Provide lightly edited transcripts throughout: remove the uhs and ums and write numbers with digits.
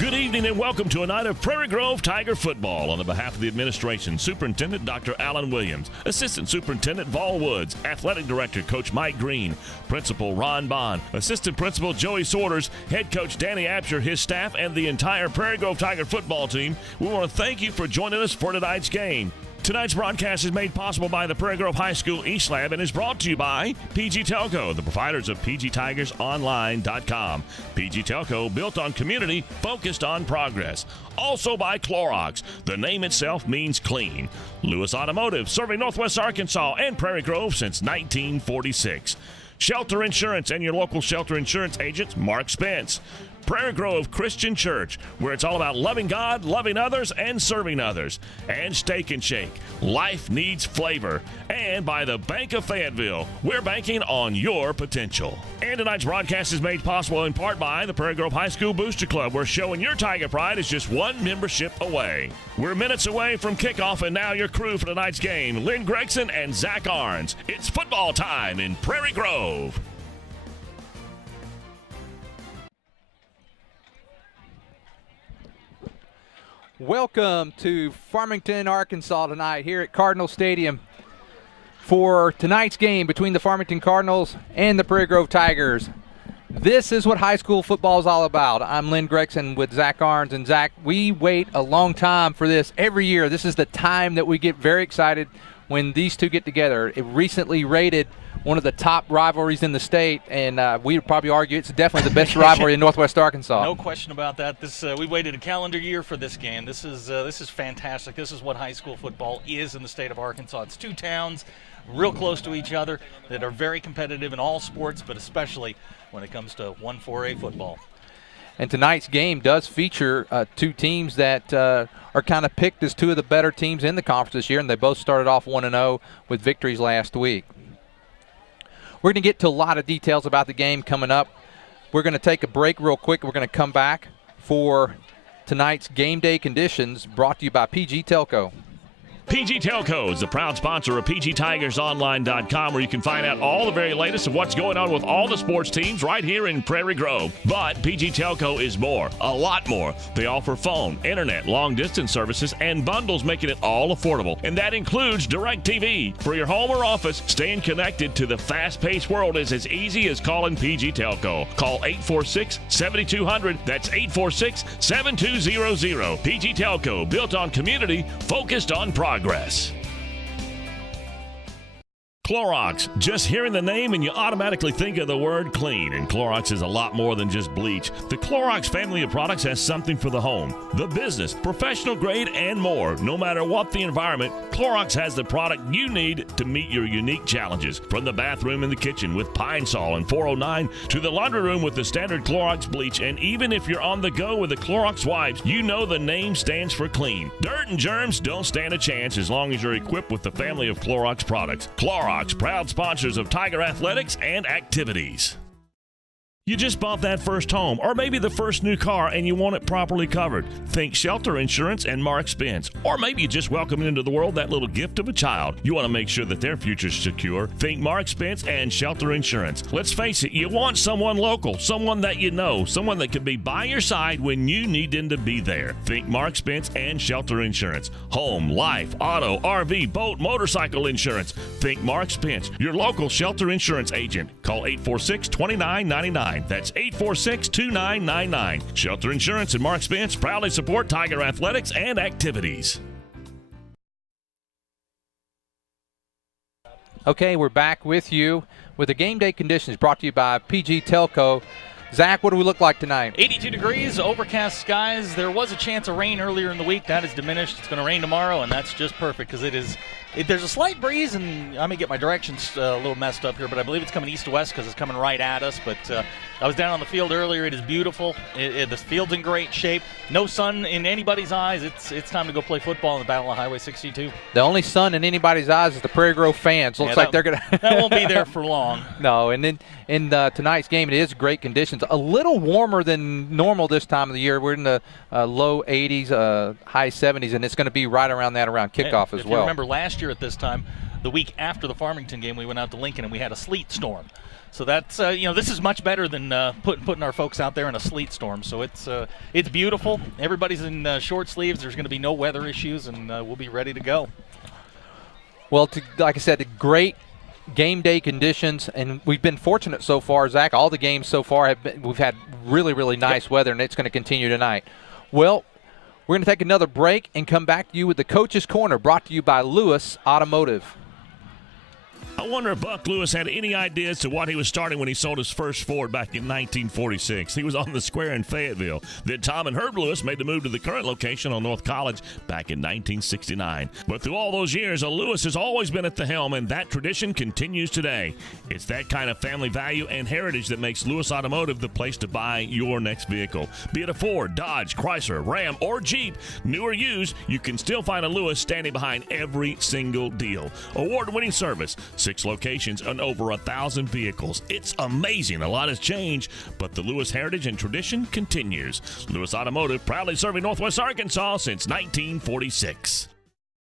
Good evening and welcome to a night of Prairie Grove Tiger football. On the behalf of the administration, Superintendent Dr. Alan Williams, Assistant Superintendent Vol Woods, Athletic Director Coach Mike Green, Principal Ron Bond, Assistant Principal Joey Sorters, Head Coach Danny Absher, his staff, and the entire Prairie Grove Tiger football team, we want to thank you for joining us for tonight's game. Tonight's broadcast is made possible by the Prairie Grove High School East Lab and is brought to you by PG Telco, the providers of PGTigersOnline.com. PG Telco, built on community, focused on progress. Also by Clorox. The name itself means clean. Lewis Automotive, serving Northwest Arkansas and Prairie Grove since 1946. Shelter Insurance and your local shelter insurance agent, Mark Spence. Prairie Grove Christian Church, where it's all about loving God, loving others, and serving others. And Steak and Shake, life needs flavor. And by the Bank of Fayetteville, we're banking on your potential. And tonight's broadcast is made possible in part by the Prairie Grove High School Booster Club, where showing your Tiger pride is just one membership away. We're minutes away from kickoff, and now your crew for tonight's game, Lynn Gregson and Zach Arns. It's football time in Prairie Grove. Welcome to Farmington, Arkansas tonight here at Cardinal Stadium for tonight's game between the Farmington Cardinals and the Prairie Grove Tigers. This is what high school football is all about. I'm Lynn Gregson with Zach Arns. And Zach, we wait a long time for this every year. This is the time that we get very excited when these two get together. It recently rated one of the top rivalries in the state, and we would probably argue it's definitely the best rivalry in Northwest Arkansas. No question about that. We waited a calendar year for this game. This is fantastic. This is what high school football is in the state of Arkansas. It's two towns real close to each other that are very competitive in all sports, but especially when it comes to 1-4A football. And tonight's game does feature two teams that are kind of picked as two of the better teams in the conference this year, and they both started off 1-0 with victories last week. We're going to get to a lot of details about the game coming up. We're going to take a break real quick. We're going to come back for tonight's game day conditions, brought to you by PG Telco. PG Telco is the proud sponsor of PGTigersOnline.com, where you can find out all the very latest of what's going on with all the sports teams right here in Prairie Grove. But PG Telco is more, a lot more. They offer phone, internet, long-distance services, and bundles, making it all affordable. And that includes DirecTV. For your home or office, staying connected to the fast-paced world is as easy as calling PG Telco. Call 846-7200. That's 846-7200. PG Telco, built on community, focused on progress. Clorox. Just hearing the name and you automatically think of the word clean. And Clorox is a lot more than just bleach. The Clorox family of products has something for the home, the business, professional grade, and more. No matter what the environment, Clorox has the product you need to meet your unique challenges. From the bathroom and the kitchen with Pine Sol and 409 to the laundry room with the standard Clorox bleach. And even if you're on the go with the Clorox wipes, you know the name stands for clean. Dirt and germs don't stand a chance as long as you're equipped with the family of Clorox products. Clorox, proud sponsors of Tiger athletics and activities. You just bought that first home, or maybe the first new car, and you want it properly covered. Think Shelter Insurance and Mark Spence. Or maybe you just welcomed into the world that little gift of a child. You want to make sure that their future's secure. Think Mark Spence and Shelter Insurance. Let's face it, you want someone local, someone that you know, someone that can be by your side when you need them to be there. Think Mark Spence and Shelter Insurance. Home, life, auto, RV, boat, motorcycle insurance. Think Mark Spence, your local shelter insurance agent. Call 846-2999. That's 846-2999. Shelter Insurance and Mark Spence proudly support Tiger athletics and activities. Okay, we're back with you with the game day conditions brought to you by PG Telco. Zach, what do we look like tonight? 82 degrees, overcast skies. There was a chance of rain earlier in the week. That has diminished. It's going to rain tomorrow, and that's just perfect because there's a slight breeze, and I may get my directions a little messed up here, but I believe it's coming east to west because it's coming right at us. But I was down on the field earlier. It is beautiful. The field's in great shape. No sun in anybody's eyes. It's time to go play football in the Battle of Highway 62. The only sun in anybody's eyes is the Prairie Grove fans. Looks like they're going to. That won't be there for long. No, and then in tonight's game, it is great conditions. A little warmer than normal this time of the year. We're in the low 80s, high 70s, and it's going to be right around that around kickoff as well. If you remember last year at this time, the week after the Farmington game, we went out to Lincoln and we had a sleet storm. So that's this is much better than putting our folks out there in a sleet storm. So it's beautiful. Everybody's in short sleeves. There's going to be no weather issues, and we'll be ready to go. Well, like I said, the great game day conditions, and we've been fortunate so far, Zach. All the games so far we've had really, really nice weather, and it's going to continue tonight. Well, we're going to take another break and come back to you with the Coach's Corner, brought to you by Lewis Automotive. I wonder if Buck Lewis had any idea as to what he was starting when he sold his first Ford back in 1946. He was on the square in Fayetteville. Then Tom and Herb Lewis made the move to the current location on North College back in 1969. But through all those years, a Lewis has always been at the helm, and that tradition continues today. It's that kind of family value and heritage that makes Lewis Automotive the place to buy your next vehicle. Be it a Ford, Dodge, Chrysler, Ram, or Jeep, new or used, you can still find a Lewis standing behind every single deal. Award-winning service, 6 locations and over 1,000 vehicles. It's amazing. A lot has changed, but the Lewis heritage and tradition continues. Lewis Automotive, proudly serving Northwest Arkansas since 1946.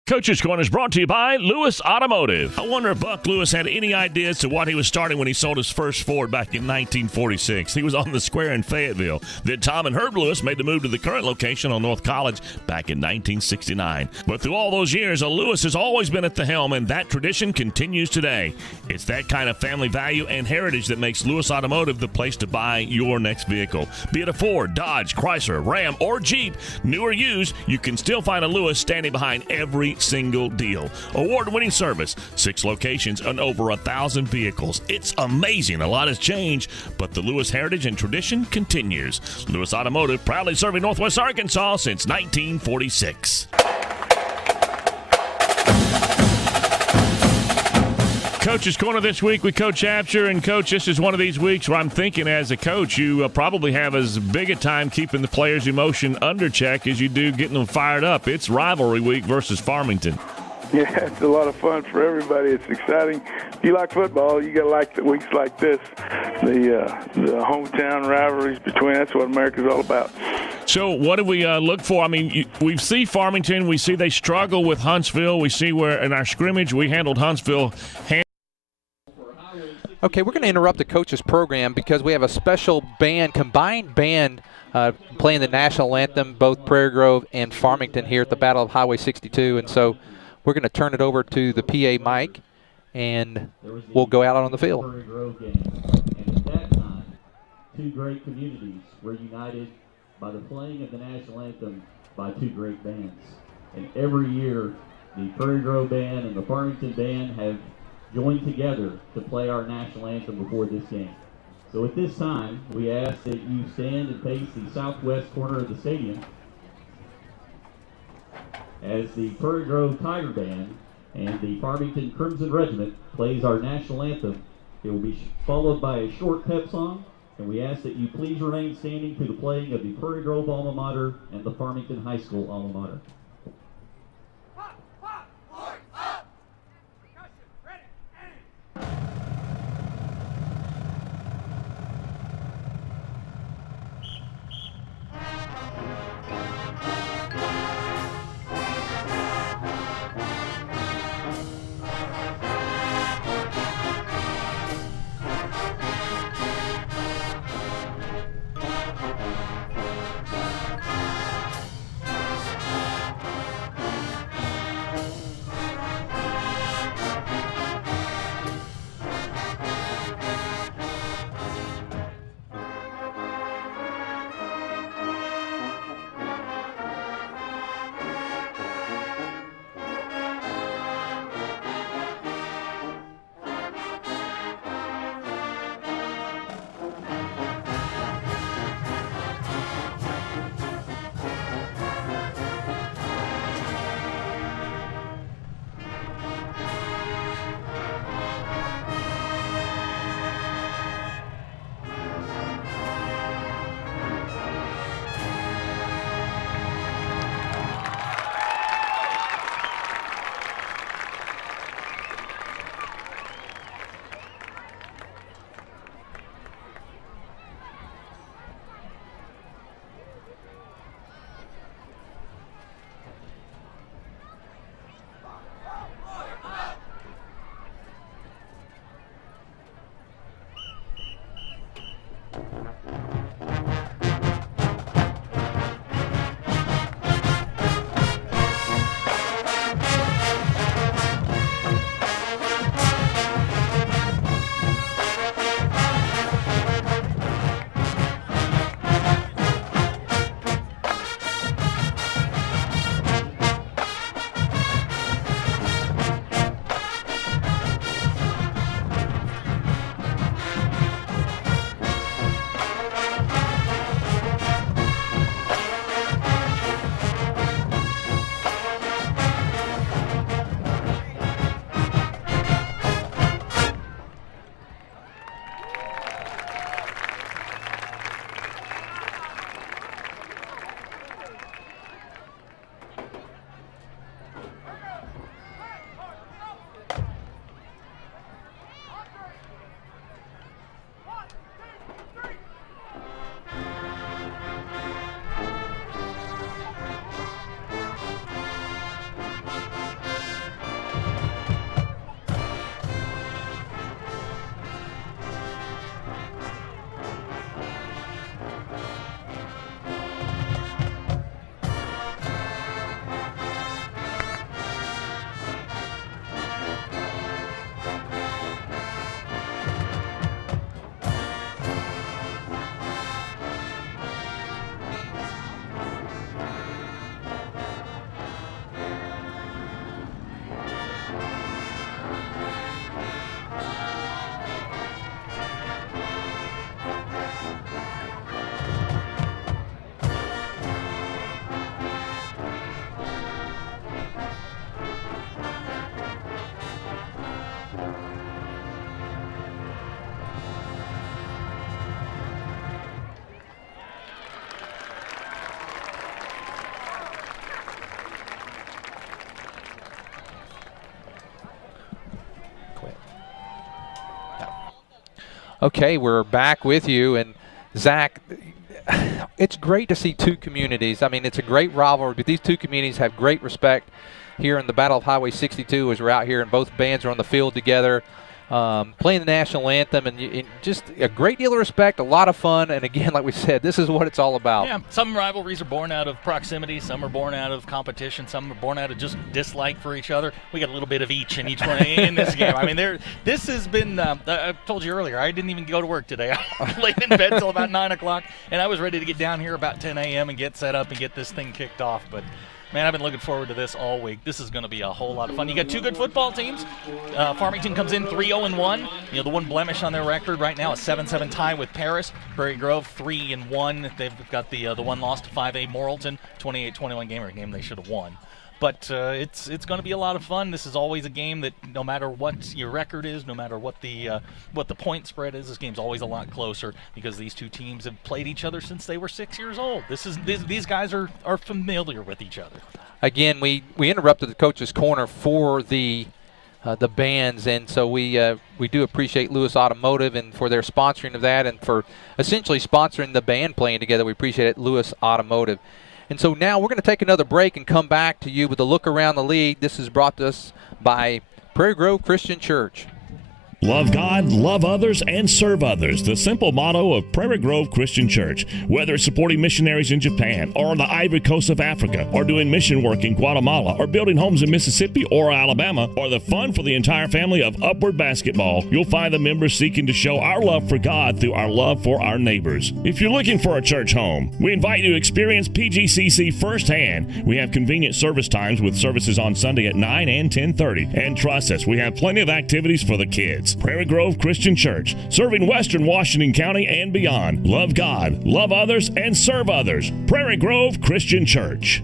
Coach's Corner is brought to you by Lewis Automotive. I wonder if Buck Lewis had any idea as to what he was starting when he sold his first Ford back in 1946. He was on the square in Fayetteville. Then Tom and Herb Lewis made the move to the current location on North College back in 1969. But through all those years, a Lewis has always been at the helm, and that tradition continues today. It's that kind of family value and heritage that makes Lewis Automotive the place to buy your next vehicle. Be it a Ford, Dodge, Chrysler, Ram, or Jeep, new or used, you can still find a Lewis standing behind every single deal. Award-winning service, 6 locations and over 1,000 vehicles. It's amazing. A lot has changed, but the Lewis heritage and tradition continues. Lewis Automotive, proudly serving Northwest Arkansas since 1946. Coach's Corner this week with Coach Absher. And, Coach, this is one of these weeks where I'm thinking as a coach you probably have as big a time keeping the players' emotion under check as you do getting them fired up. It's rivalry week versus Farmington. Yeah, it's a lot of fun for everybody. It's exciting. If you like football, you got to like the weeks like this. The hometown rivalries between, that's what America's all about. So what do we look for? I mean, we see Farmington. We see they struggle with Huntsville. We see where in our scrimmage we handled Huntsville. Okay, we're going to interrupt the coach's program because we have a special band, combined band, playing the national anthem, both Prairie Grove and Farmington here at the Battle of Highway 62. And so we're going to turn it over to the PA mic, and we'll go out on the field. Prairie Grove game. And at that time, 2 great communities were united by the playing of the national anthem by 2 great bands. And every year, the Prairie Grove band and the Farmington band have joined together to play our national anthem before this game. So at this time, we ask that you stand and face the southwest corner of the stadium as the Prairie Grove Tiger Band and the Farmington Crimson Regiment plays our national anthem. It will be followed by a short pep song, and we ask that you please remain standing to the playing of the Prairie Grove alma mater and the Farmington High School alma mater. Okay, we're back with you. And, Zach, it's great to see two communities. I mean, it's a great rivalry, but these two communities have great respect here in the Battle of Highway 62 as we're out here and both bands are on the field together. Playing the national anthem, and just a great deal of respect, a lot of fun, and again, like we said, this is what it's all about. Yeah, some rivalries are born out of proximity, some are born out of competition, some are born out of just dislike for each other. We got a little bit of each in each one in this game. I mean, this has been, I told you earlier, I didn't even go to work today. I laid in bed till about 9 o'clock, and I was ready to get down here about 10 a.m. and get set up and get this thing kicked off, but man, I've been looking forward to this all week. This is going to be a whole lot of fun. You got two good football teams. Farmington comes in 3-0-1. You know, the one blemish on their record right now, a 7-7 tie with Paris. Prairie Grove 3-1. They've got the one loss to 5A Morrilton, 28-21 game they should have won. But it's going to be a lot of fun. This is always a game that no matter what your record is, no matter what the point spread is, this game's always a lot closer because these two teams have played each other since they were 6 years old. These guys are familiar with each other. Again, we interrupted the coach's corner for the bands, and so we do appreciate Lewis Automotive and for their sponsoring of that, and for essentially sponsoring the band playing together. We appreciate it, Lewis Automotive. And so now we're going to take another break and come back to you with a look around the league. This is brought to us by Prairie Grove Christian Church. Love God, love others, and serve others. The simple motto of Prairie Grove Christian Church. Whether it's supporting missionaries in Japan or on the Ivory Coast of Africa or doing mission work in Guatemala or building homes in Mississippi or Alabama or the fun for the entire family of Upward Basketball, you'll find the members seeking to show our love for God through our love for our neighbors. If you're looking for a church home, we invite you to experience PGCC firsthand. We have convenient service times with services on Sunday at 9 and 10:30. And trust us, we have plenty of activities for the kids. Prairie Grove Christian Church, serving Western Washington County and beyond. Love God, love others, and serve others. Prairie Grove Christian Church.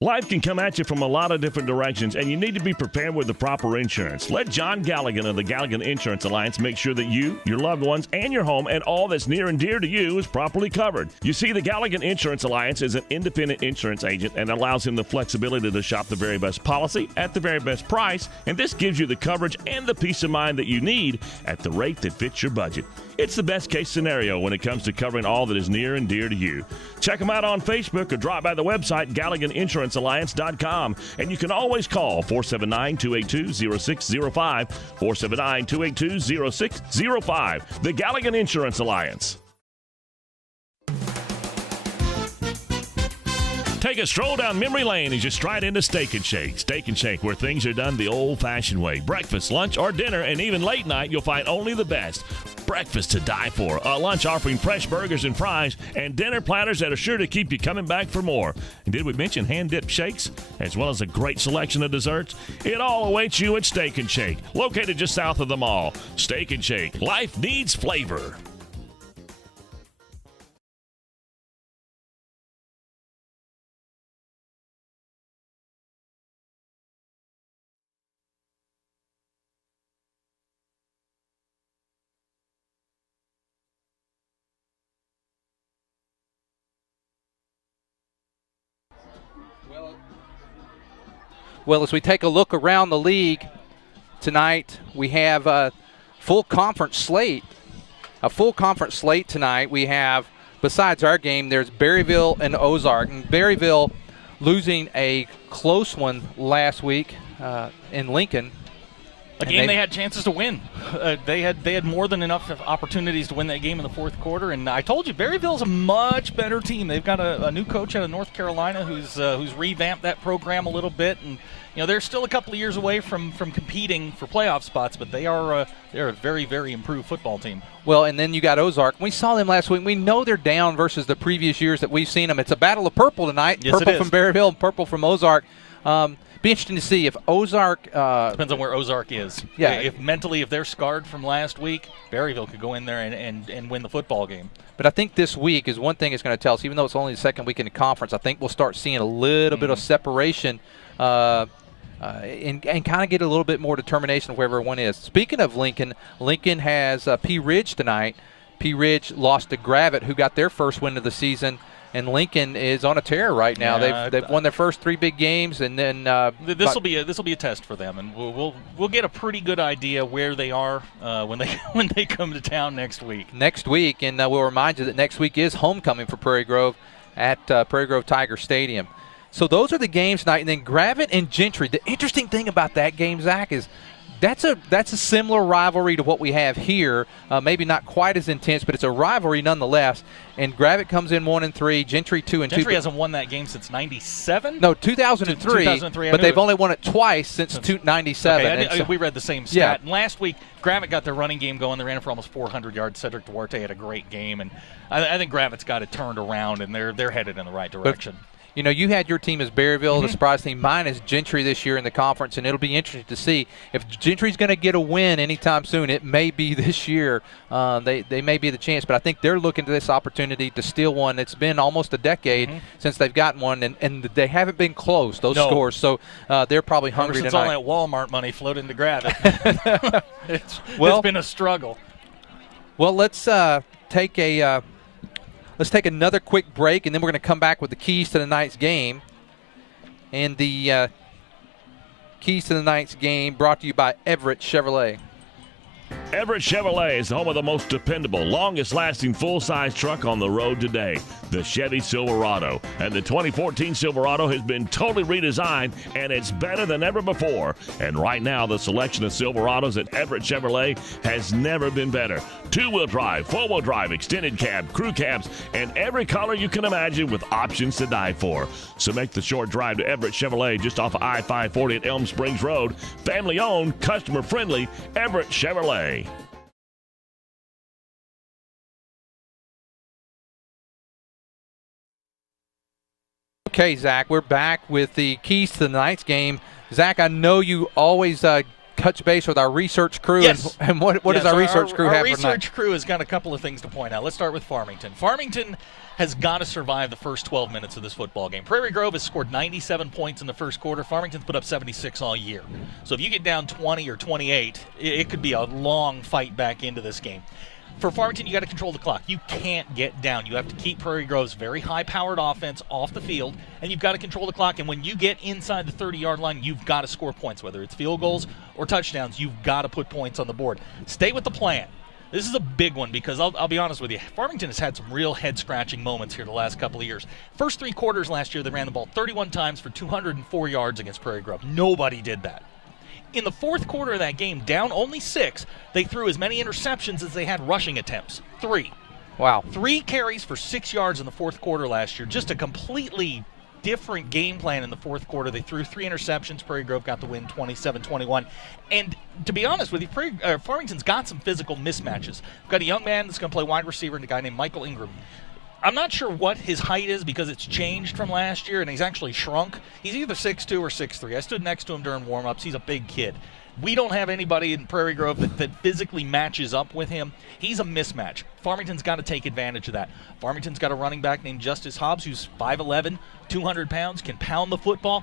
Life can come at you from a lot of different directions, and you need to be prepared with the proper insurance. Let John Galligan of the Galligan Insurance Alliance make sure that you, your loved ones, and your home and all that's near and dear to you is properly covered. You see, the Galligan Insurance Alliance is an independent insurance agent and allows him the flexibility to shop the very best policy at the very best price, and this gives you the coverage and the peace of mind that you need at the rate that fits your budget. It's the best case scenario when it comes to covering all that is near and dear to you. Check them out on Facebook or drop by the website GalliganInsuranceAlliance.com. And you can always call 479-282-0605, 479-282-0605. The Galligan Insurance Alliance. Take a stroll down memory lane as you stride into Steak and Shake. Steak and Shake, where things are done the old-fashioned way. Breakfast, lunch, or dinner, and even late night, you'll find only the best. Breakfast to die for, a lunch offering fresh burgers and fries, and dinner platters that are sure to keep you coming back for more. And did we mention hand-dipped shakes, as well as a great selection of desserts? It all awaits you at Steak and Shake, located just south of the mall. Steak and Shake, life needs flavor. Well, as we take a look around the league tonight, we have a full conference slate. A full conference slate tonight. We have, besides our game, there's Berryville and Ozark. And Berryville losing a close one last week in Lincoln. A game they had chances to win. They had more than enough opportunities to win that game in the fourth quarter. And I told you, Berryville's a much better team. They've got a new coach out of North Carolina who's revamped that program a little bit. And you know, they're still a couple of years away from competing for playoff spots, but they're a very, very improved football team. Well, and then you got Ozark. We saw them last week. We know they're down versus the previous years that we've seen them. It's a battle of purple tonight. Yes, purple it is. From Berryville and purple from Ozark. Be interesting to see if Ozark depends on where Ozark is. Yeah. If they're scarred from last week, Berryville could go in there and win the football game. But I think this week is one thing it's going to tell us, even though it's only the second week in the conference, I think we'll start seeing a little bit of separation and kind of get a little bit more determination of where everyone is. Speaking of Lincoln, Lincoln has P. Ridge tonight. P. Ridge lost to Gravett, who got their first win of the season. and Lincoln is on a tear right now. Yeah, They've won their first 3 big games, and then this will be a test for them, and we'll get a pretty good idea where they are when they come to town next week. And we'll remind you that next week is homecoming for Prairie Grove at Prairie Grove Tiger Stadium. So those are the games tonight, and then Gravett and Gentry. The interesting thing about that game, Zach, is that's a similar rivalry to what we have here. Maybe not quite as intense, but it's a rivalry nonetheless. And Gravett comes in 1-3, Gentry 2-2. Gentry hasn't won that game since '97. No, 2003. But they've only won it twice since '97. Okay, we read the same stat. Yeah. And last week, Gravett got their running game going. They ran it for almost 400 yards. Cedric Duarte had a great game, and I think Gravett's got it turned around, and they're headed in the right direction. You know, you had your team as Berryville, the surprise team. Mine is Gentry this year in the conference, and it'll be interesting to see if Gentry's going to get a win anytime soon. It may be this year. They may be the chance, but I think they're looking to this opportunity to steal one. It's been almost a decade since they've gotten one, and they haven't been close, those scores. So they're probably hungry since tonight. all that Walmart money flowed into Gravett. it's been a struggle. Well, let's take a let's take another quick break, and then we're going to come back with the keys to tonight's game. And the keys to tonight's game brought to you by Everett Chevrolet. Everett Chevrolet is the home of the most dependable, longest-lasting full-size truck on the road today, the Chevy Silverado. And the 2014 Silverado has been totally redesigned, and it's better than ever before. And right now, the selection of Silverados at Everett Chevrolet has never been better. Two-wheel drive, four-wheel drive, extended cab, crew cabs, and every color you can imagine with options to die for. So make the short drive to Everett Chevrolet just off of I-540 at Elm Springs Road. Family-owned, customer-friendly, Everett Chevrolet. Okay, Zach, we're back with the keys to tonight's game. Zach, I know you always touch base with our research crew. Yes. And what does our research crew have Our for tonight? research crew has got a couple of things to point out. Let's start with Farmington. Farmington has got to survive the first 12 minutes of this football game. Prairie Grove has scored 97 points in the first quarter. Farmington's put up 76 all year. So if you get down 20 or 28, it could be a long fight back into this game. For Farmington, you got to control the clock. You can't get down. You have to keep Prairie Grove's very high-powered offense off the field, and you've got to control the clock. And when you get inside the 30-yard line, you've got to score points, whether it's field goals or touchdowns. You've got to put points on the board. Stay with the plan. This is a big one because I'll be honest with you. Farmington has had some real head-scratching moments here the last couple of years. First 3 quarters last year, they ran the ball 31 times for 204 yards against Prairie Grove. Nobody did that. In the fourth quarter of that game, down only 6, they threw as many interceptions as they had rushing attempts. 3. Wow. 3 carries for 6 yards in the fourth quarter last year. Just a completely different game plan in the fourth quarter. They threw 3 interceptions. Prairie Grove got the win 27-21. And to be honest with you, Farmington's got some physical mismatches. We've got a young man that's going to play wide receiver and a guy named Michael Ingram. I'm not sure what his height is because it's changed from last year, and he's actually shrunk. He's either 6'2 or 6'3. I stood next to him during warm-ups. He's a big kid. We don't have anybody in Prairie Grove that physically matches up with him. He's a mismatch. Farmington's got to take advantage of that. Farmington's got a running back named Justice Hobbs who's 5'11", 200 pounds, can pound the football.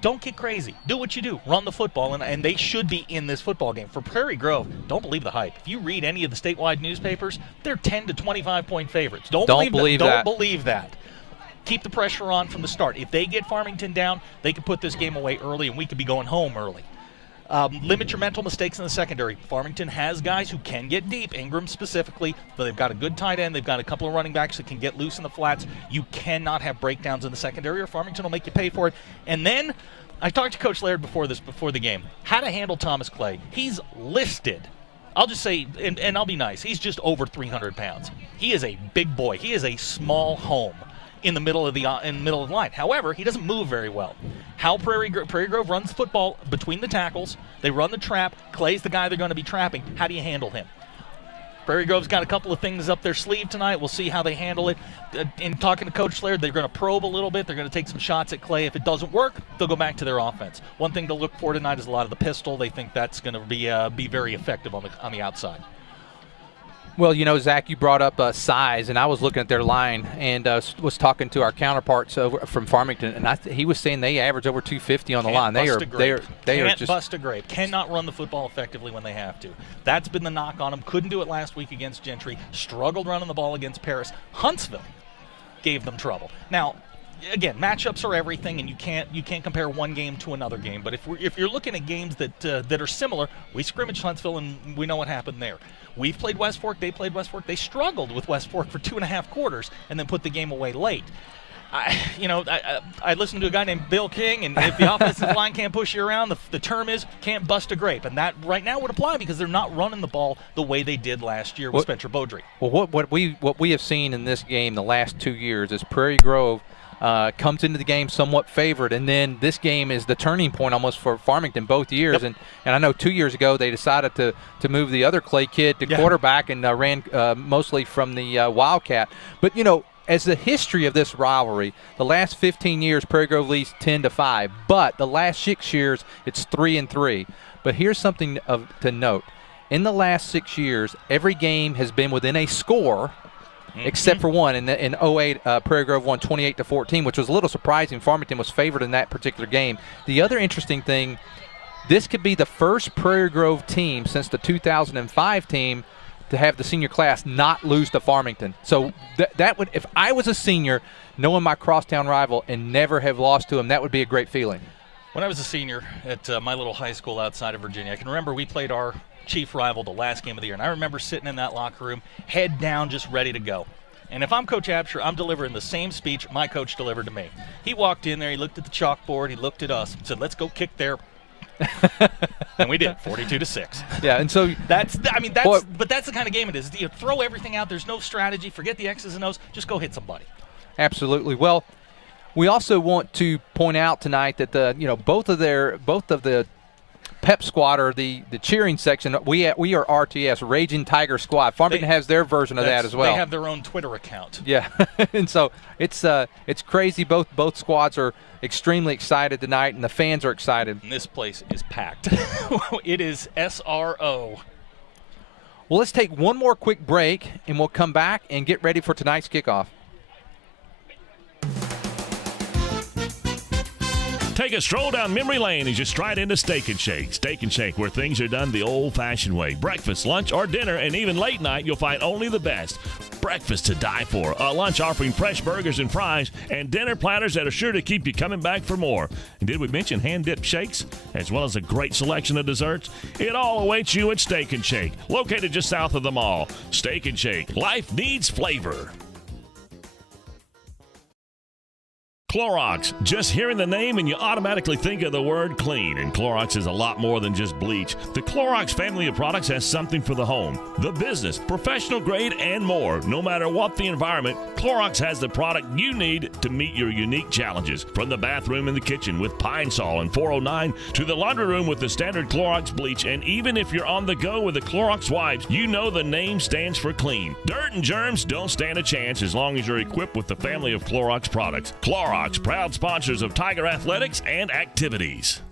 Don't get crazy. Do what you do. Run the football, and they should be in this football game. For Prairie Grove, don't believe the hype. If you read any of the statewide newspapers, they're 10 to 25-point favorites. Don't believe that. Keep the pressure on from the start. If they get Farmington down, they can put this game away early, and we could be going home early. Limit your mental mistakes in the secondary. Farmington has guys who can get deep, Ingram specifically, but they've got a good tight end. They've got a couple of running backs that can get loose in the flats. You cannot have breakdowns in the secondary, or Farmington will make you pay for it. And then I talked to Coach Laird before the game, how to handle Thomas Clay. He's listed. I'll just say, and I'll be nice, he's just over 300 pounds. He is a big boy. He is a small home in the middle of the line. However, he doesn't move very well. How Prairie Grove runs football between the tackles, they run the trap. Clay's the guy they're going to be trapping. How do you handle him? Prairie Grove's got a couple of things up their sleeve tonight. We'll see how they handle it. In talking to Coach Laird, they're going to probe a little bit. They're going to take some shots at Clay. If it doesn't work, they'll go back to their offense. One thing to look for tonight is a lot of the pistol. They think that's going to be very effective on the outside. Well, you know, Zach, you brought up size, and I was looking at their line and was talking to our counterparts from Farmington, and he was saying they average over 250 on the line. They are just bust a grape. Cannot run the football effectively when they have to. That's been the knock on them. Couldn't do it last week against Gentry. Struggled running the ball against Paris. Huntsville gave them trouble. Now, again, matchups are everything, and you can't compare one game to another game. But if you're looking at games that are similar, we scrimmaged Huntsville, and we know what happened there. We've played West Fork. They played West Fork. They struggled with West Fork for 2.5 quarters, and then put the game away late. I listened to a guy named Bill King, and if the offensive line can't push you around, the term is can't bust a grape, and that right now would apply because they're not running the ball the way they did last year with Spencer Beaudry. Well, what we have seen in this game the last 2 years is Prairie Grove comes into the game somewhat favored, and then this game is the turning point almost for Farmington both years. Yep. And I know 2 years ago they decided to move the other Clay kid to quarterback and ran mostly from the Wildcat. But as the history of this rivalry, the last 15 years, Prairie Grove leads 10-5. But the last 6 years, it's 3-3. But here's something to note. In the last 6 years, every game has been within a score, except for one. In 08, Prairie Grove won 28-14, which was a little surprising. Farmington was favored in that particular game. The other interesting thing, this could be the first Prairie Grove team since the 2005 team to have the senior class not lose to Farmington. So that would, if I was a senior, knowing my crosstown rival and never have lost to him, that would be a great feeling. When I was a senior at my little high school outside of Virginia, I can remember we played our chief rival the last game of the year, and I remember sitting in that locker room, head down, just ready to go. And if I'm Coach Absher, I'm delivering the same speech my coach delivered to me. He walked in there, he looked at the chalkboard, he looked at us, said, "Let's go kick their." And we did, 42-6. Yeah, and so but that's the kind of game it is. You throw everything out. There's no strategy. Forget the X's and O's. Just go hit somebody. Absolutely. Well, we also want to point out tonight that both of the pep squad or the cheering section. We are RTS, Raging Tiger Squad. Farmington has their version of that as well. They have their own Twitter account. Yeah, and so it's crazy. Both squads are extremely excited tonight, and the fans are excited. And this place is packed. It is SRO. Well, let's take one more quick break, and we'll come back and get ready for tonight's kickoff. Take a stroll down memory lane as you stride into Steak and Shake. Steak and Shake, where things are done the old-fashioned way. Breakfast, lunch, or dinner, and even late night, you'll find only the best. Breakfast to die for, a lunch offering fresh burgers and fries, and dinner platters that are sure to keep you coming back for more. And did we mention hand-dipped shakes, as well as a great selection of desserts? It all awaits you at Steak and Shake, located just south of the mall. Steak and Shake, life needs flavor. Clorox. Just hearing the name and you automatically think of the word clean. And Clorox is a lot more than just bleach. The Clorox family of products has something for the home, the business, professional grade, and more. No matter what the environment, Clorox has the product you need to meet your unique challenges. From the bathroom and the kitchen with Pine Sol and 409 to the laundry room with the standard Clorox bleach. And even if you're on the go with the Clorox wipes, you know the name stands for clean. Dirt and germs don't stand a chance as long as you're equipped with the family of Clorox products. Clorox, proud sponsors of Tiger Athletics and activities.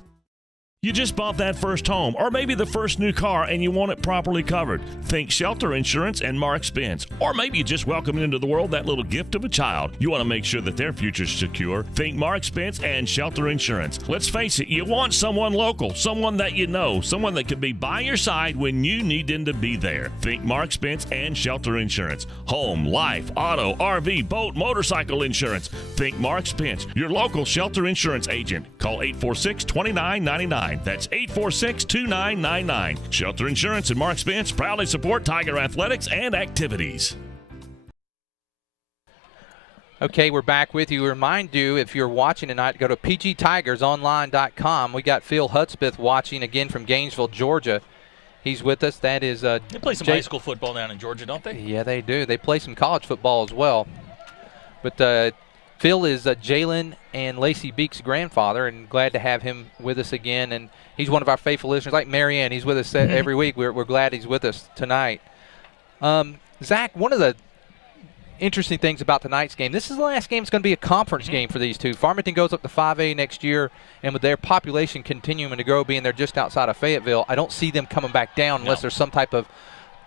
You just bought that first home or maybe the first new car and you want it properly covered. Think Shelter Insurance and Mark Spence. Or maybe you just welcomed into the world that little gift of a child. You want to make sure that their future's secure. Think Mark Spence and Shelter Insurance. Let's face it, you want someone local, someone that you know, someone that can be by your side when you need them to be there. Think Mark Spence and Shelter Insurance. Home, life, auto, RV, boat, motorcycle insurance. Think Mark Spence, your local Shelter Insurance agent. Call 846-2999. That's 846-2999. Shelter Insurance and Mark Spence proudly support Tiger Athletics and activities. Okay, we're back with you. Remind you, if you're watching tonight, go to pgtigersonline.com. We got Phil Hudspeth watching again from Gainesville, Georgia. He's with us. That is they play some high school football down in Georgia, don't they? Yeah, they do. They play some college football as well. But Phil is Jalen and Lacey Beek's grandfather, and glad to have him with us again. And he's one of our faithful listeners, like Marianne. He's with us every week. We're glad he's with us tonight. Zach, one of the interesting things about tonight's game, this is the last game. It's going to be a conference game for these two. Farmington goes up to 5A next year, and with their population continuing to grow, being they're just outside of Fayetteville, I don't see them coming back down unless there's some type of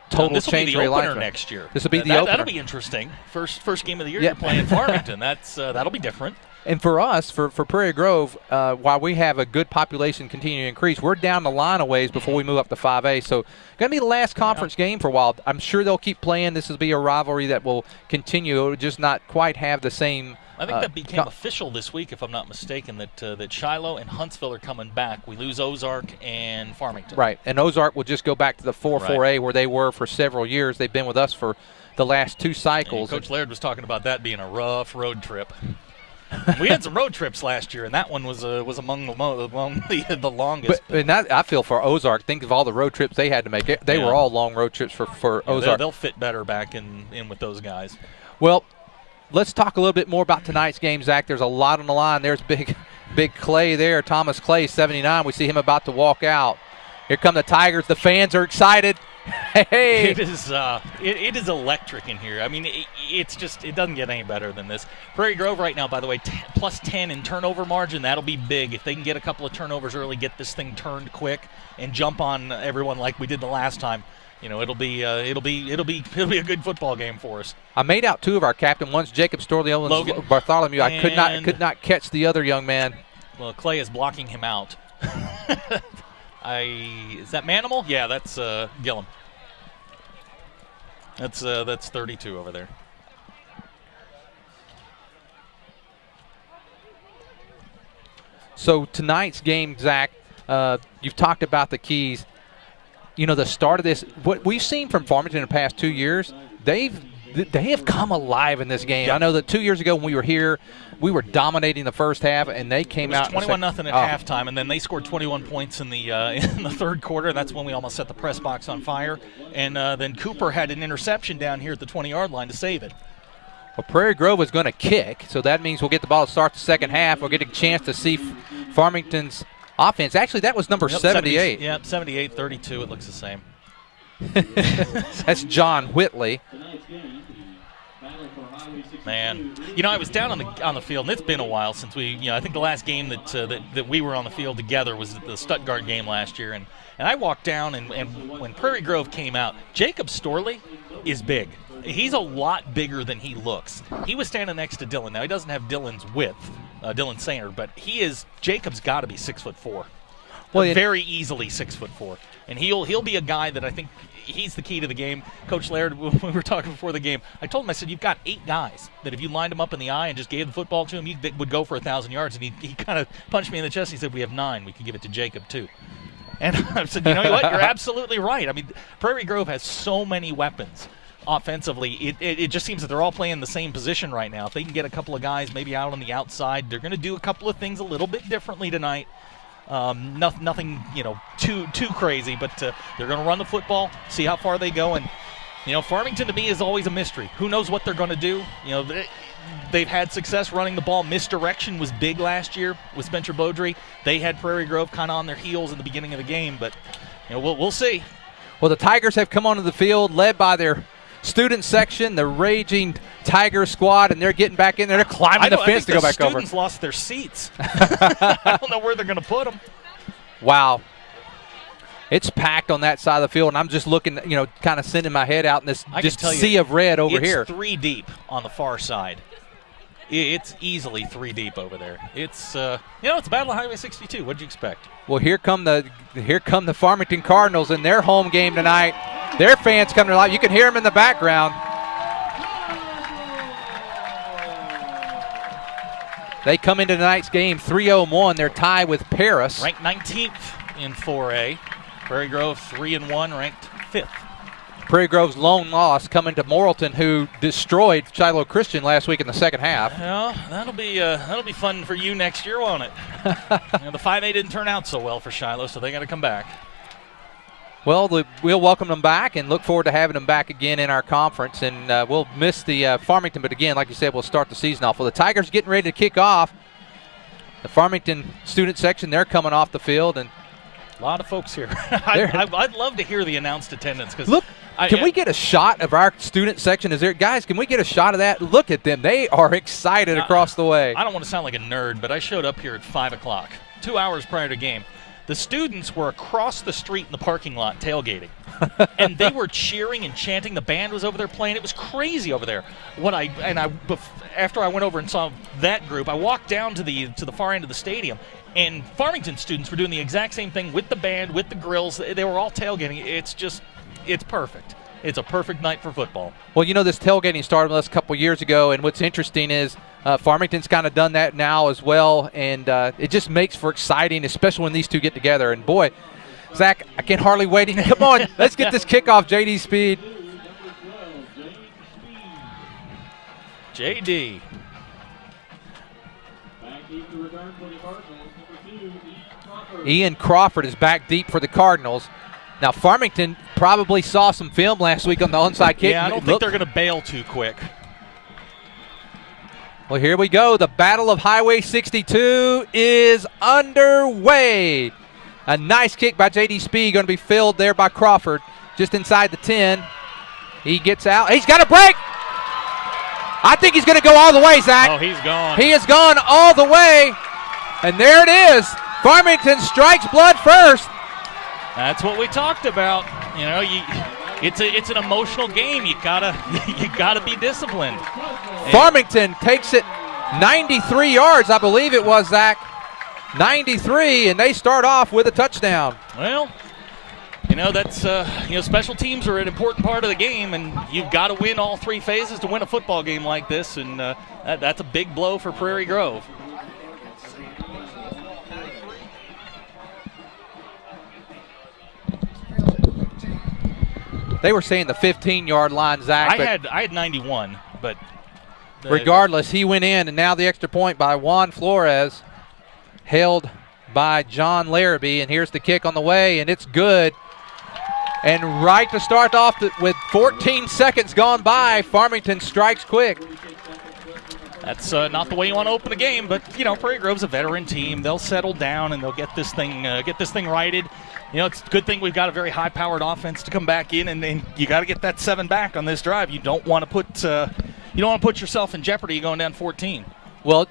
total change realignment. This will be the opener realignment next year. This will be the opener. That'll be interesting. First game of the year, you're playing Farmington. That'll be different. And for us, for Prairie Grove, while we have a good population continuing to increase, we're down the line a ways before we move up to 5A. So going to be the last conference game for a while. I'm sure they'll keep playing. This will be a rivalry that will continue. It will just not quite have the same. I think that became official this week, if I'm not mistaken, that Shiloh and Huntsville are coming back. We lose Ozark and Farmington. Right, and Ozark will just go back to the 4A where they were for several years. They've been with us for the last 2 cycles. And Coach Laird was talking about that being a rough road trip. We had some road trips last year, and that one was among the longest. And that, I feel for Ozark, think of all the road trips they had to make. They were all long road trips for Ozark. They'll fit better back in with those guys. Well, let's talk a little bit more about tonight's game, Zach. There's a lot on the line. There's big Clay there, Thomas Clay, 79. We see him about to walk out. Here come the Tigers. The fans are excited. Hey! It is electric in here. I mean, it doesn't get any better than this. Prairie Grove right now, by the way, plus 10 in turnover margin. That'll be big if they can get a couple of turnovers early, get this thing turned quick, and jump on everyone like we did the last time. You know, it'll be a good football game for us. I made out 2 of our captain. One's Jacob Storley, one's Bartholomew. I could not catch the other young man. Well, Clay is blocking him out. Is that Manimal? Yeah, that's Gillum. That's 32 over there. So tonight's game, Zach, you've talked about the keys. You know, the start of this, what we've seen from Farmington in the past 2 years, they have come alive in this game. Yeah. I know that 2 years ago when we were here, we were dominating the first half, and they came out. It was 21-0 at halftime, and then they scored 21 points in the third quarter. That's when we almost set the press box on fire. And then Cooper had an interception down here at the 20-yard line to save it. Well, Prairie Grove is going to kick, so that means we'll get the ball to start the second half. We'll get a chance to see Farmington's offense. Actually, that was number 78. 78-32. It looks the same. That's John Whitley. Man, you know, I was down on the field, and it's been a while since I think the last game that we were on the field together was the Stuttgart game last year, and I walked down, and when Prairie Grove came out, Jacob Storley is big. He's a lot bigger than he looks. He was standing next to Dylan. Now, he doesn't have Dylan's width, Dylan Sainer, but Jacob's got to be 6'4". Well, very easily 6'4", and he'll be a guy that I think he's the key to the game. Coach Laird, when we were talking before the game, I told him, I said, you've got 8 guys that if you lined them up in the eye and just gave the football to him, you would go for 1,000 yards. And he kind of punched me in the chest. He said, we have 9. We can give it to Jacob too. And I said, you know what? You're absolutely right. I mean, Prairie Grove has so many weapons offensively. It just seems that they're all playing the same position right now. If they can get a couple of guys maybe out on the outside, they're going to do a couple of things a little bit differently tonight. Nothing, too crazy, but they're going to run the football, see how far they go, and Farmington to me is always a mystery. Who knows what they're going to do? They've had success running the ball. Misdirection was big last year with Spencer Beaudry. They had Prairie Grove kind of on their heels in the beginning of the game, but we'll see. Well, the Tigers have come onto the field, led by their student section, the Raging Tiger squad, and they're getting back in there. They're climbing the fence to go back over. The students lost their seats. I don't know where they're going to put them. Wow. It's packed on that side of the field, and I'm just looking, kind of sending my head out in this sea of red over here. It's 3 deep on the far side. It's easily 3 deep over there. It's it's Battle of Highway 62. What'd you expect? Well, here come the Farmington Cardinals in their home game tonight. Their fans coming to life. You can hear them in the background. They come into tonight's game 3-0-1. They're tied with Paris. Ranked 19th in 4A. Prairie Grove 3-1, ranked 5th. Prairie Grove's lone loss coming to Morrilton, who destroyed Shiloh Christian last week in the second half. Well, that'll be fun for you next year, won't it? The 5A didn't turn out so well for Shiloh, so they got to come back. Well, we'll welcome them back and look forward to having them back again in our conference. And we'll miss the Farmington, but again, like you said, we'll start the season off. Well, the Tigers getting ready to kick off. The Farmington student section, they're coming off the field, and a lot of folks here. I'd love to hear the announced attendance. Look, can we get a shot of our student section? Guys, can we get a shot of that? Look at them. They are excited across the way. I don't want to sound like a nerd, but I showed up here at 5 o'clock, 2 hours prior to game. The students were across the street in the parking lot tailgating. And they were cheering and chanting. The band was over there playing. It was crazy over there. After I went over and saw that group, I walked down to the far end of the stadium, and Farmington students were doing the exact same thing with the band, with the grills. They were all tailgating. It's perfect. It's a perfect night for football. Well, you know, this tailgating started with us a couple years ago, and what's interesting is Farmington's kind of done that now as well, and it just makes for exciting, especially when these two get together. And boy, Zach, I can hardly wait. Come on, let's get this kickoff, JD Speed. JD. Ian Crawford is back deep for the Cardinals. Now, Farmington probably saw some film last week on the onside kick. Yeah, I don't think they're going to bail too quick. Well, here we go. The Battle of Highway 62 is underway. A nice kick by J.D. Speed, going to be filled there by Crawford, just inside the 10. He gets out. He's got a break. I think he's going to go all the way, Zach. Oh, he's gone. He has gone all the way. And there it is. Farmington strikes blood first. That's what we talked about. You know, it's an emotional game. You gotta be disciplined. Farmington takes it 93 yards, I believe it was, Zach. 93, and they start off with a touchdown. Well, you know, that's special teams are an important part of the game, and you've got to win all three phases to win a football game like this, and that's a big blow for Prairie Grove. They were saying the 15-yard line, Zach. I had 91, but regardless, he went in, and now the extra point by Juan Flores, held by John Larrabee, and here's the kick on the way, and it's good. And right to start off with 14 seconds gone by, Farmington strikes quick. That's not the way you want to open a game, but you know, Prairie Grove's a veteran team. They'll settle down and they'll get this thing righted. You know, it's a good thing we've got a very high-powered offense to come back in, and you got to get that 7 back on this drive. You don't want to put yourself in jeopardy going down 14. Well,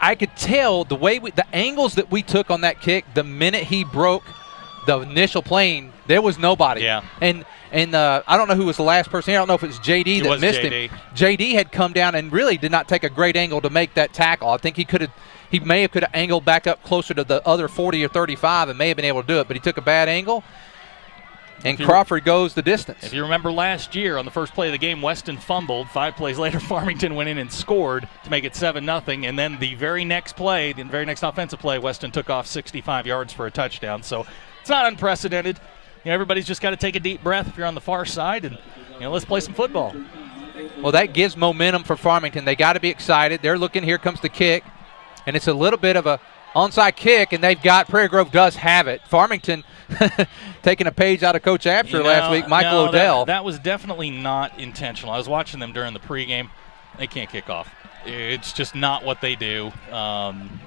I could tell the way the angles that we took on that kick. The minute he broke the initial plane, there was nobody. Yeah. And I don't know who was the last person here. I don't know if it was JD that missed him. JD had come down and really did not take a great angle to make that tackle. I think he may have angled back up closer to the other 40 or 35 and may have been able to do it, but he took a bad angle. And Crawford goes the distance. If you remember last year on the first play of the game, Weston fumbled. 5 plays later, Farmington went in and scored to make it 7-0. And then the very next offensive play, Weston took off 65 yards for a touchdown. So it's not unprecedented. You know, everybody's just got to take a deep breath if you're on the far side and, you know, let's play some football. Well, that gives momentum for Farmington. They got to be excited. They're looking, here comes the kick. And it's a little bit of a onside kick, and Prairie Grove does have it. Farmington taking a page out of Coach Absher last week, Michael Odell. That was definitely not intentional. I was watching them during the pregame. They can't kick off. It's just not what they do.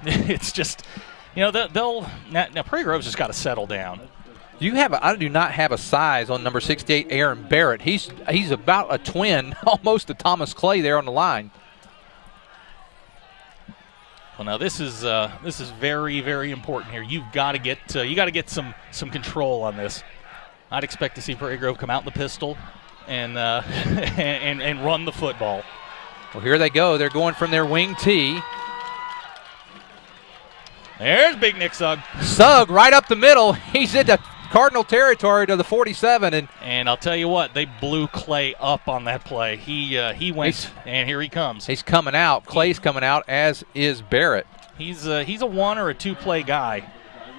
It's just, you know, now Prairie Grove's just got to settle down. I do not have a size on number 68, Aaron Barrett. He's about a twin, almost to Thomas Clay there on the line. Well, now this is very, very important here. You've got to get some control on this. I'd expect to see Prairie Grove come out in the pistol and and run the football. Well, here they go. They're going from their wing tee. There's Big Nick Sugg. Sugg right up the middle. He's into Cardinal territory to the 47, and I'll tell you what, they blew Clay up on that play. He went, and here he comes. He's coming out. Clay's coming out, as is Barrett. He's a 1 or a 2 play guy,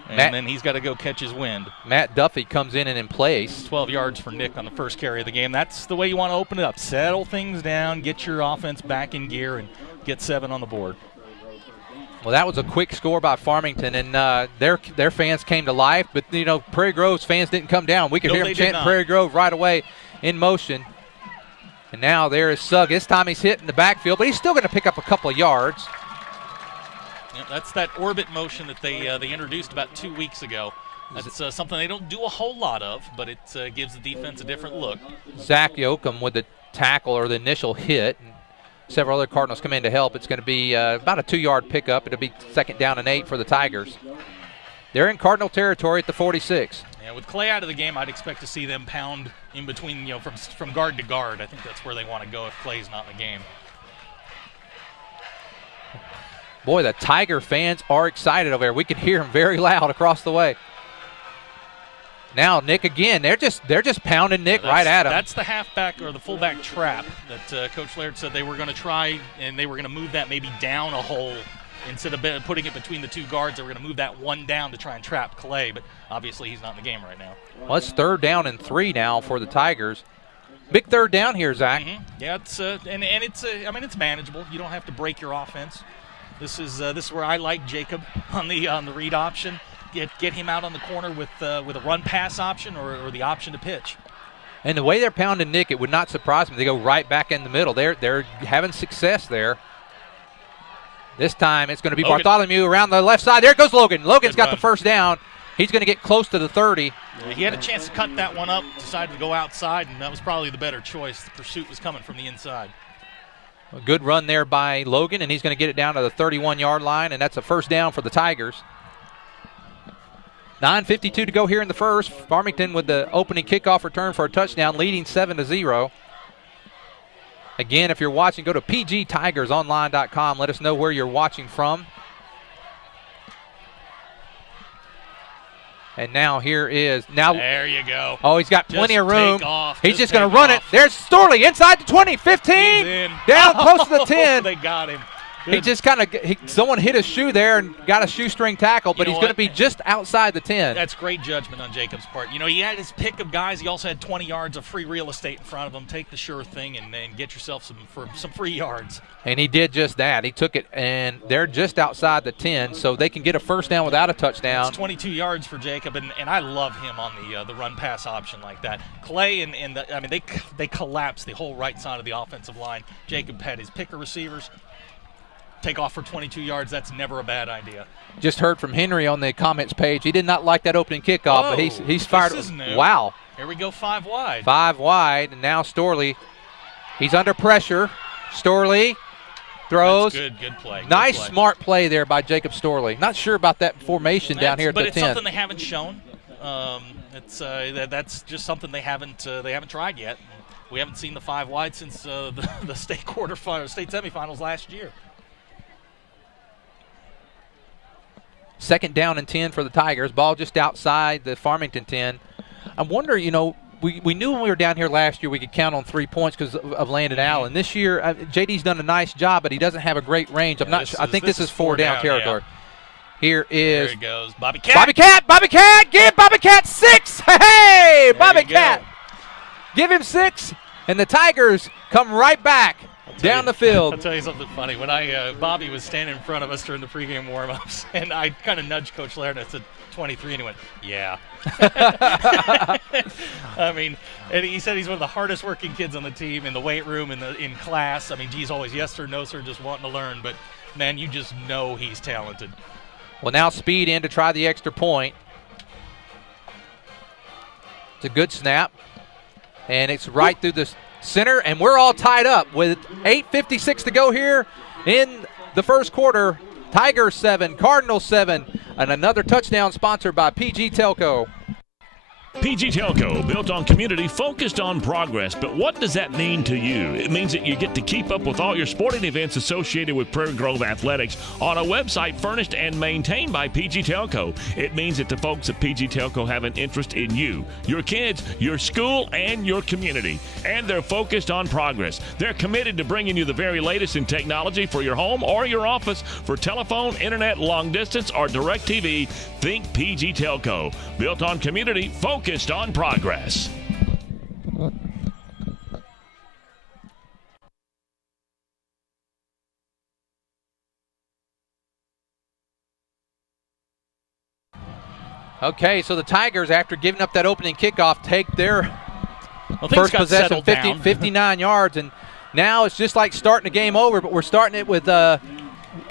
and then he's got to go catch his wind. Matt Duffy comes in and in place. 12 yards for Nick on the first carry of the game. That's the way you want to open it up. Settle things down, get your offense back in gear, and get 7 on the board. Well, that was a quick score by Farmington, and their fans came to life. But, you know, Prairie Grove's fans didn't come down. We could hear them chanting Prairie Grove right away in motion. And now there is Sugg. This time he's hitting the backfield, but he's still going to pick up a couple of yards. Yep, that's that orbit motion that they introduced about 2 weeks ago. That's something they don't do a whole lot of, but it gives the defense a different look. Zach Yoakum with the tackle or the initial hit. Several other Cardinals come in to help. It's going to be about a 2-yard pickup. It'll be 2nd down and 8 for the Tigers. They're in Cardinal territory at the 46. Yeah, with Clay out of the game, I'd expect to see them pound in between, from guard to guard. I think that's where they want to go if Clay's not in the game. Boy, the Tiger fans are excited over there. We could hear them very loud across the way. Now Nick again. They're just pounding Nick right at him. That's the halfback or the fullback trap that Coach Laird said they were going to try, and they were going to move that maybe down a hole instead of putting it between the two guards. They were going to move that one down to try and trap Clay, but obviously he's not in the game right now. Well, it's 3rd down and 3 now for the Tigers. Big 3rd down here, Zach. Mm-hmm. Yeah, it's manageable. You don't have to break your offense. This is where I like Jacob on the read option. Get him out on the corner with a run pass option or the option to pitch. And the way they're pounding Nick, it would not surprise me. They go right back in the middle. They're having success there. This time it's going to be Logan. Bartholomew around the left side. There goes Logan. Logan's got the first down. He's going to get close to the 30. Yeah, he had a chance to cut that one up, decided to go outside, and that was probably the better choice. The pursuit was coming from the inside. A good run there by Logan, and he's going to get it down to the 31-yard line, and that's a first down for the Tigers. 9:52 to go here in the first. Farmington with the opening kickoff return for a touchdown, leading 7-0. Again, if you're watching, go to pgtigersonline.com. Let us know where you're watching from. And now here is there you go. Oh, he's got plenty of room. He's just going to run it. There's Storley inside the 20, 15, down close to the 10. They got him. He just someone hit his shoe there and got a shoestring tackle, but he's going to be just outside the 10. That's great judgment on Jacob's part. He had his pick of guys. He also had 20 yards of free real estate in front of him. Take the sure thing and get yourself some free yards. And he did just that. He took it, and they're just outside the 10, so they can get a first down without a touchdown. It's 22 yards for Jacob, and I love him on the run pass option like that. Clay they collapsed the whole right side of the offensive line. Jacob had his picker receivers. Take off for 22 yards, that's never a bad idea. Just heard from Henry on the comments page. He did not like that opening kickoff, but he's fired. This is new. Wow. Here we go, 5 wide. 5 wide, and now Storley. He's under pressure. Storley throws. That's good play. Nice, smart play there by Jacob Storley. Not sure about that formation down here at the 10. But it's something they haven't shown. That's just something they haven't tried yet. We haven't seen the 5 wide since the state semifinals last year. 2nd down and 10 for the Tigers. Ball just outside the Farmington 10. I wonder, we knew when we were down here last year we could count on 3 points because of Landon Allen. This year, JD's done a nice job, but he doesn't have a great range. I think this is 4 down territory. Yeah. Here is. There he goes. Bobby Cat. Bobby Cat. Give Bobby Cat 6. Hey, Bobby Cat. Give him 6, and the Tigers come right back down the field. I'll tell you something funny. When Bobby was standing in front of us during the pregame warm-ups, and I kind of nudged Coach Laird, and I said 23, and he went, yeah. And he said he's one of the hardest working kids on the team, in the weight room, in class. He's always yes sir, no sir, just wanting to learn. But, man, you just know he's talented. Well, now speed in to try the extra point. It's a good snap, and it's right through the center, and we're all tied up with 8:56 to go here in the first quarter. Tigers 7, Cardinals 7, and another touchdown sponsored by PG Telco. PG Telco, built on community, focused on progress. But what does that mean to you? It means that you get to keep up with all your sporting events associated with Prairie Grove Athletics on a website furnished and maintained by PG Telco. It means that the folks at PG Telco have an interest in you, your kids, your school, and your community. And they're focused on progress. They're committed to bringing you the very latest in technology for your home or your office. For telephone, internet, long distance, or direct TV, think PG Telco. Built on community, focused on progress. Okay, so the Tigers, after giving up that opening kickoff, take their first possession, 59 yards, and now it's just like starting the game over, but we're starting it with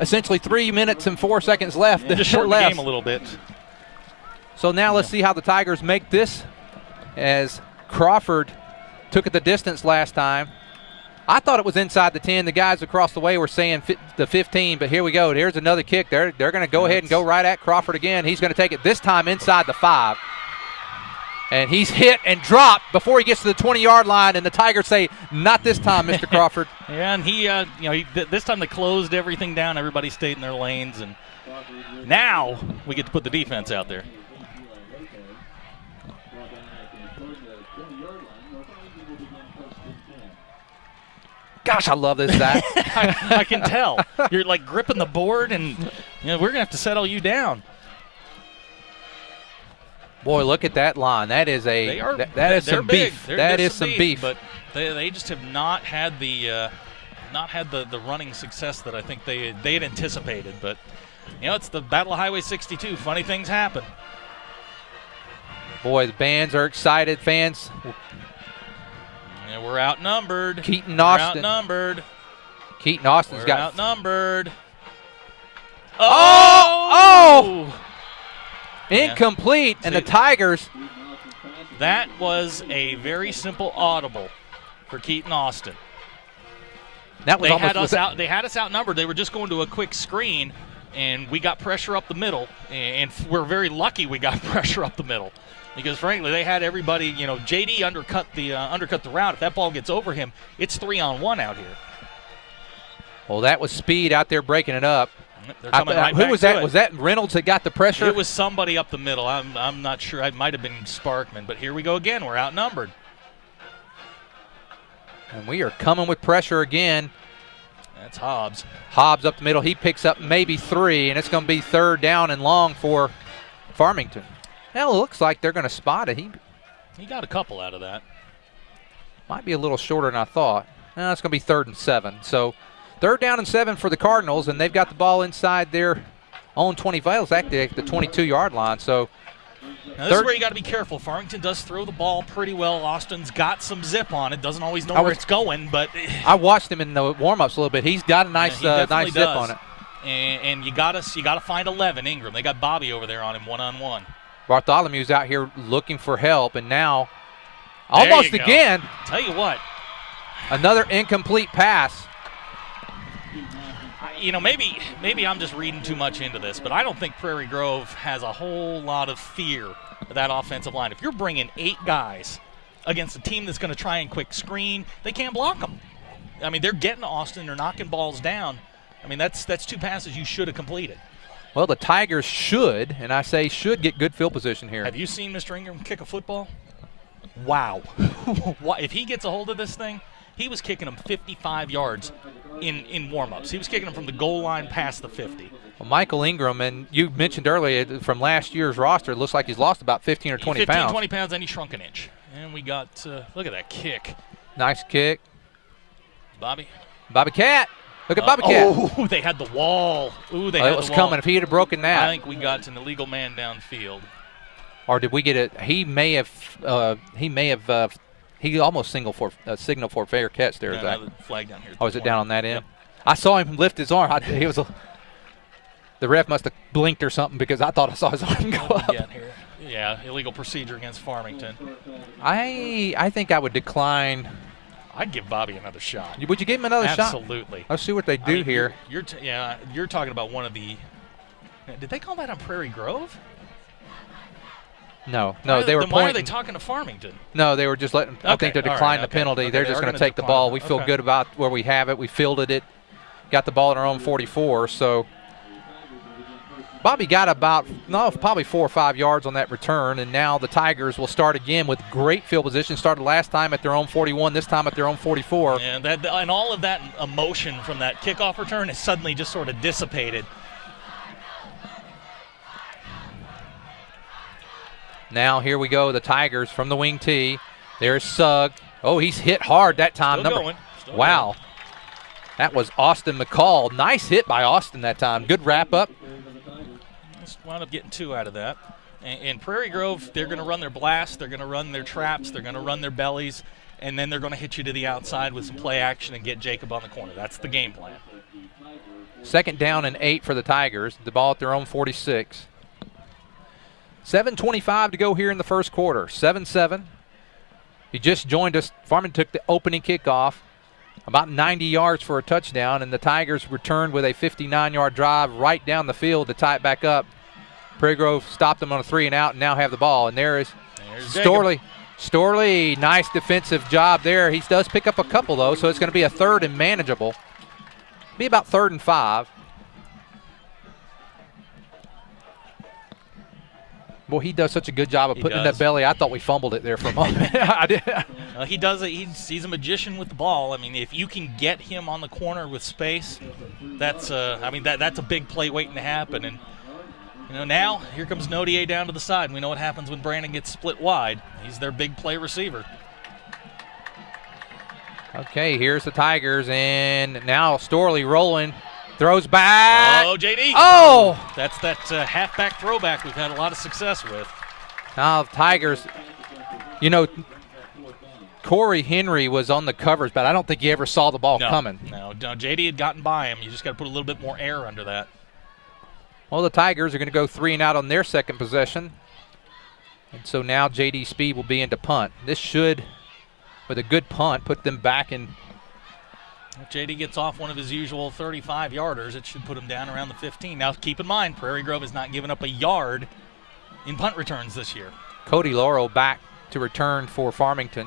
essentially 3 minutes and 4 seconds left. Just shorten the game a little bit. So now let's see how the Tigers make this, as Crawford took it the distance last time. I thought it was inside the 10. The guys across the way were saying the 15, but here we go. There's another kick. They're going to go ahead and go right at Crawford again. He's going to take it this time inside the 5. And he's hit and dropped before he gets to the 20-yard line, and the Tigers say, not this time, Mr. Crawford. Yeah, and this time they closed everything down. Everybody stayed in their lanes, and now we get to put the defense out there. Gosh, I love this, Zach. I can tell. You're like gripping the board, and we're going to have to settle you down. Boy, look at that line. That is some beef. That is some beef. But they just have not had the running success that I think they had anticipated. But it's the Battle of Highway 62. Funny things happen. Boy, the bands are excited. Fans. Yeah, we're outnumbered. Keaton Austin. Keaton Austin's got outnumbered. Oh! Incomplete, and the Tigers. That was a very simple audible for Keaton Austin. That was They had us outnumbered. They were just going to a quick screen, and we got pressure up the middle, and we're very lucky we got pressure up the middle. Because frankly, they had everybody. JD undercut the route. If that ball gets over him, it's 3-on-1 out here. Well, that was speed out there breaking it up. Who was that? Was that Reynolds that got the pressure? It was somebody up the middle. I'm not sure. It might have been Sparkman. But here we go again. We're outnumbered. And we are coming with pressure again. That's Hobbs. Hobbs up the middle. He picks up maybe 3, and it's going to be 3rd down and long for Farmington. Well, it looks like they're going to spot it. He got a couple out of that. Might be a little shorter than I thought. No, it's going to be 3rd and 7. So 3rd down and 7 for the Cardinals, and they've got the ball inside their own 25. It's actually at the 22-yard line. So now this is where you got to be careful. Farmington does throw the ball pretty well. Austin's got some zip on it. Doesn't always know where it's going, but I watched him in the warm-ups a little bit. He's got a nice zip on it. And you got to find 11 Ingram. They got Bobby over there on him one-on-one. Bartholomew's out here looking for help, and now almost again. Tell you what. Another incomplete pass. Maybe I'm just reading too much into this, but I don't think Prairie Grove has a whole lot of fear of that offensive line. If you're bringing 8 guys against a team that's going to try and quick screen, they can't block them. I mean, they're getting to Austin. They're knocking balls down. I mean, that's 2 passes you should have completed. Well, the Tigers should, and I say should, get good field position here. Have you seen Mr. Ingram kick a football? Wow. If he gets a hold of this thing, he was kicking them 55 yards in warm-ups. He was kicking them from the goal line past the 50. Well, Michael Ingram, and you mentioned earlier from last year's roster, it looks like he's lost about 15 or 20 pounds. 15, 20 pounds, and he shrunk an inch. And we got, look at that kick. Nice kick. Bobby Cat. Look at Bobby Cat. Oh, they had the wall. Ooh, they had the wall. It was coming. If he had broken that. I think we got an illegal man downfield. Or did we get it? He almost signaled for a fair catch there. Yeah, the flag down here. Oh, is it down on that end? Yep. I saw him lift his arm. The ref must have blinked or something because I thought I saw his arm go up. Yeah, illegal procedure against Farmington. I think I would decline. I'd give Bobby another shot. Would you give him another shot? Absolutely. Let's see what they do here. You're talking about one of the. Did they call that on Prairie Grove? No, they were. Why are they talking to Farmington? No, they were just letting. Okay. I think they're declining the penalty. Okay, they're just going to take the ball. We feel good about where we have it. We fielded it, got the ball in our own 44. So Bobby got probably 4 or 5 yards on that return, and now the Tigers will start again with great field position. Started last time at their own 41, this time at their own 44. And all of that emotion from that kickoff return has suddenly just sort of dissipated. Now here we go, the Tigers from the wing tee. There's Sugg. Oh, he's hit hard that time. Still going. That was Austin McCall. Nice hit by Austin that time. Good wrap up. Just wound up getting 2 out of that. And Prairie Grove, they're going to run their blast. They're going to run their traps. They're going to run their bellies. And then they're going to hit you to the outside with some play action and get Jacob on the corner. That's the game plan. 2nd down and 8 for the Tigers. The ball at their own 46. 7:25 to go here in the first quarter. 7-7. He just joined us. Farmington took the opening kickoff. about 90 yards for a touchdown, and the Tigers returned with a 59-yard drive right down the field to tie it back up. Prairie Grove stopped them on a 3-and-out and now have the ball, and there's Storley. Storley, nice defensive job there. He does pick up a couple, though, so it's going to be a 3rd and manageable. Be about 3rd and 5. Boy, he does such a good job of putting in that belly. I thought we fumbled it there for a moment. I did. He does it. He's a magician with the ball. I mean, if you can get him on the corner with space, that's that's a big play waiting to happen. And now here comes Nodier down to the side. And we know what happens when Brandon gets split wide. He's their big play receiver. Okay, here's the Tigers, and now Storley rolling. Throws back. Oh, JD. Oh! That's that halfback throwback we've had a lot of success with. Now, Tigers, Corey Henry was on the covers, but I don't think he ever saw the ball coming. No, JD had gotten by him. You just got to put a little bit more air under that. Well, the Tigers are going to go 3-and-out on their second possession. And so now JD Speed will be into punt. This should, with a good punt, put them back in. If JD gets off one of his usual 35-yarders, it should put him down around the 15. Now, keep in mind, Prairie Grove has not given up a yard in punt returns this year. Cody Laurel back to return for Farmington.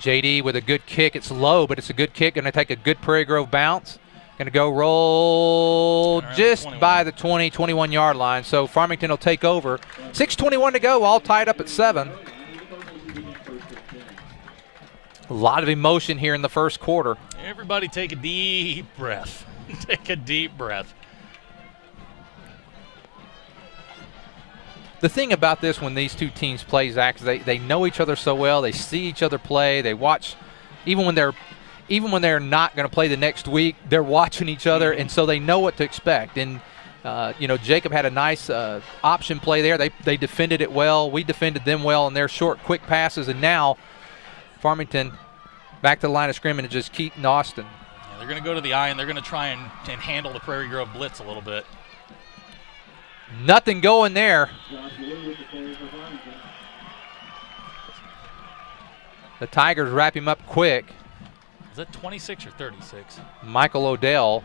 JD with a good kick. It's low, but it's a good kick. Going to take a good Prairie Grove bounce. Going to go roll just by the 20, 21-yard line. So Farmington will take over. 6:21 to go, all tied up at 7. A lot of emotion here in the first quarter. Everybody take a deep breath. Take a deep breath. The thing about this when these two teams play, Zach, is they know each other so well. They see each other play. They watch, even when they're not going to play the next week, they're watching each other, and so they know what to expect. And Jacob had a nice option play there. They defended it well. We defended them well in their short, quick passes, and now Farmington back to the line of scrimmage and just Keaton Austin. Yeah, they're going to go to the eye, and they're going to try and handle the Prairie Grove blitz a little bit. Nothing going there. The Tigers wrap him up quick. Is that 26 or 36? Michael Odell.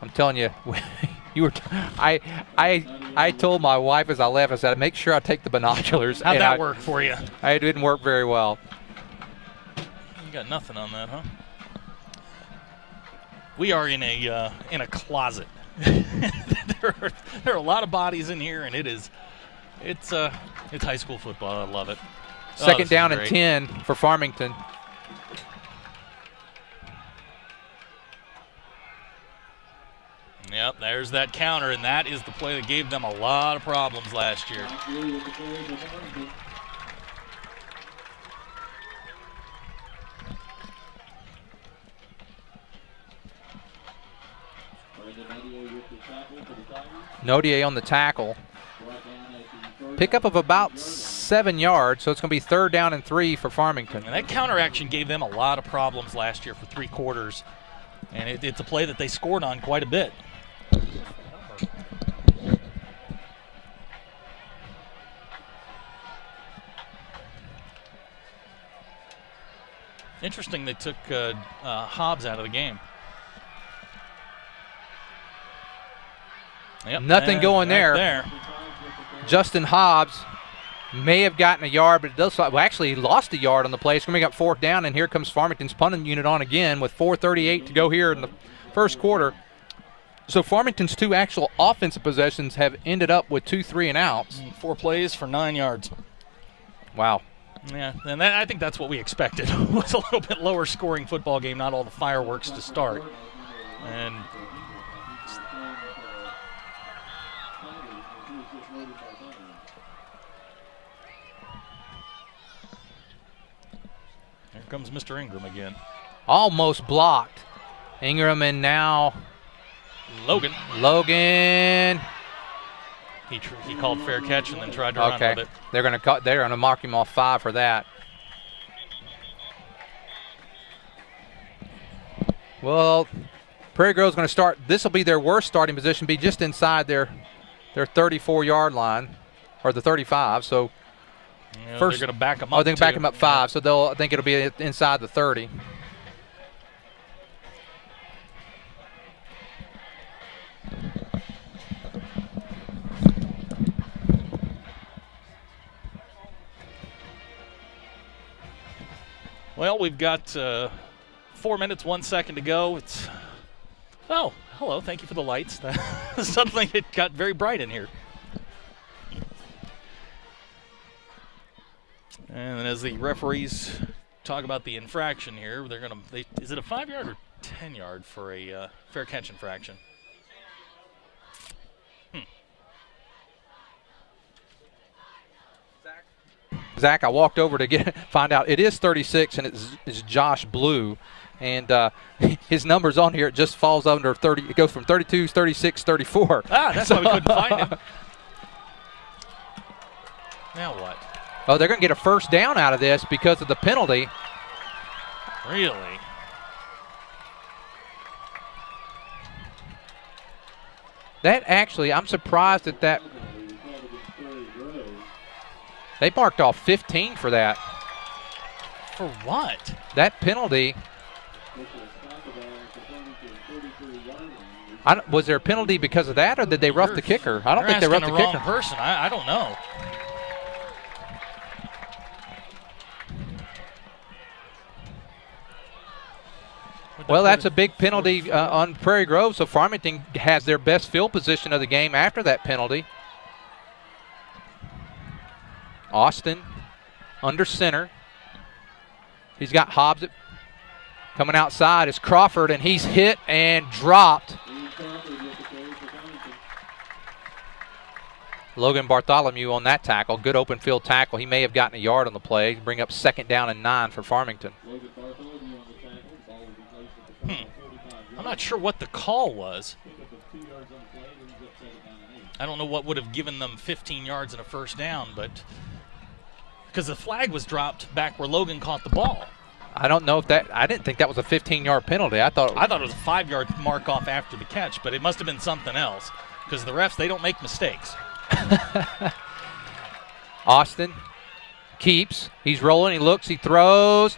I'm telling you, I told my wife as I left, I said, make sure I take the binoculars. How'd that work for you? It didn't work very well. You got nothing on that, huh? We are in a closet. there are a lot of bodies in here, and it's high school football. I love it. Second down and 10 for Farmington. Yep, there's that counter, and that is the play that gave them a lot of problems last year. Nodier on the tackle. Pickup of about 7 yards, so it's going to be 3rd down and 3 for Farmington. And that counter action gave them a lot of problems last year for 3 quarters, and it's a play that they scored on quite a bit. Interesting they took Hobbs out of the game. Yep, nothing going there. Justin Hobbs may have gotten a yard, but it does. Well, actually, he lost a yard on the play. It's going to be 4th down, and here comes Farmington's punting unit on again with 4:38 to go here in the first quarter. So Farmington's 2 actual offensive possessions have ended up with 2 3-and-outs. 4 plays for 9 yards. Wow. Yeah, and I think that's what we expected. It was a little bit lower scoring football game, not all the fireworks to start. And here comes Mr. Ingram again. Almost blocked. Ingram, and now Logan. He called fair catch and then tried to run with it. They're going to mark him off 5 for that. Well, Prairie Grove's going to start. This will be their worst starting position, be just inside their 34-yard line. or the 35. So first they're going to back them up. Oh, they're going to back them up 5. So I think it'll be inside the 30. Well, we've got 4 minutes, 1 second to go. Oh, hello. Thank you for the lights. Suddenly it got very bright in here. And then as the referees talk about the infraction here, they're going to, is it a 5-yard or 10-yard for a fair catch infraction? Zach, I walked over to find out it is 36, and it's Josh Blue. And his number's on here. It just falls under 30. It goes from 32, 36, 34. That's why we couldn't find him. Now what? Oh, they're going to get a first down out of this because of the penalty. Really? That actually, I'm surprised that they marked off 15 for that. For what? That penalty. Was there a penalty because of that, or did they rough the kicker? I don't think they roughed the kicker. Wrong person. I don't know. Well, that's a big penalty on Prairie Grove, so Farmington has their best field position of the game after that penalty. Austin under center. He's got Hobbs coming outside. It's Crawford, and he's hit and dropped. Logan Bartholomew on that tackle. Good open field tackle. He may have gotten a yard on the play. Bring up 2nd down and 9 for Farmington. I'm not sure what the call was. I don't know what would have given them 15 yards and a first down, but because the flag was dropped back where Logan caught the ball. I don't know if that. I didn't think that was a 15-yard penalty. I thought it was a 5-yard mark off after the catch, but it must have been something else because the refs, they don't make mistakes. Austin keeps. He's rolling. He looks. He throws.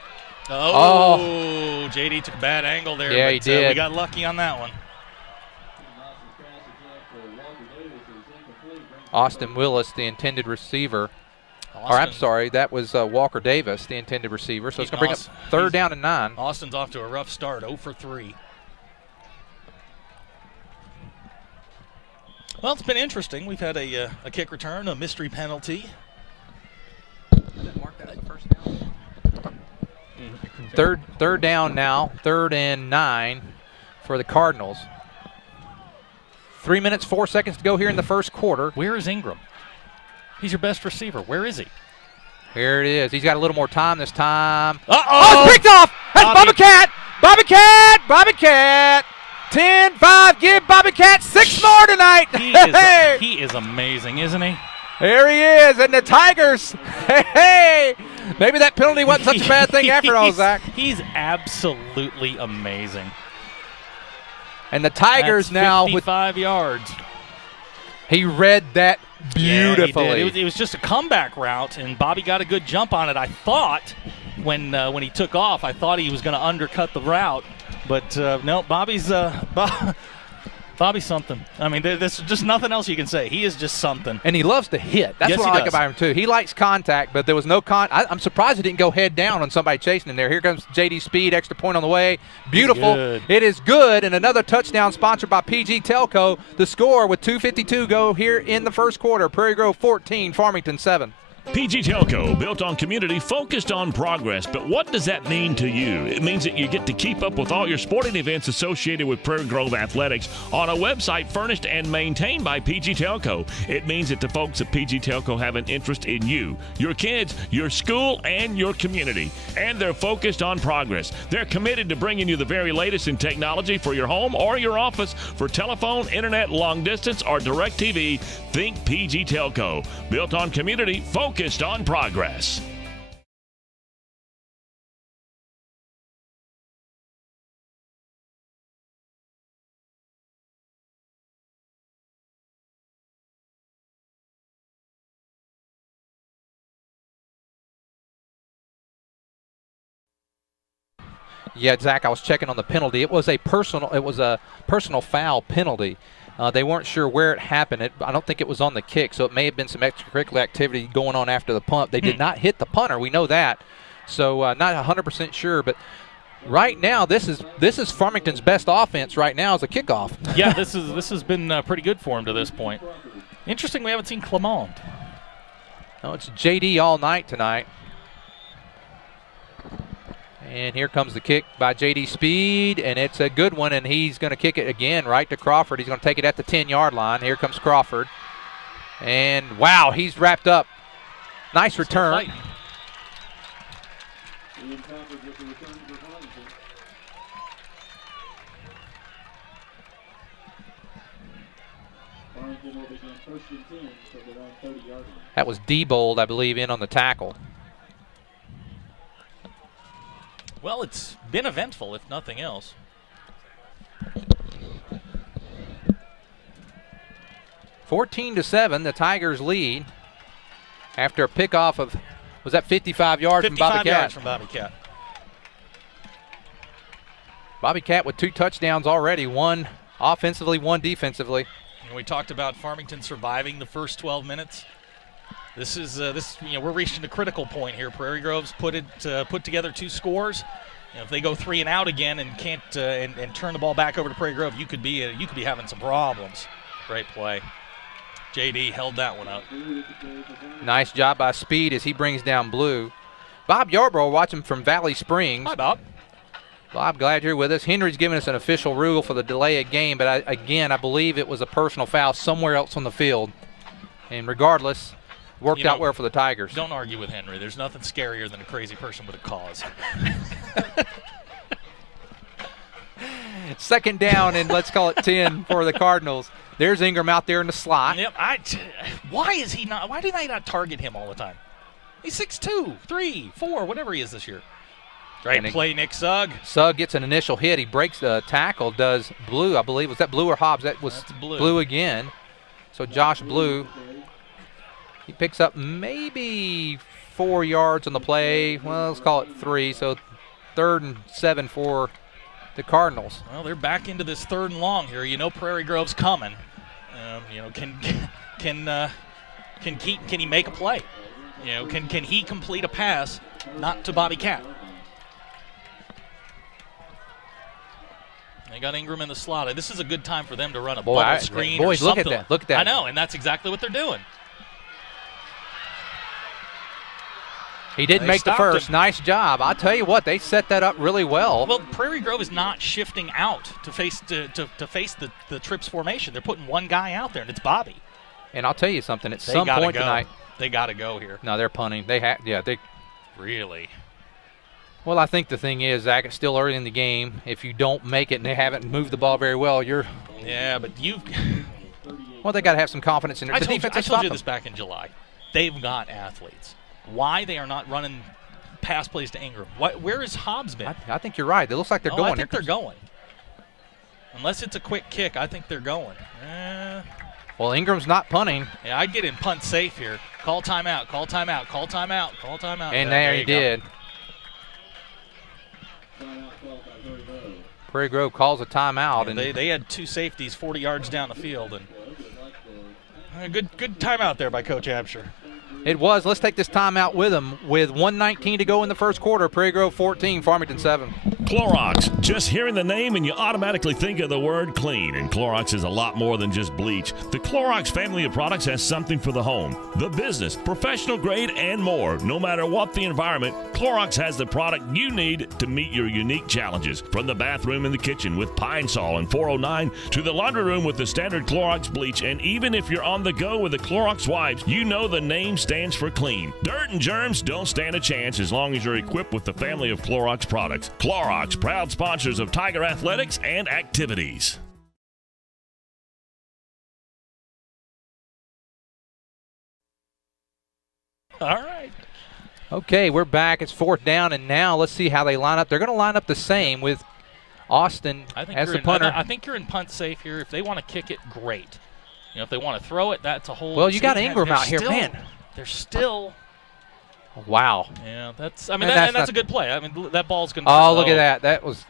Oh, JD took a bad angle there. Yeah, he did. We got lucky on that one. Austin Willis, the intended receiver. Or I'm sorry, that was Walker Davis, the intended receiver. So it's going to bring up 3rd down and 9. Austin's off to a rough start, 0 for 3. Well, it's been interesting. We've had a kick return, a mystery penalty. Third down now, 3rd and 9 for the Cardinals. 3 minutes, 4 seconds to go here in the first quarter. Where is Ingram? He's your best receiver. Where is he? Here it is. He's got a little more time this time. Uh-oh! Oh, it's picked off! That's Bobby Cat! Bobby Cat! Bobby Cat! 10-5. Give Bobby Cat 6 more tonight. He is amazing, isn't he? There he is, and the Tigers. Hey! Maybe that penalty wasn't such a bad thing after all, Zach. He's absolutely amazing. And the Tigers now with 55 yards. He read that beautifully. Yeah, he did. It was just a comeback route, and Bobby got a good jump on it. I thought when he took off, I thought he was going to undercut the route, but no, Bobby's something. I mean, there's just nothing else you can say. He is just something. And he loves to hit. That's what I like about him, too. He likes contact, but there was no I'm surprised he didn't go head down on somebody chasing him there. Here comes J.D. Speed, extra point on the way. Beautiful. It is good, and another touchdown sponsored by PG Telco. The score with 2:52 go here in the first quarter. Prairie Grove 14, Farmington 7. PG Telco, built on community, focused on progress. But what does that mean to you? It means that you get to keep up with all your sporting events associated with Prairie Grove Athletics on a website furnished and maintained by PG Telco. It means that the folks at PG Telco have an interest in you, your kids, your school, and your community. And they're focused on progress. They're committed to bringing you the very latest in technology for your home or your office. For telephone, internet, long distance, or direct TV, think PG Telco. Built on community, focused on progress. Yeah, Zach, I was checking on the penalty. It was a personal foul penalty. They weren't sure where it happened. I don't think it was on the kick, so it may have been some extracurricular activity going on after the punt. They did not hit the punter. We know that. So not 100% sure, but right now this is Farmington's best offense right now as a kickoff. Yeah, this has been pretty good for him to this point. Interesting, we haven't seen Clement. No, it's JD all night tonight. And here comes the kick by J.D. Speed, and it's a good one, and he's going to kick it again right to Crawford. He's going to take it at the 10-yard line. Here comes Crawford. And, wow, he's wrapped up. Nice return. That was Diebold, I believe, in on the tackle. Well, it's been eventful, if nothing else. (14-7), the Tigers lead after a pickoff of, was that 55 yards from Bobby Cat? 55 yards from Bobby Cat. Bobby Cat with 2 touchdowns already, one offensively, one defensively. And we talked about Farmington surviving the first 12 minutes. This is we're reaching a critical point here. Prairie Grove's put together 2 scores. If they go 3 and out again and can't and turn the ball back over to Prairie Grove, you could be having some problems. Great play. JD held that one up. Nice job by Speed as he brings down Blue. Bob Yarbrough watching from Valley Springs. Hi, Bob. Bob, glad you're with us. Henry's giving us an official rule for the delay of game, but I believe it was a personal foul somewhere else on the field. And regardless, worked out well for the Tigers. Don't argue with Henry. There's nothing scarier than a crazy person with a cause. Second down, and let's call it 10 for the Cardinals. There's Ingram out there in the slot. Yep. Why did I not target him all the time? He's 6'2", 3, 4, whatever he is this year. Great play, Nick Sugg. Sugg gets an initial hit. He breaks the tackle, does Blue, I believe. Was that Blue or Hobbs? That's Blue again. So Josh Blue, he picks up maybe 4 yards on the play. Well, let's call it 3. So 3rd and 7 for the Cardinals. Well, they're back into this 3rd and long here. You know Prairie Grove's coming. Can he make a play? Can he complete a pass? Not to Bobby Cat. They got Ingram in the slot. This is a good time for them to run a bubble screen or something. Look at that. Look at that. I know, and that's exactly what they're doing. He didn't make the first. Nice job. I'll tell you what, they set that up really well. Well, Prairie Grove is not shifting out to face the trips formation. They're putting one guy out there, and it's Bobby. And I'll tell you something. At some point tonight, they got to go here. No, they're punting. They really. Well, I think the thing is, Zach, it's still early in the game. If you don't make it and they haven't moved the ball very well, Yeah, but well, they got to have some confidence in it. I told you this back in July. They've got athletes. Why they are not running pass plays to Ingram? Where has Hobbs been? I think you're right. It looks like they're going. I think they're going. Unless it's a quick kick, I think they're going. Well, Ingram's not punting. Yeah, I'd get in punt safe here. Call timeout, call timeout, call timeout, call timeout. And there he did. Prairie Grove calls a timeout. Yeah, they had 2 safeties 40 yards down the field. And good timeout there by Coach Absher. It was. Let's take this timeout with them. With 1:19 to go in the first quarter, Prairie Grove 14, Farmington 7. Clorox. Just hearing the name and you automatically think of the word clean. And Clorox is a lot more than just bleach. The Clorox family of products has something for the home, the business, professional grade, and more. No matter what the environment, Clorox has the product you need to meet your unique challenges. From the bathroom and the kitchen with Pine Sol and 409 to the laundry room with the standard Clorox bleach. And even if you're on the go with the Clorox wipes, you know the name stands for clean. Dirt and germs don't stand a chance as long as you're equipped with the family of Clorox products. Clorox, proud sponsors of Tiger athletics and activities. All right. Okay, we're back. It's 4th down, and now let's see how they line up. They're going to line up the same with Austin as the punter. I think you're in punt safe here. If they want to kick it, great. If they want to throw it, that's a whole. Well, you got Ingram out here, man. They're still Wow. Yeah, that's. I mean, And that's a good play. I mean, that ball's going to. Oh, look at that. That was.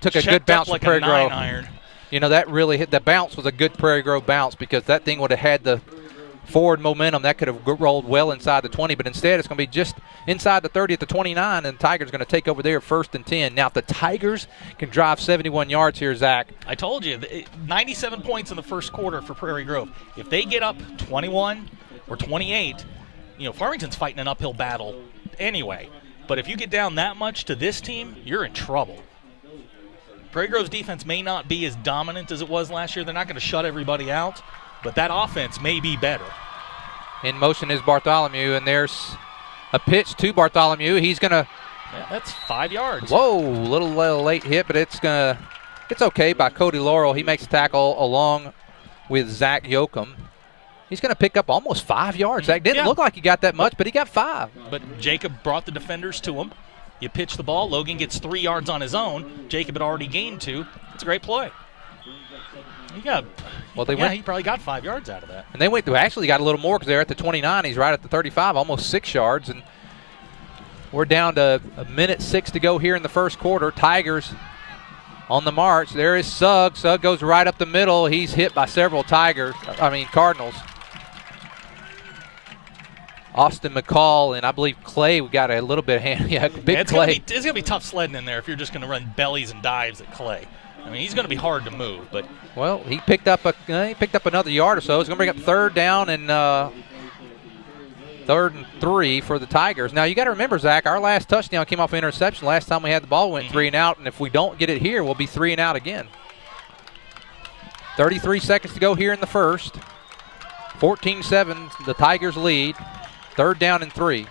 Took a good bounce from Prairie Grove. 9-iron. You know, that really hit. The bounce was a good Prairie Grove bounce because that thing would have had the forward momentum. That could have rolled well inside the 20, but instead it's going to be just inside the 30 at the 29, and the Tigers are going to take over there 1st and 10. Now, if the Tigers can drive 71 yards here, Zach. I told you, 97 points in the first quarter for Prairie Grove. If they get up 21 or 28, you know, Farmington's fighting an uphill battle anyway. But if you get down that much to this team, you're in trouble. Prairie Grove's defense may not be as dominant as it was last year. They're not going to shut everybody out, but that offense may be better. In motion is Bartholomew, and there's a pitch to Bartholomew. He's going to. Yeah, that's 5 yards. Whoa, little late hit, but it's okay by Cody Laurel. He makes a tackle along with Zach Yoakum. He's going to pick up almost 5 yards. Zach didn't look like he got that much, but he got 5. But Jacob brought the defenders to him. You pitch the ball. Logan gets 3 yards on his own. Jacob had already gained 2. It's a great play. He probably got 5 yards out of that. And they actually got a little more because they're at the 29. He's right at the 35, almost 6 yards. And we're down to 1:06 to go here in the first quarter. Tigers on the march. There is Sugg. Sugg goes right up the middle. He's hit by several Cardinals. Austin McCall and I believe Clay, we got a little bit of hand. Yeah, big Clay. It's going to be tough sledding in there if you're just going to run bellies and dives at Clay. I mean, he's going to be hard to move, but. Well, he picked up another yard or so. It's going to bring up 3rd down and 3rd and 3 for the Tigers. Now, you got to remember, Zach, our last touchdown came off an interception. Last time we had the ball went 3 and out, and if we don't get it here, we'll be 3 and out again. 33 seconds to go here in the first. 14-7, the Tigers lead. 3rd down and 3.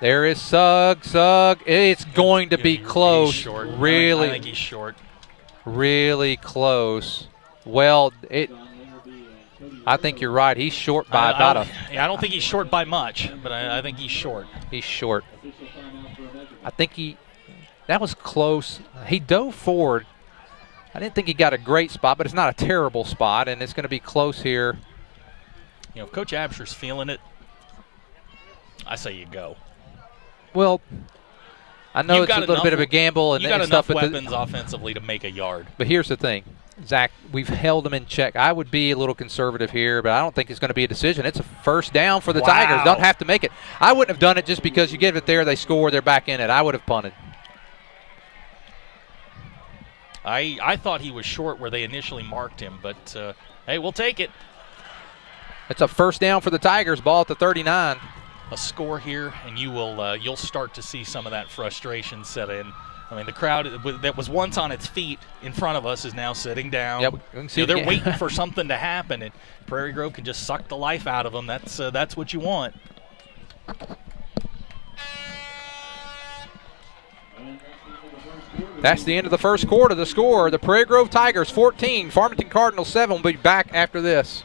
There is Sugg. It's going to be close. He's short. Really, I think he's short. Really close. Well, I think you're right. He's short by about I don't think he's short by much, but I think he's short. He's short. I think that was close. He dove forward. I didn't think he got a great spot, but it's not a terrible spot, and it's going to be close here. You know, if Coach Absher's feeling it, I say you go. Well, I know it's a little bit of a gamble and you got stuff, enough weapons offensively to make a yard. But here's the thing, Zach, we've held them in check. I would be a little conservative here, but I don't think it's going to be a decision. It's a 1st down for the Tigers. Don't have to make it. I wouldn't have done it just because you give it there, they score, they're back in it. I would have punted. I thought he was short where they initially marked him, but hey, we'll take it. It's a 1st down for the Tigers, ball at the 39. A score here, and you'll start to see some of that frustration set in. I mean, the crowd that was once on its feet in front of us is now sitting down. Yep, we can see they're waiting for something to happen, and Prairie Grove can just suck the life out of them. That's what you want. That's the end of the first quarter. The score, the Prairie Grove Tigers 14, Farmington Cardinals 7. We'll be back after this.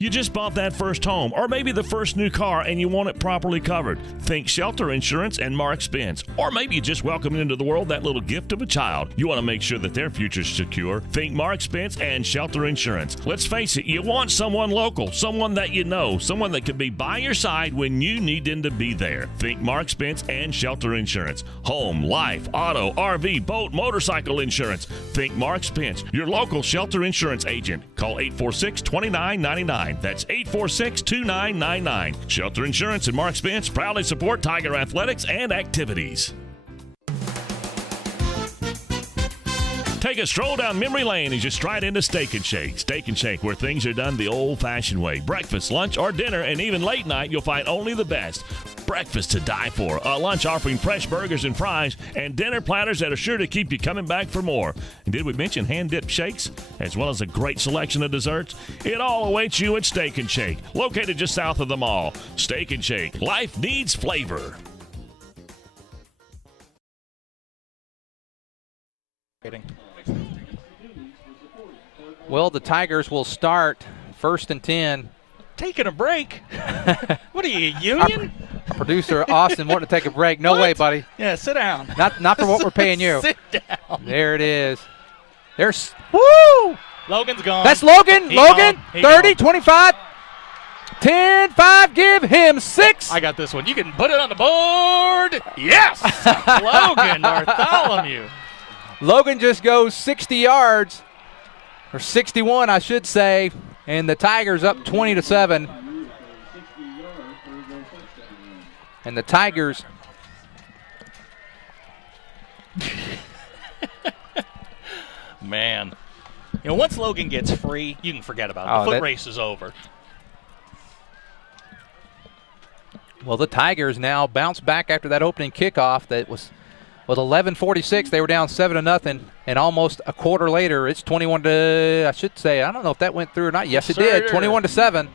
You just bought that first home, or maybe the first new car, and you want it properly covered. Think Shelter Insurance and Mark Spence. Or maybe you just welcomed into the world that little gift of a child. You want to make sure that their future's secure. Think Mark Spence and Shelter Insurance. Let's face it, you want someone local, someone that you know, someone that can be by your side when you need them to be there. Think Mark Spence and Shelter Insurance. Home, life, auto, RV, boat, motorcycle insurance. Think Mark Spence, your local Shelter Insurance agent. Call 846-2999. That's 846-2999. Shelter Insurance and Mark Spence proudly support Tiger athletics and activities. Take a stroll down memory lane as you stride into Steak and Shake. Steak and Shake, where things are done the old-fashioned way. Breakfast, lunch, or dinner, and even late night, you'll find only the best. Breakfast to die for, a lunch offering fresh burgers and fries, and dinner platters that are sure to keep you coming back for more. And did we mention hand-dipped shakes, as well as a great selection of desserts? It all awaits you at Steak and Shake, located just south of the mall. Steak and Shake, life needs flavor. Well, the Tigers will start 1st and 10. Taking a break? What are you, union? Producer Austin wanting to take a break. No way, buddy. Yeah, sit down. Not for what we're paying you. Sit down. There it is. There's, woo! Logan's gone. That's Logan. He Logan, gone. He 30, gone. 25, 10, 5, give him 6. I got this one. You can put it on the board. Yes! Logan Bartholomew. Logan just goes 60 yards, or 61, I should say, and the Tigers up 20-7. And the Tigers Man. You know, once Logan gets free, you can forget about it. Oh, The foot race is over. Well, the Tigers now bounce back after that opening kickoff that was with 11:46. They were down 7-0, and almost a quarter later, it's 21 to, I should say, I don't know if that went through or not. Yes, it did, 21-7.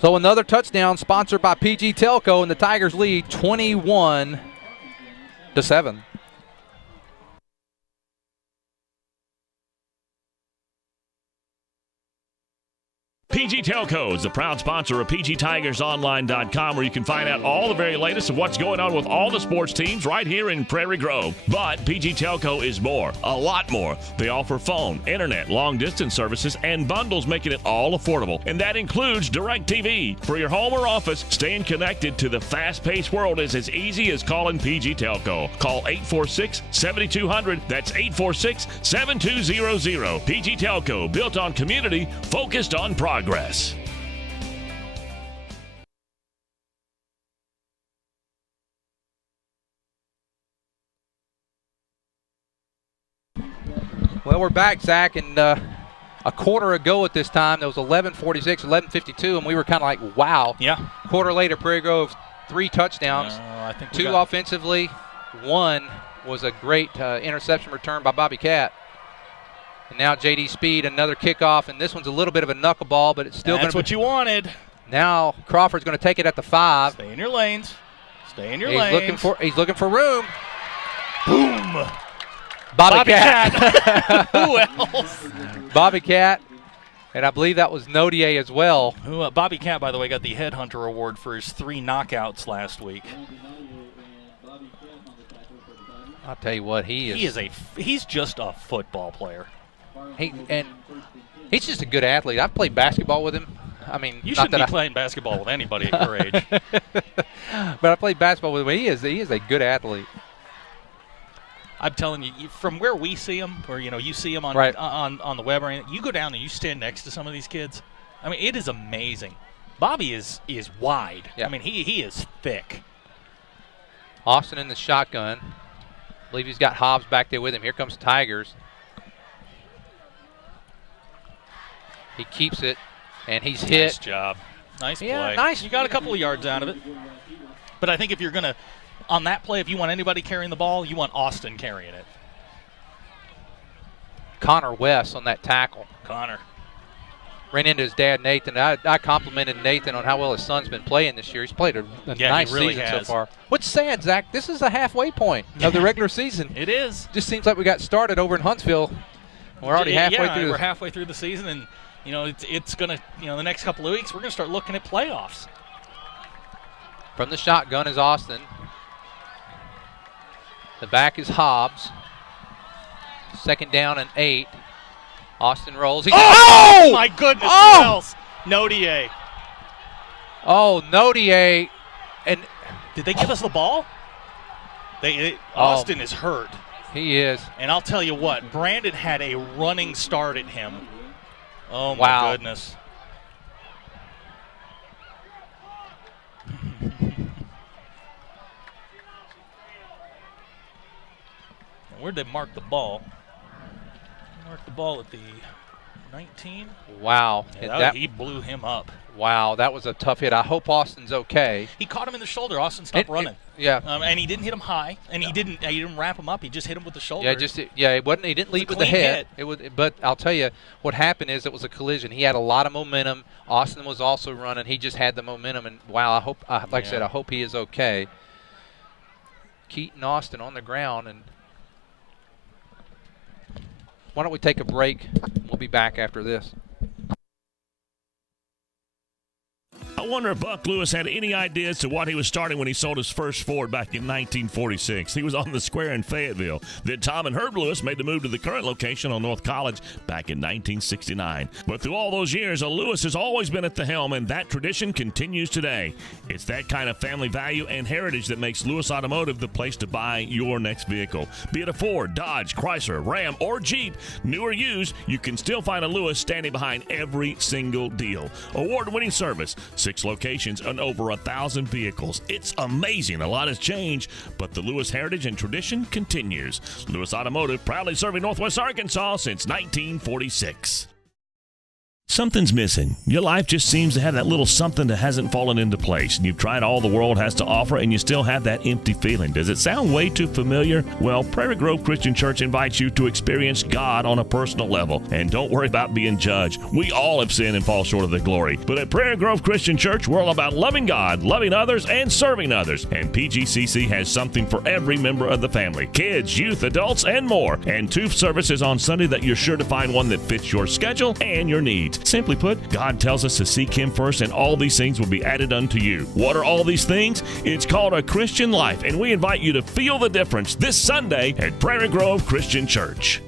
So another touchdown sponsored by PG Telco, and the Tigers lead 21-7. PG Telco is the proud sponsor of PGTigersOnline.com, where you can find out all the very latest of what's going on with all the sports teams right here in Prairie Grove. But PG Telco is more, a lot more. They offer phone, internet, long-distance services, and bundles, making it all affordable. And that includes DirecTV. For your home or office, staying connected to the fast-paced world is as easy as calling PG Telco. Call 846-7200. That's 846-7200. PG Telco, built on community, focused on progress. Well, we're back, Zach, and a quarter ago at this time, there was 11:46, 11:52, and we were kind of like, wow. Yeah. Quarter later, Prairie Grove, 3 touchdowns, I think 2 offensively, 1 was a great interception return by Bobby Cat. And now J.D. Speed, another kickoff, and this one's a little bit of a knuckleball, but it's still going to be. That's what you wanted. Now Crawford's going to take it at the 5. Stay in your lanes. Stay in your lanes. He's looking for room. Boom. Bobby Cat. Who else? Bobby Cat, and I believe that was Nodier as well. Bobby Cat, by the way, got the Headhunter Award for his 3 knockouts last week. I'll tell you what, he's just a football player. He's just a good athlete. I've played basketball with him. I mean, you shouldn't be playing basketball with anybody at your age. But I played basketball with him. He is a good athlete. I'm telling you, from where we see him, or you see him on the web, or anything, you go down and you stand next to some of these kids. I mean, it is amazing. Bobby is wide. Yeah. I mean, he is thick. Austin in the shotgun. I believe he's got Hobbs back there with him. Here comes Tigers. He keeps it, and he's hit. Nice job. Nice play. Nice. You got a couple of yards out of it. But I think if you're going to, on that play, if you want anybody carrying the ball, you want Austin carrying it. Connor West on that tackle. Connor. Ran into his dad, Nathan. I complimented Nathan on how well his son's been playing this year. He's played a nice season so far. What's sad, Zach, this is the halfway point of the regular season. It is. Just seems like we got started over in Huntsville. We're already halfway through. We're halfway through the season, and it's going to, the next couple of weeks, we're going to start looking at playoffs. From the shotgun is Austin. The back is Hobbs. 2nd down and 8. Austin rolls. Oh my goodness! Who else? Nodier. Oh, Nodier. And did they give us the ball? Austin is hurt. He is. And I'll tell you what, Brandon had a running start at him. Oh my goodness. Where'd they mark the ball? Mark the ball at the 19. Wow. Yeah, he blew him up. Wow, that was a tough hit. I hope Austin's okay. He caught him in the shoulder. Austin stopped running. And he didn't hit him high, and he didn't wrap him up. He just hit him with the shoulder. He didn't lead with the head. But I'll tell you what happened is it was a collision. He had a lot of momentum. Austin was also running. He just had the momentum, and wow, I hope I said I hope he is okay. Keaton Austin on the ground, and why don't we take a break? We'll be back after this. I wonder if Buck Lewis had any idea as to what he was starting when he sold his first Ford back in 1946. He was on the square in Fayetteville. Then Tom and Herb Lewis made the move to the current location on North College back in 1969. But through all those years, a Lewis has always been at the helm, and that tradition continues today. It's that kind of family value and heritage that makes Lewis Automotive the place to buy your next vehicle. Be it a Ford, Dodge, Chrysler, Ram, or Jeep, new or used, you can still find a Lewis standing behind every single deal. Award-winning service, 6 locations, and over 1,000 vehicles. It's amazing. A lot has changed, but the Lewis heritage and tradition continues. Lewis Automotive, proudly serving Northwest Arkansas since 1946. Something's missing. Your life just seems to have that little something that hasn't fallen into place. And you've tried all the world has to offer, and you still have that empty feeling. Does it sound way too familiar? Well, Prairie Grove Christian Church invites you to experience God on a personal level. And don't worry about being judged. We all have sinned and fall short of the glory. But at Prairie Grove Christian Church, we're all about loving God, loving others, and serving others. And PGCC has something for every member of the family. Kids, youth, adults, and more. And 2 services on Sunday that you're sure to find one that fits your schedule and your needs. Simply put, God tells us to seek Him first, and all these things will be added unto you. What are all these things? It's called a Christian life, and we invite you to feel the difference this Sunday at Prairie Grove Christian Church.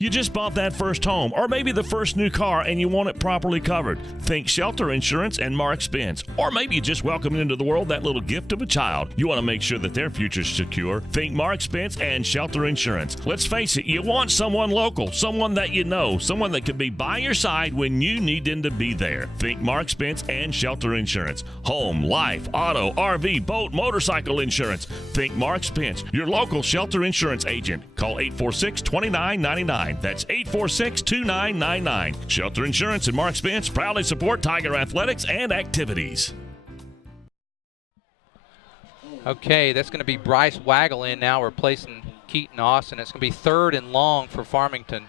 You just bought that first home, or maybe the first new car, and you want it properly covered. Think shelter insurance and Mark Spence. Or maybe you just welcomed into the world that little gift of a child. You want to make sure that their future's secure. Think Mark Spence and shelter insurance. Let's face it, you want someone local, someone that you know, someone that can be by your side when you need them to be there. Think Mark Spence and shelter insurance. Home, life, auto, RV, boat, motorcycle insurance. Think Mark Spence, your local shelter insurance agent. Call 846-2999. That's 846-2999. Shelter Insurance and Mark Spence proudly support Tiger athletics and activities. Okay, that's going to be Bryce Waggle in now, replacing Keaton Austin. It's going to be 3rd and long for Farmington.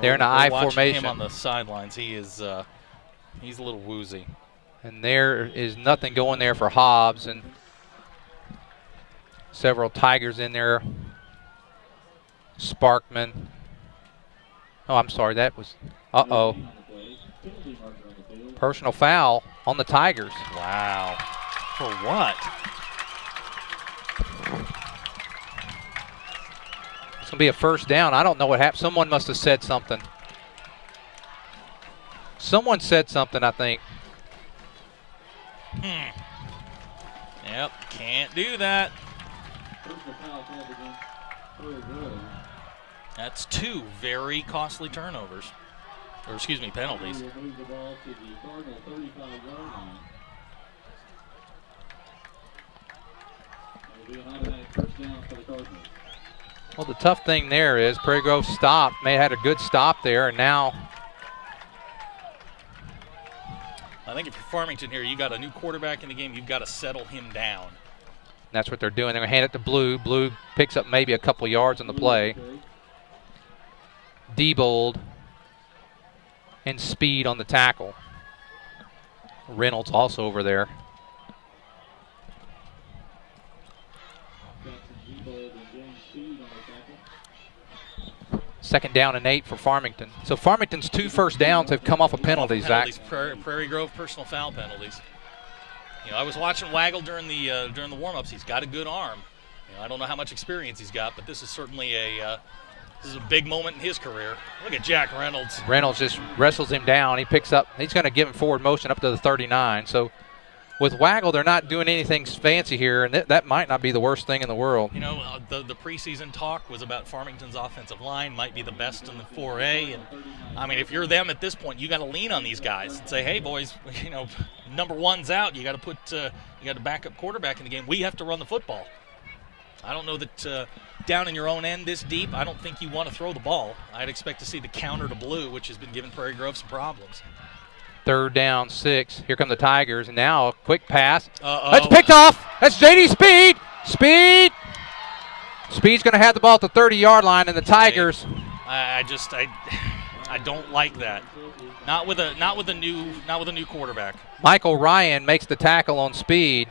They're in an I formation. Him on the sidelines. He is he's a little woozy. And there is nothing going there for Hobbs, and several Tigers in there. Sparkman. Oh, I'm sorry, that was, uh-oh. Personal foul on the Tigers. Wow. For what? It's going to be a first down. I don't know what happened. Someone must have said something. Someone said something, I think. Yep, can't do that. That's 2 very costly turnovers, or excuse me, penalties. Well, the tough thing there is Prairie Grove stopped, may have had a good stop there, and now I think if you're Farmington here, you got a new quarterback in the game, you've got to settle him down. That's what they're doing. They're going to hand it to Blue. Blue picks up maybe a couple yards on the play. Diebold and Speed on the tackle. Reynolds also over there. Second down and 8 for Farmington. So Farmington's 2 first downs have come off of penalties, Zach. Prairie Grove personal foul penalties. You know, I was watching Waggle during the warm-ups. He's got a good arm. You know, I don't know how much experience he's got, but this is certainly this is a big moment in his career. Look at Jack Reynolds. Reynolds just wrestles him down. He picks up. He's going to give him forward motion up to the 39. So with Waggle, they're not doing anything fancy here, and that might not be the worst thing in the world. You know, the preseason talk was about Farmington's offensive line might be the best in the 4A, and I mean, if you're them at this point, you got to lean on these guys and say, hey, boys, you know, number 1's out. You got to put you got a backup quarterback in the game. We have to run the football. I don't know that down in your own end this deep, I don't think you want to throw the ball. I'd expect to see the counter to Blue, which has been giving Prairie Grove some problems. 3rd down, 6. Here come the Tigers, and now a quick pass. That's picked off. That's J.D. Speed. Speed's going to have the ball at the 30-yard line, and the Tigers. I don't like that. Not with a new quarterback. Michael Ryan makes the tackle on Speed.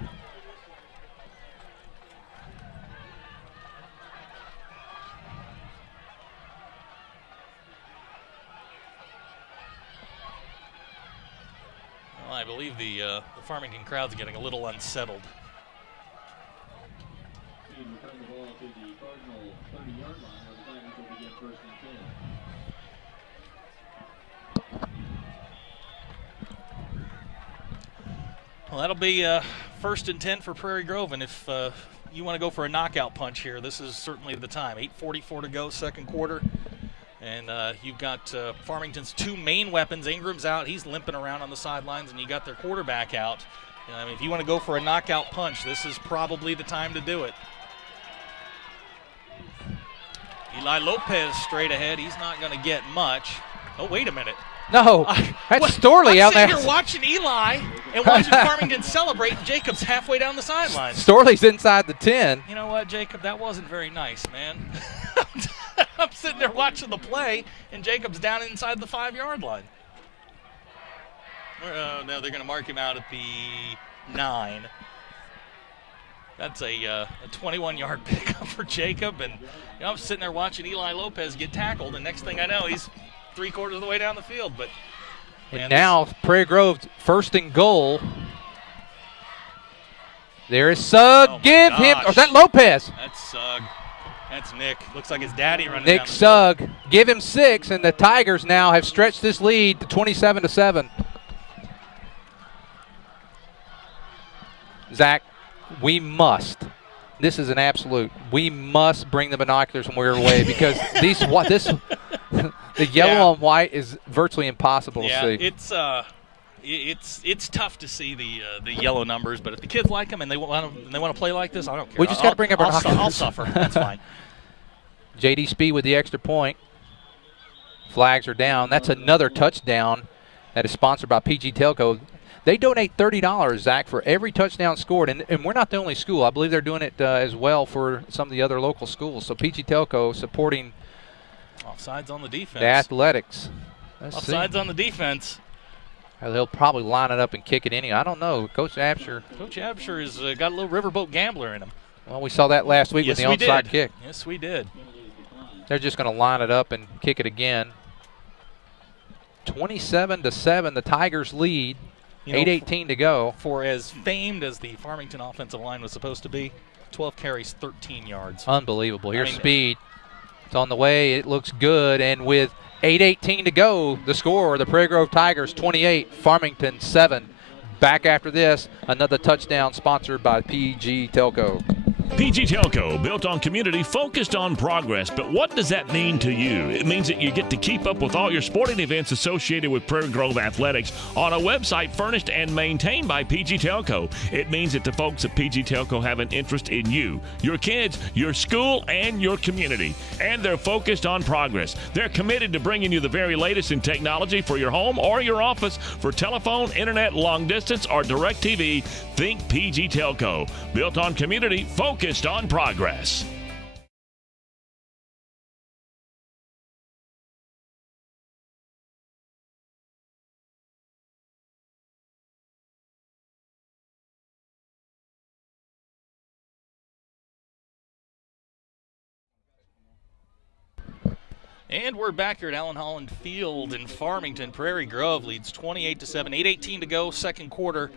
Farmington crowd's getting a little unsettled. Return the ball to the Cardinal 30-yard line where the Tigers will begin 1st and 10. Well, that'll be 1st and 10 for Prairie Grove, and if you want to go for a knockout punch here, this is certainly the time. 8:44 to go, second quarter, and you've got Farmington's two main weapons. Ingram's out; he's limping around on the sidelines, and you got their quarterback out. I mean, if you want to go for a knockout punch, this is probably the time to do it. Eli Lopez straight ahead. He's not going to get much. Oh, wait a minute. No, that's Storley out there. I'm sitting here watching Eli and watching Farmington celebrate, and Jacob's halfway down the sideline. Storley's inside the 10. You know what, Jacob? That wasn't very nice, man. I'm sitting there watching the play, and Jacob's down inside the 5-yard line. No, they're going to mark him out at the 9. That's a 21-yard pickup for Jacob, and I'm sitting there watching Eli Lopez get tackled, and next thing I know, he's 3/4 of the way down the field. But and now Prairie Grove 1st and goal. There is Sugg. Oh Give him, or is that Lopez? That's Sugg. That's Nick. Looks like his daddy running Nick down the Sugg. Give him 6, and the Tigers now have stretched this lead to 27-7. Zach, we must. This is an absolute. We must bring the binoculars from we're away because the yellow on white is virtually impossible to see. It's tough to see the yellow numbers, but if the kids like them and they want to play like this, I don't care. We just got to bring up our binoculars. I'll suffer. That's fine. JD Speed with the extra point. Flags are down. That's another touchdown that is sponsored by PG Telco. They donate $30, Zach, for every touchdown scored, and we're not the only school. I believe they're doing it as well for some of the other local schools. So PG Telco supporting offsides on the defense. The athletics. Offsides on the defense. They'll probably line it up and kick it anyway. I don't know. Coach Absher has got a little riverboat gambler in him. Well, we saw that last week with the onside kick. Yes, we did. They're just going to line it up and kick it again. 27-7, the Tigers lead. 8:18 to go. For as famed as the Farmington offensive line was supposed to be, 12 carries, 13 yards. Unbelievable. Here's Speed. It's on the way. It looks good. And with 8:18 to go, the score, the Prairie Grove Tigers 28, Farmington 7. Back after this, another touchdown sponsored by PG Telco. PG Telco, built on community, focused on progress. But what does that mean to you? It means that you get to keep up with all your sporting events associated with Prairie Grove Athletics on a website furnished and maintained by PG Telco. It means that the folks at PG Telco have an interest in you, your kids, your school, and your community. And they're focused on progress. They're committed to bringing you the very latest in technology for your home or your office. For telephone, internet, long distance, or direct TV, think PG Telco. Built on community, focused on progress. And we're back here at Allen Holland Field in Farmington. Prairie Grove leads 28-7, 8:18 to go, second quarter.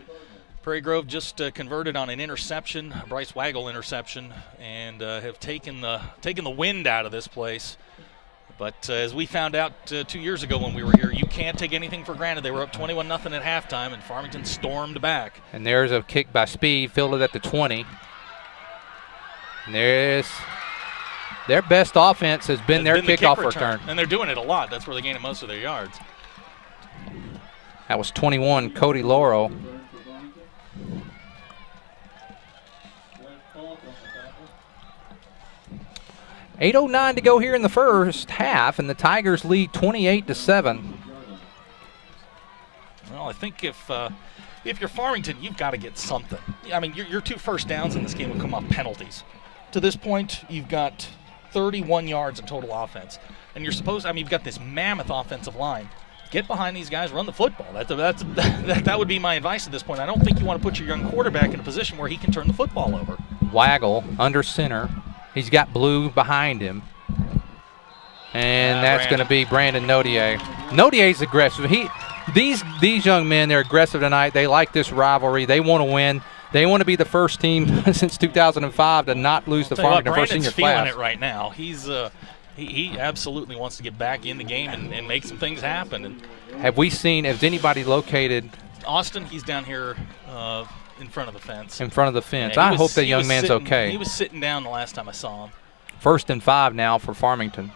Prairie Grove just converted on an interception, a Bryce Waggle interception, and have taken the wind out of this place. But as we found out 2 years ago when we were here, you can't take anything for granted. They were up 21-0 at halftime, and Farmington stormed back. And there's a kick by Speed, fielded at the 20. And there's their best offense has been their kickoff return. And they're doing it a lot. That's where they gain most of their yards. That was 21, Cody Laurel. 8:09 to go here in the first half, and the Tigers lead 28-7. Well, I think if you're Farmington, you've got to get something. I mean, your 2 first downs in this game will come off penalties. To this point, you've got 31 yards in total offense, and you've got this mammoth offensive line. Get behind these guys, run the football. That would be my advice at this point. I don't think you want to put your young quarterback in a position where he can turn the football over. Waggle under center. He's got blue behind him. And that's going to be Brandon Nodier. Nodier's aggressive. these young men, they're aggressive tonight. They like this rivalry. They want to win. They want to be the first team since 2005 to not lose the Farmington first senior class. Brandon's feeling it right now. He's he absolutely wants to get back in the game and make some things happen. And has anybody located? Austin, he's down here in front of the fence. In front of the fence. Yeah, I hope that young man's okay. He was sitting down the last time I saw him. 1st and 5 now for Farmington.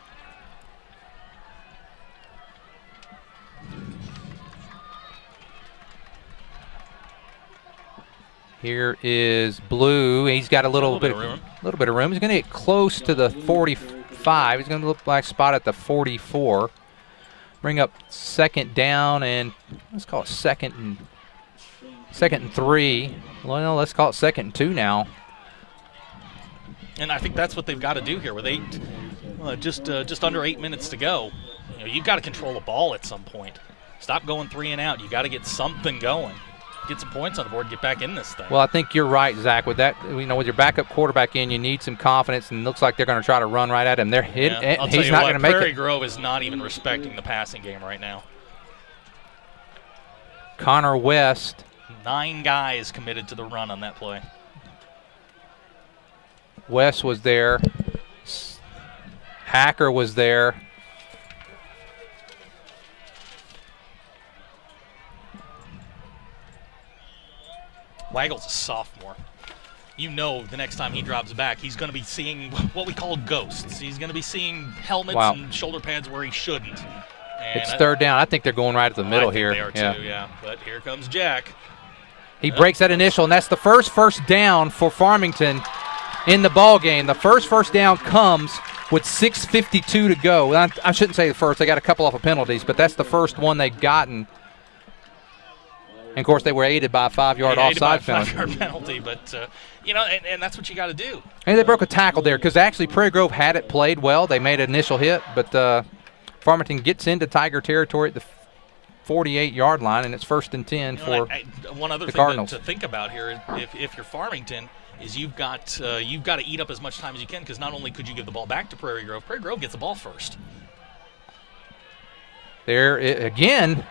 Here is Blue. He's got a little bit of room. He's going to get close to the 45. He's going to look like spot at the 44. Bring up 2nd down, and let's call it second and 3. Well, no, let's call it 2nd and 2 now. And I think that's what they've got to do here with just under 8 minutes to go. You've got to control the ball at some point. Stop going 3 and out. You got to get something going. Get some points on the board, get back in this thing. Well, I think you're right, Zach. With that, with your backup quarterback in, you need some confidence, and it looks like they're going to try to run right at him. They're hit. I'll He's tell not you going to make Prairie it. Grove is not even respecting the passing game right now. Connor West. 9 guys committed to the run on that play. West was there. Hacker was there. Waggle's a sophomore. The next time he drops back, he's going to be seeing what we call ghosts. He's going to be seeing helmets and shoulder pads where he shouldn't. And it's 3rd down. I think they're going right at the middle here. They are too, yeah. But here comes Jack. He breaks that initial, and that's the first down for Farmington in the ball game. The first down comes with 6:52 to go. Well, I shouldn't say the first. They got a couple off of penalties, but that's the first one they've gotten. And, of course, they were aided by a 5-yard offside penalty. 5-yard penalty, but, and that's what you got to do. And they broke a tackle there because actually Prairie Grove had it played well. They made an initial hit, but Farmington gets into Tiger territory at the 48-yard line, and it's 1st and 10 for one other the thing Cardinals. to think about here, if you're Farmington, is you've got to eat up as much time as you can, because not only could you give the ball back to Prairie Grove gets the ball first. There, again,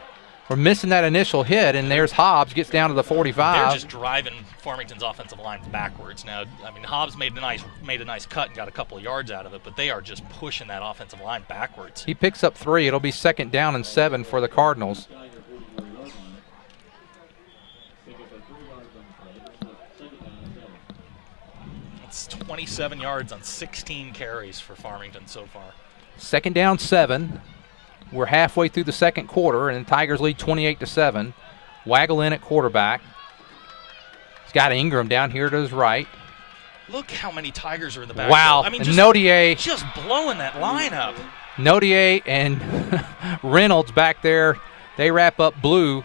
we're missing that initial hit, and there's Hobbs, gets down to the 45. They're just driving Farmington's offensive line backwards. Now, I mean, Hobbs made a nice cut and got a couple of yards out of it, but they are just pushing that offensive line backwards. He picks up 3. It'll be 2nd down and 7 for the Cardinals. It's 27 yards on 16 carries for Farmington so far. 2nd down, 7. We're halfway through the 2nd quarter, and the Tigers lead 28-7. Waggle in at quarterback. He's got Ingram down here to his right. Look how many Tigers are in the backfield. Wow. I mean, just blowing that line up. Nodier and Reynolds back there. They wrap up Blue,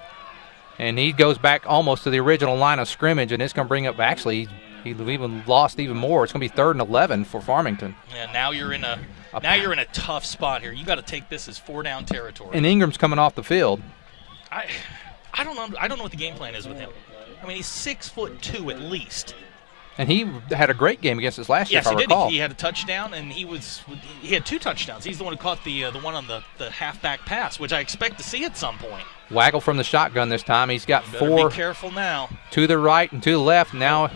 and he goes back almost to the original line of scrimmage, and it's going to bring up, actually, he even lost even more. It's going to be 3rd and 11 for Farmington. Yeah, now you're in a tough spot here. You got to take this as 4-down territory. And Ingram's coming off the field. I don't know what the game plan is with him. I mean, he's 6'2" at least. And he had a great game against us last year, if I recall. Yes, he did. He had a touchdown, and he had 2 touchdowns. He's the one who caught the one on the halfback pass, which I expect to see at some point. Waggle from the shotgun this time. He's got 4. Be careful now. To the right and to the left. Now,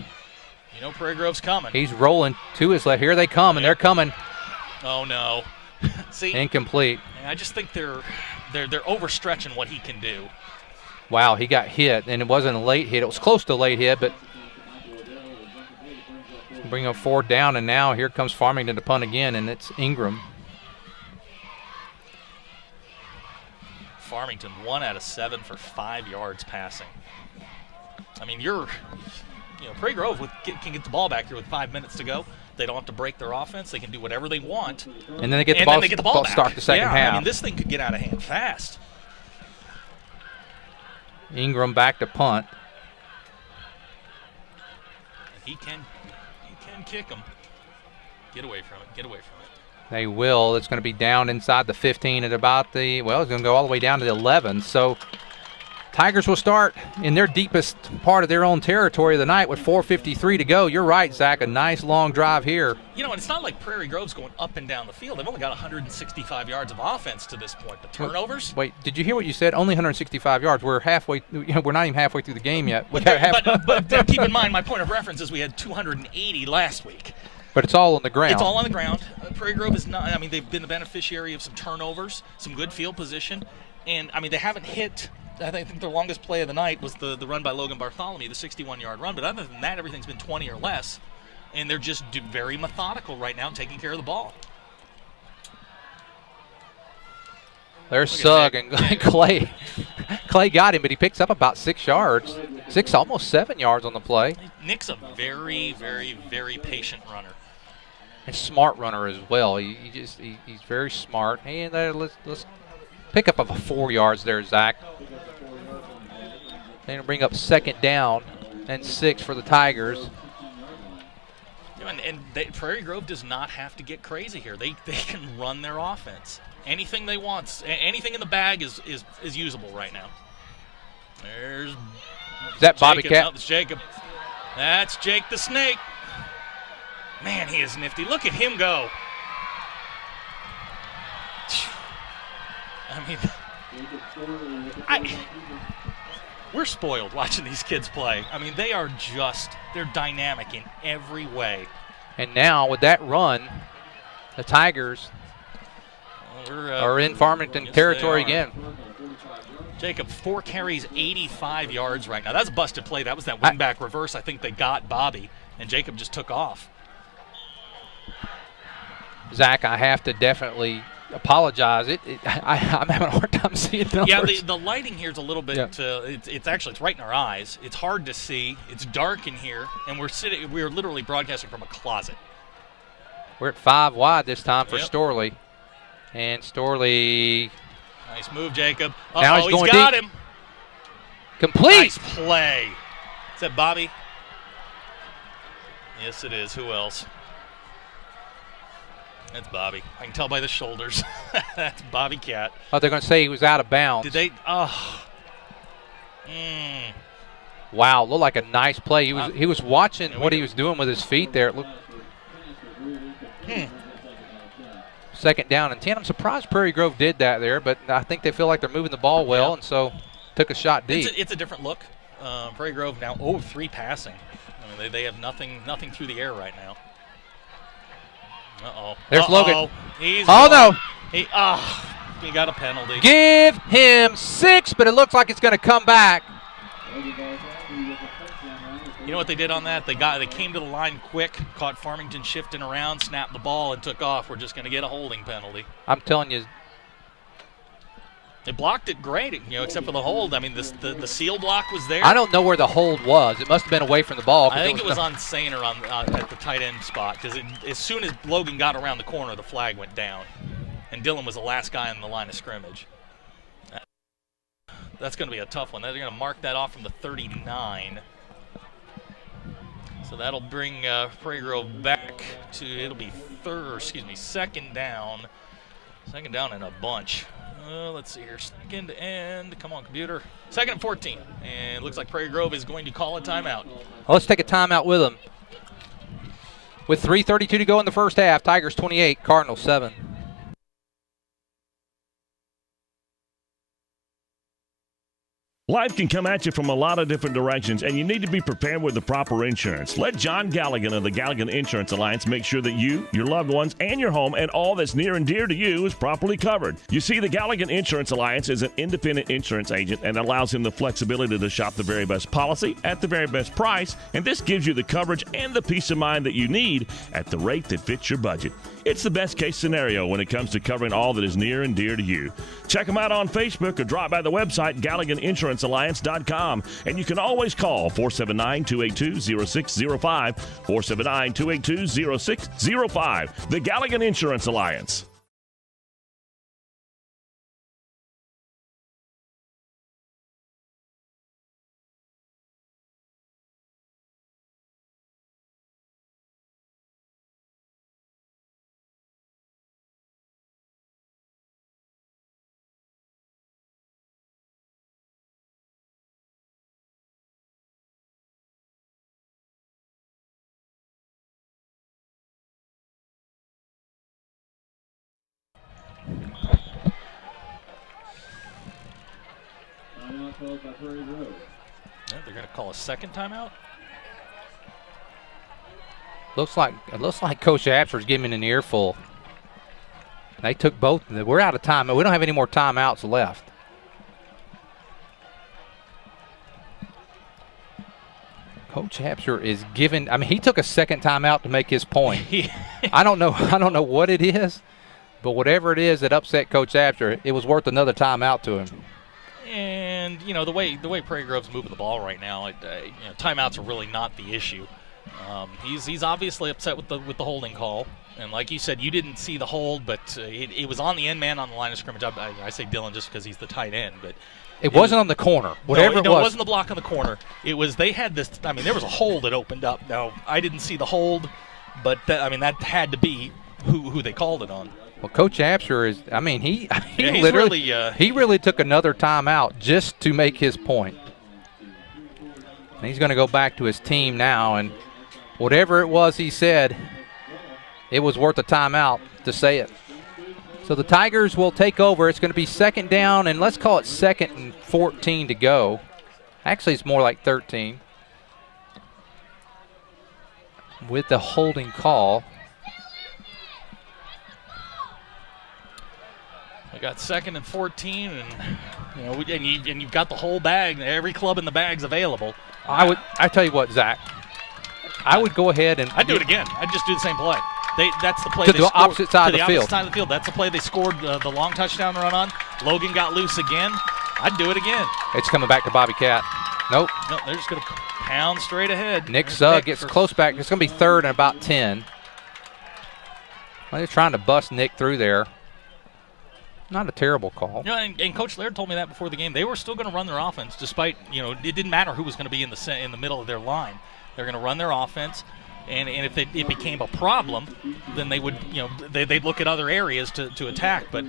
Prairie Grove's coming. He's rolling to his left. Here they come, and they're coming. Oh no! See, incomplete. I just think they're overstretching what he can do. Wow, he got hit, and it wasn't a late hit. It was close to a late hit, but bring up 4th down, and now here comes Farmington to punt again, and it's Ingram. Farmington 1 out of 7 for 5 yards passing. I mean, Prairie Grove can get the ball back here with 5 minutes to go. They don't have to break their offense. They can do whatever they want. And then they get the ball back. Start the second half. I mean, this thing could get out of hand fast. Ingram back to punt. He can kick him. Get away from it. They will. It's going to be down inside the 15 at about it's going to go all the way down to the 11. So Tigers will start in their deepest part of their own territory of the night with 4:53 to go. You're right, Zach. A nice long drive here. You know, and it's not like Prairie Grove's going up and down the field. They've only got 165 yards of offense to this point. The turnovers. Wait, did you hear what you said? Only 165 yards. We're halfway. We're not even halfway through the game yet. But keep in mind, my point of reference is we had 280 last week. But it's all on the ground. It's all on the ground. Prairie Grove is not. I mean, they've been the beneficiary of some turnovers, some good field position, and I mean they haven't hit. I think their longest play of the night was the run by Logan Bartholomew, the 61-yard run. But other than that, everything's been 20 or less, and they're just very methodical right now, taking care of the ball. There's Sugg and Clay. Clay got him, but he picks up about 6 yards. Almost 7 yards on the play. Nick's a very, very, very patient runner. And smart runner as well. He's very smart. And let's pick up 4 yards there, Zach. They're going to bring up 2nd down and 6 for the Tigers. Prairie Grove does not have to get crazy here. They can run their offense. Anything they want, anything in the bag is usable right now. There's is that Bobby Jacob. Cat? No, that's Jacob. That's Jake the Snake. Man, he is nifty. Look at him go. I mean, we're spoiled watching these kids play. I mean, they're dynamic in every way. And now with that run, the Tigers are in Farmington territory again. Jacob, 4 carries, 85 yards right now. That's a busted play. That was that wingback reverse. I think they got Bobby, and Jacob just took off. Zach, I have to definitely apologize. I'm having a hard time seeing numbers. Yeah, the lighting here is a little bit. Yeah. It's right in our eyes. It's hard to see. It's dark in here, and we're literally broadcasting from a closet. We're at 5 wide this time for Storley, and Storley. Nice move, Jacob. Now he's going got deep. Him. Complete. Nice play. Is that Bobby? Yes, it is. Who else? That's Bobby. I can tell by the shoulders. That's Bobby Cat. Oh, they're going to say he was out of bounds. Did they? Oh. Wow, looked like a nice play. He was watching what he was doing with his feet there. It looked. 2nd down and 10. I'm surprised Prairie Grove did that there, but I think they feel like they're moving the ball well, and so took a shot deep. It's a different look. Prairie Grove now 0-3 passing. I mean, they have nothing through the air right now. Uh-oh. There's Logan. He no. He got a penalty. Give him 6, but it looks like it's going to come back. You know what they did on that? They came to the line quick, caught Farmington shifting around, snapped the ball, and took off. We're just going to get a holding penalty. I'm telling you. They blocked it great, except for the hold. I mean, the seal block was there. I don't know where the hold was. It must have been away from the ball. I think it was on Sainer at the tight end spot, because as soon as Logan got around the corner, the flag went down. And Dillon was the last guy on the line of scrimmage. That's going to be a tough one. They're going to mark that off from the 39. So that'll bring Prairie Grove back to, it'll be 2nd down. 2nd down in a bunch. Let's see here. 2nd and, come on, computer. 2nd and 14. And it looks like Prairie Grove is going to call a timeout. Well, let's take a timeout with them. With 3:32 to go in the first half, Tigers 28, Cardinals 7. Life can come at you from a lot of different directions, and you need to be prepared with the proper insurance. Let John Galligan of the Galligan Insurance Alliance make sure that you, your loved ones, and your home, and all that's near and dear to you is properly covered. You see, the Galligan Insurance Alliance is an independent insurance agent and allows him the flexibility to shop the very best policy at the very best price, and this gives you the coverage and the peace of mind that you need at the rate that fits your budget. It's the best case scenario when it comes to covering all that is near and dear to you. Check them out on Facebook or drop by the website GalliganInsuranceAlliance.com. And you can always call 479-282-0605, 479-282-0605. The Galligan Insurance Alliance. called by Prairie Grove. Yeah, they're going to call a second timeout. It looks like Coach Abser's giving an earful. They took both. We're out of time. We don't have any more timeouts left. Coach Abser is giving. I mean, he took a second timeout to make his point. I don't know what it is, but whatever it is that upset Coach Abser, it was worth another timeout to him. And you know the way Prairie Grove's moving the ball right now, timeouts are really not the issue. He's obviously upset with the holding call, and like you said, you didn't see the hold, but it was on the end man on the line of scrimmage. I say Dylan just because he's the tight end, but it wasn't on the corner. Whatever it wasn't the block on the corner. It was they had this. I mean, there was a hole that opened up. Now I didn't see the hold, but that had to be who they called it on. Well, Coach Abser is. I mean, he really took another timeout just to make his point. And he's going to go back to his team now, and whatever it was he said, it was worth a timeout to say it. So the Tigers will take over. It's going to be second down, and let's call it 2nd and 14 to go. Actually, it's more like 13. With the holding call. We got 2nd and 14, and you've got the whole bag. Every club in the bag's available. I tell you what, Zach. I would go ahead and I'd do it again. I'd just do the same play. That's the play to the opposite side of the field. Side of the field. That's the play they scored the long touchdown run on. Logan got loose again. I'd do it again. It's coming back to Bobby Cat. Nope. No, they're just going to pound straight ahead. Nick Sugg gets close back. It's going to be 3rd and about 10. Well, they're trying to bust Nick through there. Not a terrible call. And Coach Laird told me that before the game. They were still going to run their offense, despite it didn't matter who was going to be in the middle of their line. They're going to run their offense, and if it became a problem, then they would they'd look at other areas to attack. But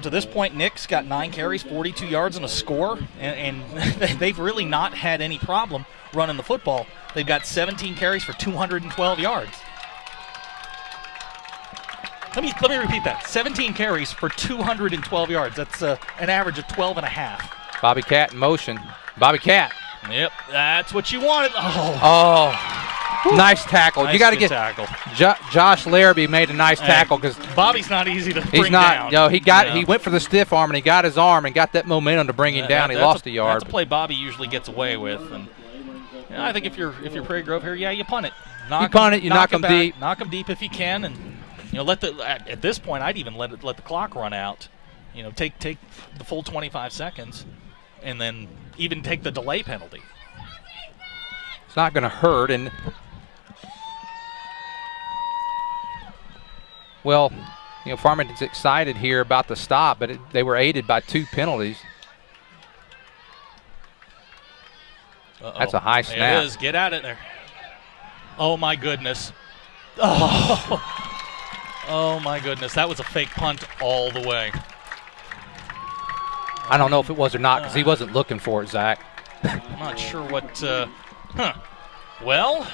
to this point, Nick's got 9 carries, 42 yards, and a score, and they've really not had any problem running the football. They've got 17 carries for 212 yards. Let me repeat that. 17 carries for 212 yards. That's an average of 12 and a half. Bobby Cat in motion. Bobby Cat. Yep, that's what you wanted. Nice tackle. Nice, you got to get tackle. Josh Larrabee made a nice tackle because Bobby's not easy to bring down. No, he went for the stiff arm and he got his arm and got that momentum to bring him down. He lost a yard. That's a play Bobby usually gets away with, and I think if you're Prairie Grove here, you punt it. You punt it. You knock them deep. Knock them deep if you can, and at this point I'd even let the clock run out. Take the full 25 seconds, and then even take the delay penalty. It's not going to hurt, and Farmington's excited here about the stop, but they were aided by 2 penalties. That's a high snap. It is. Get at it there. Oh my goodness. Oh my goodness. That was a fake punt all the way. I don't know if it was or not because he wasn't looking for it, Zach. I'm not sure what. Well,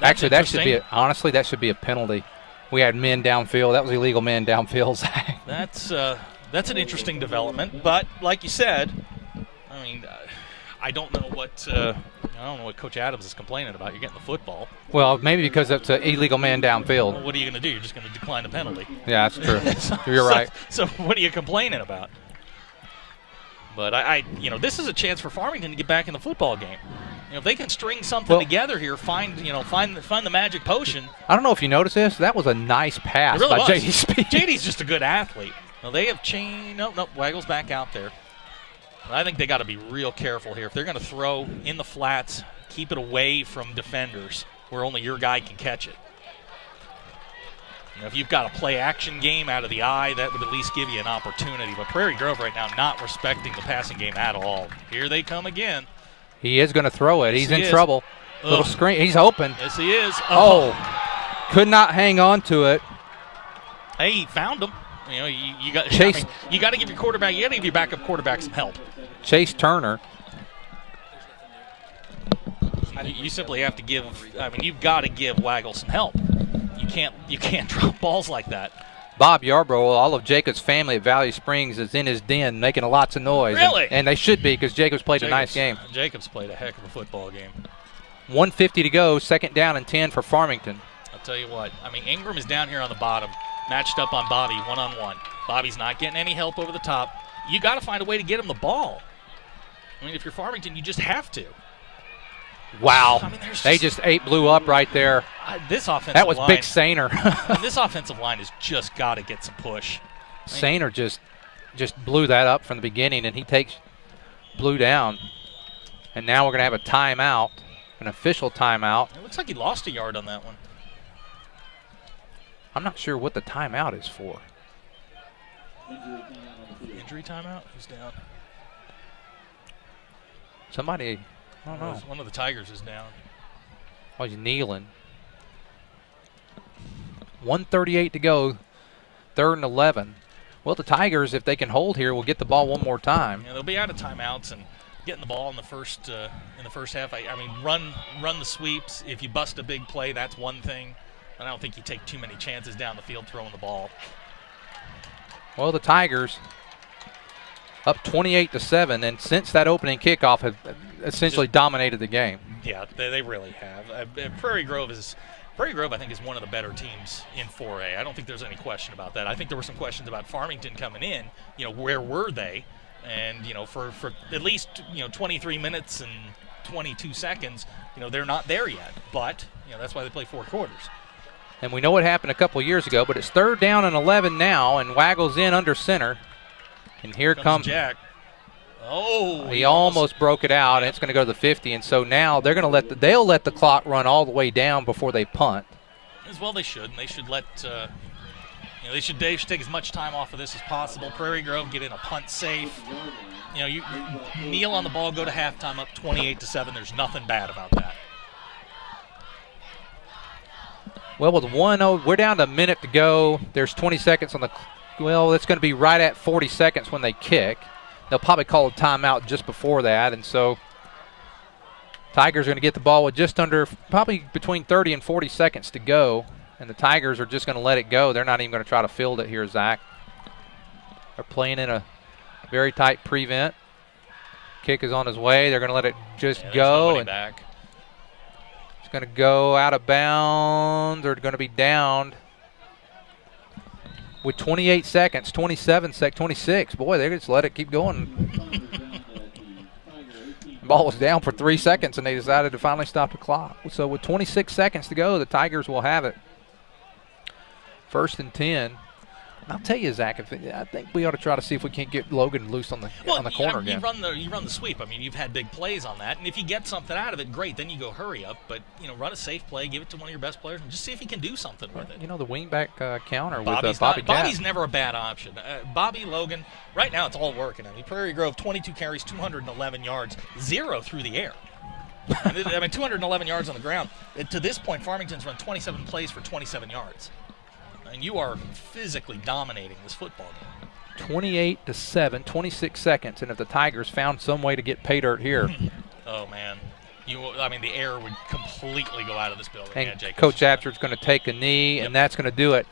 actually, that should be a penalty. We had men downfield. That was illegal men downfield, Zach. That's an interesting development. But like you said, I mean, I don't know what Coach Adams is complaining about. You're getting the football. Well, maybe because it's an illegal man downfield. Well, what are you going to do? You're just going to decline the penalty. Yeah, that's true. You're right. So what are you complaining about? But this is a chance for Farmington to get back in the football game. If they can string something together here, find the magic potion. I don't know if you noticed this. That was a nice pass by J.D. Speed. J.D.'s just a good athlete. Now they have changed. Nope. Waggle's back out there. I think they got to be real careful here. If they're going to throw in the flats, keep it away from defenders where only your guy can catch it. If you've got a play-action game out of the eye, that would at least give you an opportunity. But Prairie Grove right now not respecting the passing game at all. Here they come again. He is going to throw it. He's in trouble. Little screen. He's open. Yes, he is. Could not hang on to it. Hey, he found him. You got Chase. You got to give your quarterback. You got to give your backup quarterback some help. Chase Turner. You simply have to give. I mean, you've got to give Waggle some help. You can't drop balls like that. Bob Yarbrough, all of Jacob's family at Valley Springs is in his den making lots of noise. Really? And they should be, because Jacobs played a nice game. Jacobs played a heck of a football game. 1:50 to go, second down and 10 for Farmington. I'll tell you what, I mean, Ingram is down here on the bottom, matched up on Bobby one-on-one. Bobby's not getting any help over the top. You got to find a way to get him the ball. I mean, if you're Farmington, you just have to. Wow. I mean, they just blew up right there. This offensive That was line, Big Sainer. This offensive line has just got to get some push. Sainer just blew that up from the beginning, and he blew down. And now we're going to have a timeout, an official timeout. It looks like he lost a yard on that one. I'm not sure what the timeout is for. Injury timeout? Who's down? Somebody, I don't know. One of the Tigers is down. Oh, he's kneeling. 1:38 to go, 3rd and 11. Well, the Tigers, if they can hold here, will get the ball one more time. Yeah, they'll be out of timeouts and getting the ball in the first half. I mean, run the sweeps. If you bust a big play, that's one thing. I don't think you take too many chances down the field throwing the ball. Well, the Tigers up 28-7, and since that opening kickoff have essentially dominated the game. Yeah, they really have. Prairie Grove, I think, is one of the better teams in 4A. I don't think there's any question about that. I think there were some questions about Farmington coming in. You know, where were they? And, you know, for at least, 23 minutes and 22 seconds, they're not there yet. But, that's why they play 4 quarters. And we know what happened a couple years ago, but it's 3rd down and 11 now, and Waggles in under center. And here comes Jack. Oh, he almost broke it out, and it's going to go to the 50. And so now they're going to they'll let the clock run all the way down before they punt. As well, they should. And they should let they should take as much time off of this as possible. Prairie Grove get in a punt safe. You kneel on the ball, go to halftime up 28-7. There's nothing bad about that. Well, with 1-0, we're down to a minute to go. There's 20 seconds on the. Well, it's going to be right at 40 seconds when they kick. They'll probably call a timeout just before that, and so Tigers are going to get the ball with just under, probably between 30 and 40 seconds to go, and the Tigers are just going to let it go. They're not even going to try to field it here, Zach. They're playing in a very tight prevent. Kick is on his way. They're going to let it just go. And back. It's going to go out of bounds. They're going to be downed with 28 seconds, 27 26. Boy, they just let it keep going. The ball was down for 3 seconds, and they decided to finally stop the clock. So with 26 seconds to go, the Tigers will have it. 1st and 10. And I'll tell you, Zach, I think we ought to try to see if we can't get Logan loose on the corner again. You run the sweep. I mean, you've had big plays on that, and if you get something out of it, great. Then you go hurry up. But run a safe play, give it to one of your best players, and just see if he can do something with it. The wingback counter Bobby's with Bobby. Bobby's never a bad option. Bobby, Logan. Right now, it's all working. I mean, Prairie Grove 22 carries, 211 yards, 0 through the air. 211 yards on the ground. To this point, Farmington's run 27 plays for 27 yards. And you are physically dominating this football game. 28-7, 26 seconds, and if the Tigers found some way to get pay dirt here. Oh, man. The air would completely go out of this building. And Coach Absher's going to take a knee, and that's going to do it.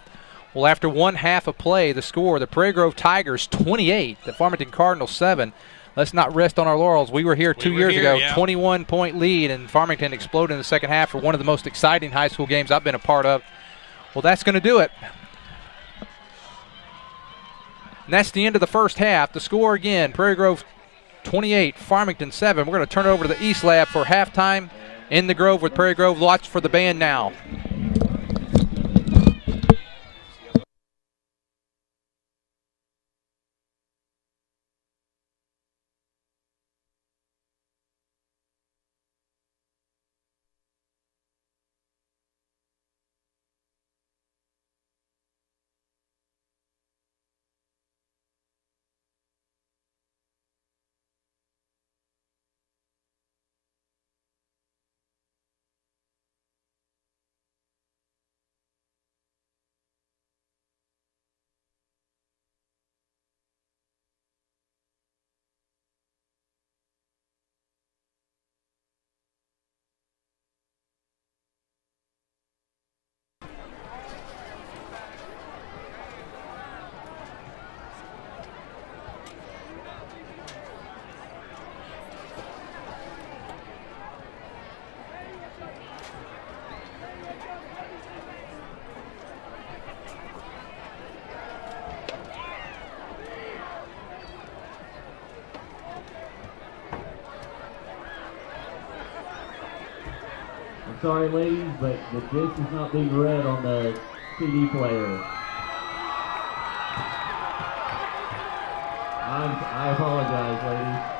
Well, after 1 half of play, the score, the Prairie Grove Tigers 28, the Farmington Cardinals 7. Let's not rest on our laurels. We were here 2 years ago, 21-point lead, and Farmington exploded in the second half for one of the most exciting high school games I've been a part of. Well, that's going to do it. And that's the end of the first half. The score again, Prairie Grove 28, Farmington 7. We're going to turn it over to the East Lab for halftime in the Grove with Prairie Grove. Watch for the band now. sorry, ladies, but the disc is not being read on the CD player. I apologize, ladies.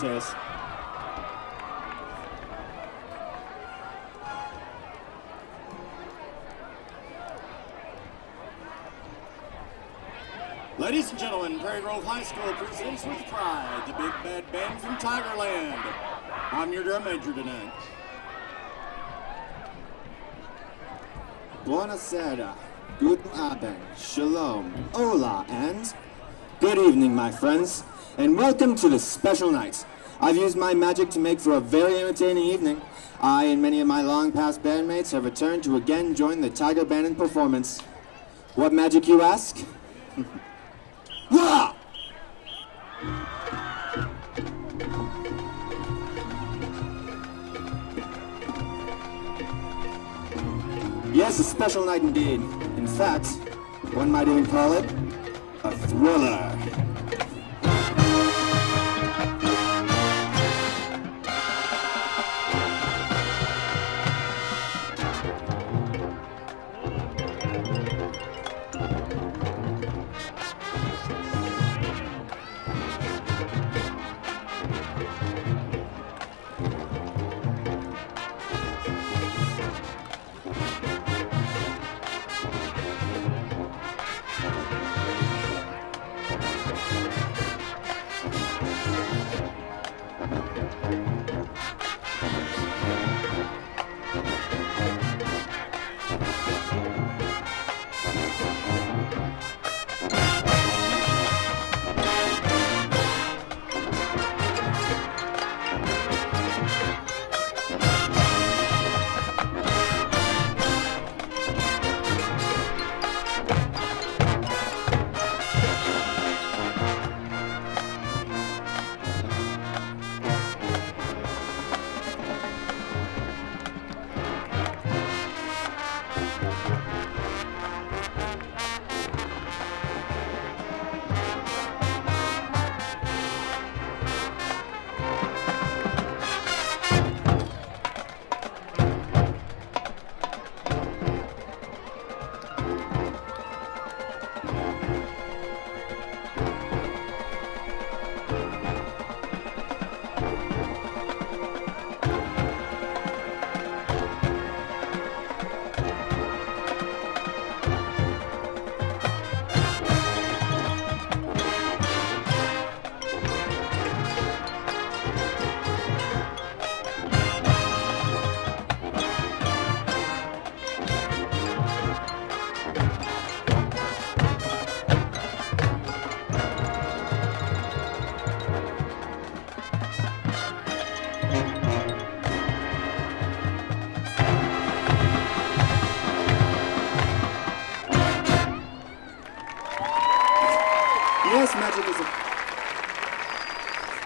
Test. Ladies and gentlemen, Prairie Grove High School presents with pride the big bad band from Tigerland. I'm your drum major tonight. Buonasera, guten Abend, shalom, hola, and good evening, my friends, and welcome to this special night. I've used my magic to make for a very entertaining evening. I and many of my long-past bandmates have returned to again join the Tiger Band in performance. What magic, you ask? Wah! Yes, a special night indeed. In fact, one might even call it a thriller.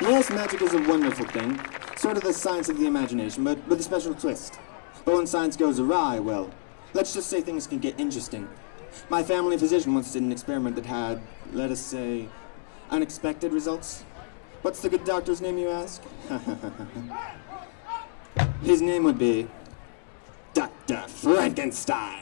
Yes, magic is a wonderful thing, sort of the science of the imagination, but with a special twist. But when science goes awry, well, let's just say things can get interesting. My family physician once did an experiment that had, let us say, unexpected results. What's the good doctor's name, you ask? His name would be Dr. Frankenstein.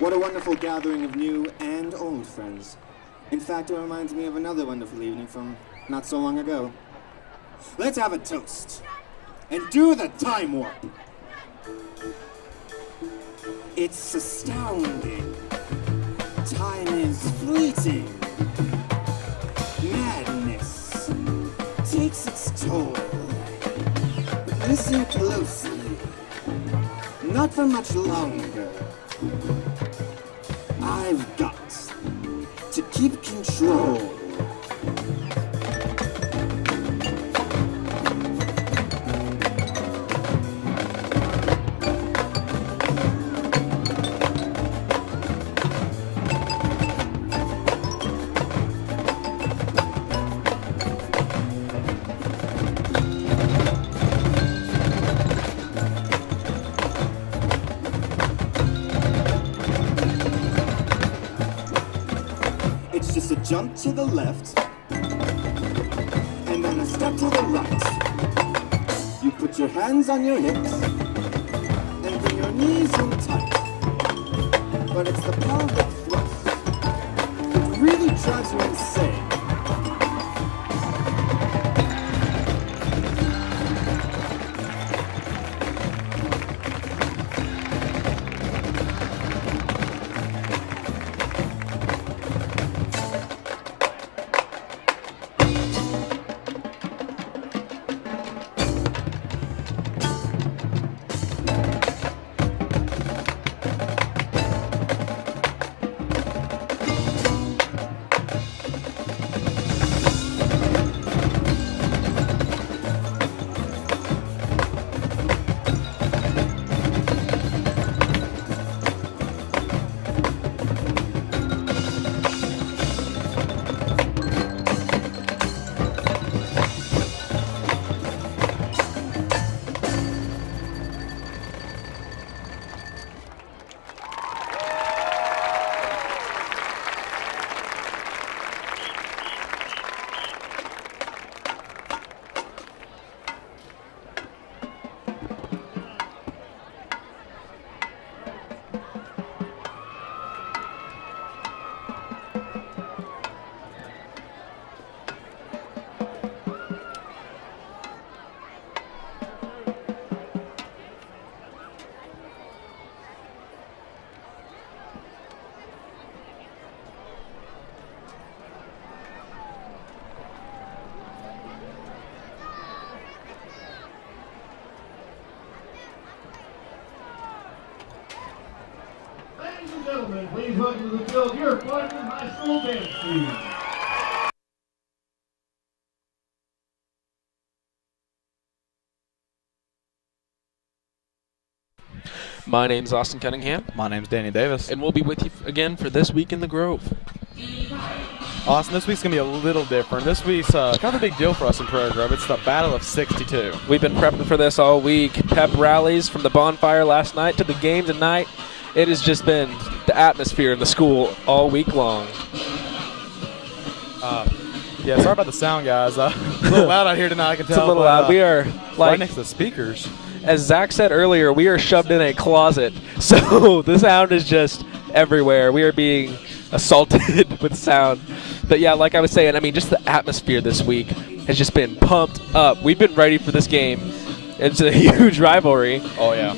What a wonderful gathering of new and old friends. In fact, it reminds me of another wonderful evening from not so long ago. Let's have a toast and do the time warp. It's astounding. Time is fleeting. Madness takes its toll. But listen closely. Not for much longer. I've got to keep control. It's just a jump to the left, and then a step to the right. You put your hands on your hips, and bring your knees in tight. But it's the pelvic thrust that really drives you insane. Ladies and gentlemen, please welcome to the field your Farmington High School dance team. My name's Austin Cunningham. My name's Danny Davis. And we'll be with you again for This Week in the Grove. Austin, this week's going to be a little different. This week's kind of a big deal for us in Prairie Grove. It's the Battle of 62. We've been prepping for this all week. Pep rallies from the bonfire last night to the game tonight. It has just been the atmosphere in the school all week long. Yeah, sorry about the sound, guys. A little loud out here tonight, I can tell. It's a little loud. We are right next to the speakers. As Zach said earlier, we are shoved in a closet, so the sound is just everywhere. We are being assaulted with sound. But yeah, like I was saying, I mean, just the atmosphere this week has just been pumped up. We've been ready for this game. It's a huge rivalry. Oh, yeah.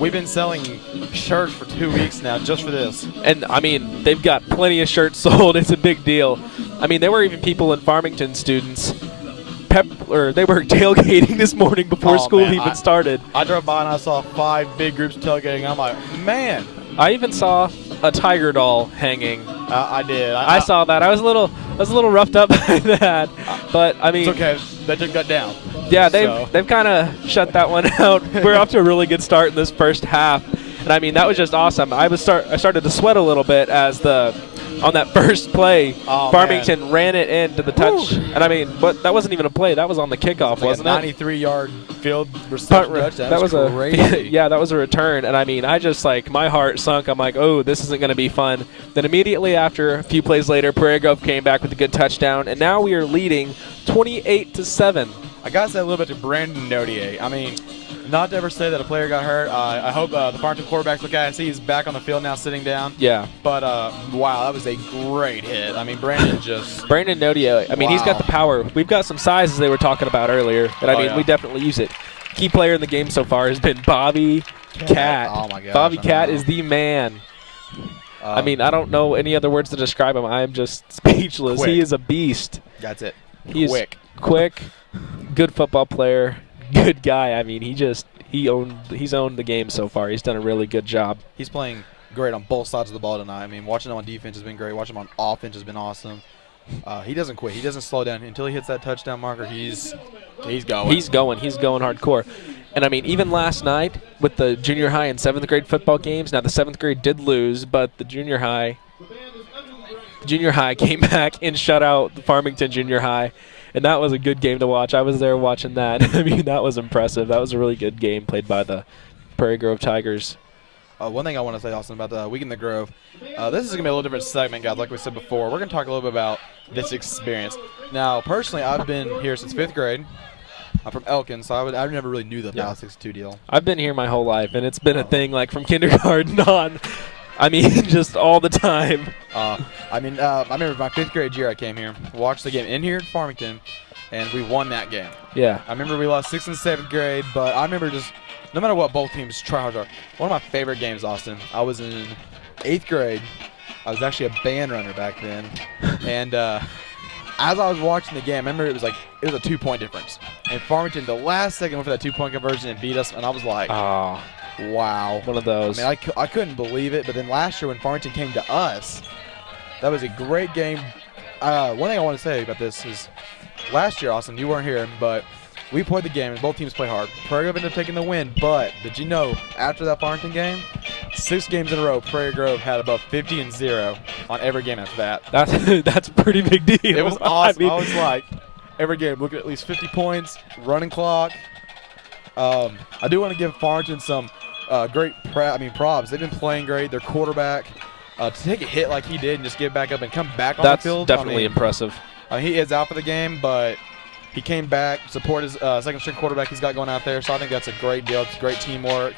We've been selling shirts for 2 weeks now just for this. And, I mean, they've got plenty of shirts sold. It's a big deal. I mean, there were even people in Farmington, students, they were tailgating this morning before school even started. I drove by and I saw 5 big groups tailgating. I'm like, man. I even saw a tiger doll hanging. I did. I saw that. I was a little roughed up by that, but I mean, it's okay. They took that down. Yeah, they've kind of shut that one out. We're off to a really good start in this first half, and I mean that was just awesome. I started to sweat a little bit as on that first play, Farmington ran it into the touch. Woo. And I mean, but that wasn't even a play. That was on the kickoff, wasn't it? 93-yard field reception touchdown. That was crazy. Yeah, that was a return. And I mean, I just my heart sunk. I'm like, oh, this isn't going to be fun. Then immediately after, a few plays later, Prairie Grove came back with a good touchdown, and now we are leading 28-7. I got to say a little bit to Brandon Nodier. I mean, not to ever say that a player got hurt. I hope the Farmington quarterbacks look at it and see he's back on the field now sitting down. Yeah. But, wow, that was a great hit. I mean, Brandon Nodier, I mean, he's got the power. We've got some size, as they were talking about earlier, but I mean, we definitely use it. Key player in the game so far has been Bobby Cat. Oh, my gosh. Bobby Cat is the man. I mean, I don't know any other words to describe him. I'm just speechless. Quick. He is a beast. That's it. He's quick, good football player, good guy. I mean, he's owned the game so far. He's done a really good job. He's playing great on both sides of the ball tonight. I mean, watching him on defense has been great. Watching him on offense has been awesome. He doesn't quit. He doesn't slow down until he hits that touchdown marker. He's going. He's going hardcore. And I mean, even last night with the junior high and 7th grade football games. Now the 7th grade did lose, but the junior high came back and shut out the Farmington Junior High. And that was a good game to watch. I was there watching that. I mean, that was impressive. That was a really good game played by the Prairie Grove Tigers. One thing I want to say, Austin, about the Week in the Grove, this is going to be a little different segment, guys, like we said before. We're going to talk a little bit about this experience. Now, personally, I've been here since 5th grade. I'm from Elkin, so I never really knew the Battle 62 deal. I've been here my whole life, and it's been a thing like from kindergarten on. I mean, just all the time. I remember my 5th grade year I came here, watched the game in here in Farmington, and we won that game. Yeah. I remember we lost 6th and 7th grade, but I remember just no matter what both teams tryhards are. One of my favorite games, Austin, I was in 8th grade. I was actually a band runner back then. And as I was watching the game, I remember it was a 2-point difference. And Farmington, the last second went for that 2-point conversion and beat us, and I was like, oh. Wow. One of those. I mean, I couldn't believe it, but then last year when Farmington came to us, that was a great game. One thing I want to say about this is last year, Austin, you weren't here, but we played the game, and both teams played hard. Prairie Grove ended up taking the win, but did you know after that Farmington game, 6 games in a row, Prairie Grove had above 50-0 on every game after that. That's a pretty big deal. It was awesome. I was like, every game, looking at least 50 points, running clock. I do want to give Farmington some great props. They've been playing great. Their quarterback, to take a hit like he did and just get back up and come back on the field. That's definitely impressive. He is out for the game, but he came back, support his second-string quarterback he's got going out there. So I think that's a great deal. It's great teamwork.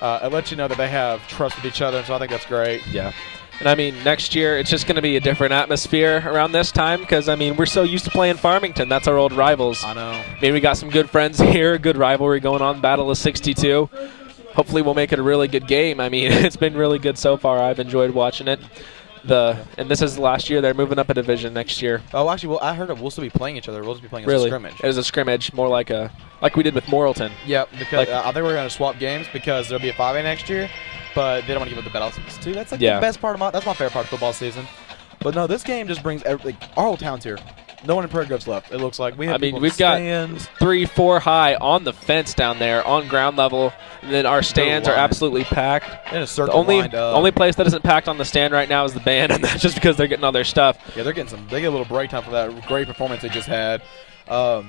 It lets you know that they have trust with each other, so I think that's great. Yeah. And, I mean, next year it's just going to be a different atmosphere around this time because, I mean, we're so used to playing Farmington. That's our old rivals. I know. I mean, we got some good friends here, good rivalry going on, Battle of 62. Hopefully we'll make it a really good game. I mean, it's been really good so far. I've enjoyed watching it. And this is the last year. They're moving up a division next year. Oh, actually, I heard we'll still be playing each other. We'll just be playing as a scrimmage. It is a scrimmage, more like we did with Morrilton. Yep, because I think we're going to swap games because there'll be a 5A next year. But they don't want to give up the Battle of 62. That's the best part of that's my favorite part of football season. But no, this game just brings our whole town's here. no one in Prairie Grove's left. It looks like we have. We've got 3-4 high on the fence down there on ground level, and then our stands are absolutely packed. In a circle, the only place that isn't packed on the stand right now is the band, and that's just because they're getting all their stuff. Yeah, they get a little break time for that great performance they just had. To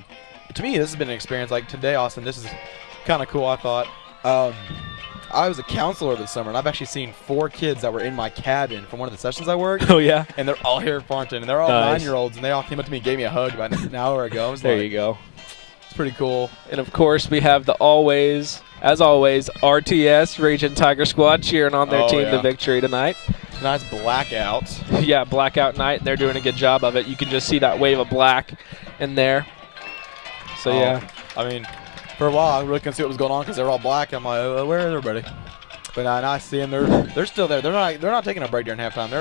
me, this has been an experience. Like today, Austin, this is kind of cool. I thought. I was a counselor this summer, and I've actually seen 4 kids that were in my cabin from one of the sessions I worked. Oh, yeah? And they're all here in Farmington, and they're all 9-year-olds, and they all came up to me and gave me a hug about an hour ago. There you go. It's pretty cool. And, of course, we have as always, RTS, Raging Tiger Squad, cheering on their team to victory tonight. Nice blackout. Yeah, blackout night, and they're doing a good job of it. You can just see that wave of black in there. So, yeah. I mean, for a while, I really couldn't see what was going on because they're all black. I'm like, where is everybody? But now I see them. They're still there. They're not taking a break during halftime.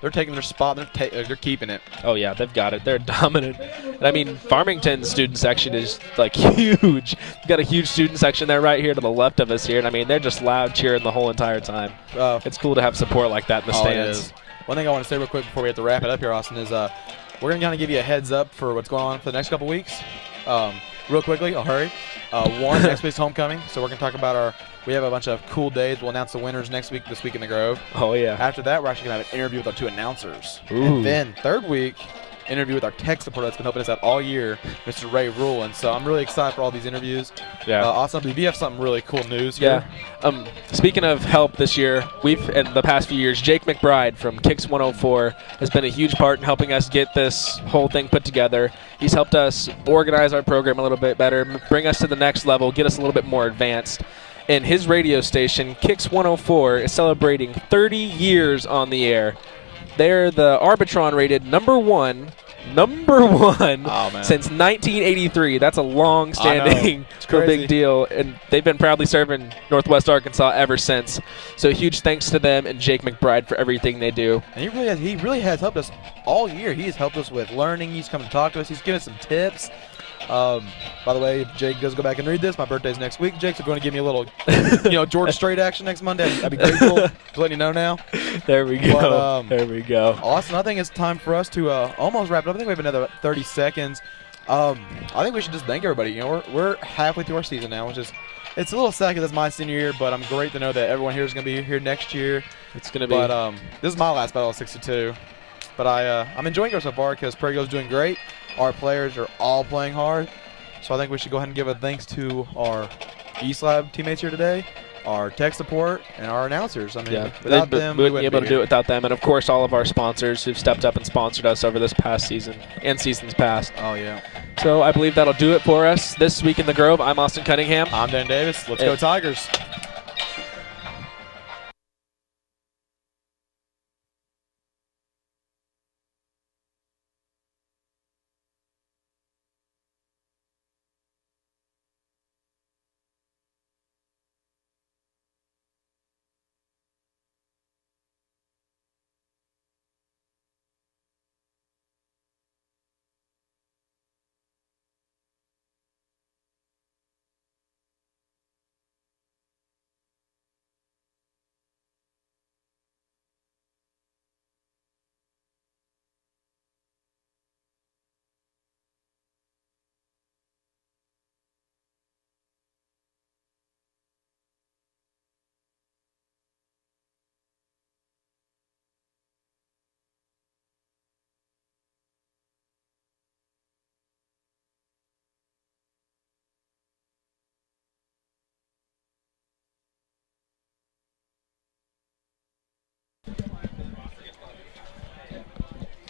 They're taking their spot. They're keeping it. Oh yeah, they've got it. They're dominant. And I mean, Farmington's student section is like huge. We've got a huge student section there right here to the left of us here, and I mean they're just loud cheering the whole entire time. It's cool to have support like that in the stands. It is. One thing I want to say real quick before we have to wrap it up here, Austin, is we're gonna kind of give you a heads up for what's going on for the next couple weeks. Real quickly, I'll hurry. Next week's homecoming, so we're going to talk about we have a bunch of cool days. We'll announce the winners this week in the Grove. Oh, yeah. After that, we're actually going to have an interview with our 2 announcers. Ooh. And then, third week, interview with our tech supporter that's been helping us out all year, Mr. Ray Rulin. So I'm really excited for all these interviews. Yeah. Also, do you have something really cool news here? Yeah. Speaking of help this year, in the past few years, Jake McBride from Kicks 104 has been a huge part in helping us get this whole thing put together. He's helped us organize our program a little bit better, bring us to the next level, get us a little bit more advanced. And his radio station, Kicks 104, is celebrating 30 years on the air. They're the Arbitron-rated number one since 1983. That's a long-standing big deal, and they've been proudly serving Northwest Arkansas ever since. So huge thanks to them and Jake McBride for everything they do. And he really has helped us all year. He's helped us with learning. He's come to talk to us. He's given us some tips. By the way, if Jake does go back and read this, my birthday's next week. Jake's going to give me a little, Georgia Strait action next Monday. I'd be grateful to let you know now. There we go. There we go. Austin, I think it's time for us to almost wrap it up. I think we have another 30 seconds. I think we should just thank everybody. We're halfway through our season now, which is it's a little sad because it's my senior year, but I'm great to know that everyone here is going to be here next year. It's going to be. But this is my last battle of 62. But I'm enjoying it so far because Prairie Grove's doing great. Our players are all playing hard. So I think we should go ahead and give a thanks to our East Lab teammates here today, our tech support, and our announcers. I mean, without them, we wouldn't be able to do it without them. And, of course, all of our sponsors who've stepped up and sponsored us over this past season and seasons past. Oh, yeah. So I believe that'll do it for us this week in the Grove. I'm Austin Cunningham. I'm Dan Davis. Let's go Tigers.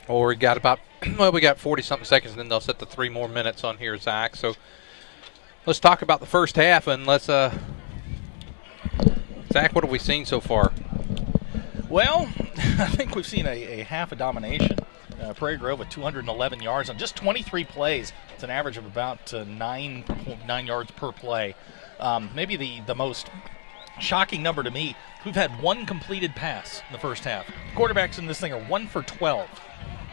Well, we got 40-something seconds, and then they'll set the 3 more minutes on here, Zach. So let's talk about the first half, and let's Zach, what have we seen so far? Well, I think we've seen a half a domination. Prairie Grove with 211 yards on just 23 plays. It's an average of about 9 yards per play. Maybe the most shocking number to me, we've had 1 completed pass in the first half. Quarterbacks in this thing are 1 for 12.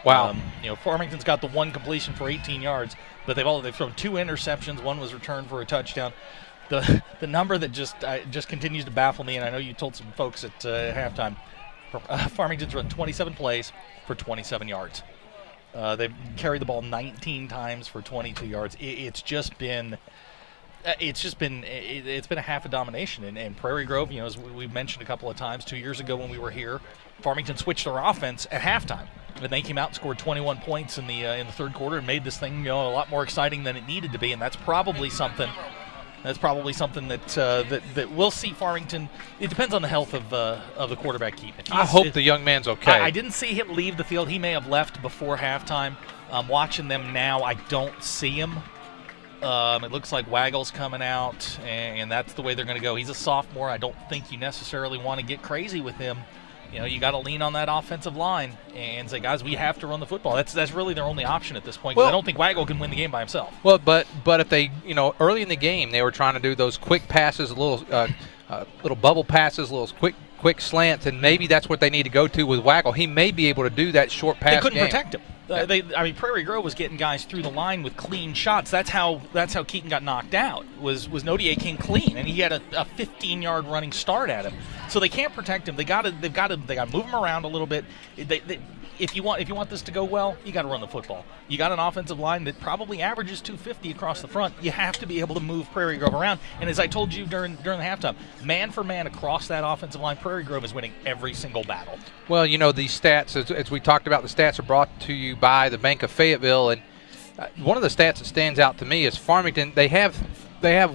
Wow. Farmington's got the 1 completion for 18 yards, but they've thrown 2 interceptions. 1 was returned for a touchdown. The number that just continues to baffle me, and I know you told some folks at halftime, Farmington's run 27 plays for 27 yards. They've carried the ball 19 times for 22 yards. It's been a half a domination. And Prairie Grove, as we've mentioned a couple of times, 2 years ago when we were here, Farmington switched their offense at halftime. And they came out and scored 21 points in the third quarter and made this thing a lot more exciting than it needed to be. And that's probably something that we'll see Farmington. It depends on the health of the quarterback keeping. I hope the young man's okay. I didn't see him leave the field. He may have left before halftime. Watching them now, I don't see him. It looks like Waggle's coming out, and that's the way they're going to go. He's a sophomore. I don't think you necessarily want to get crazy with him. You got to lean on that offensive line and say, guys, we have to run the football. That's really their only option at this point. Well, I don't think Waggle can win the game by himself. Well, but if they, early in the game, they were trying to do those quick passes, little bubble passes, little quick slants, and maybe that's what they need to go to with Waggle. He may be able to do that short pass. They couldn't game. Protect him. Prairie Grove was getting guys through the line with clean shots. That's how Keaton got knocked out. Was Nodier came clean, and he had a 15-yard running start at him. So they can't protect him. They've got to move him around a little bit. If you want this to go well, you got to run the football. You got an offensive line that probably averages 250 across the front. You have to be able to move Prairie Grove around. And as I told you during the halftime, man for man across that offensive line, Prairie Grove is winning every single battle. Well, these stats, as we talked about, the stats are brought to you by the Bank of Fayetteville, and one of the stats that stands out to me is Farmington. They have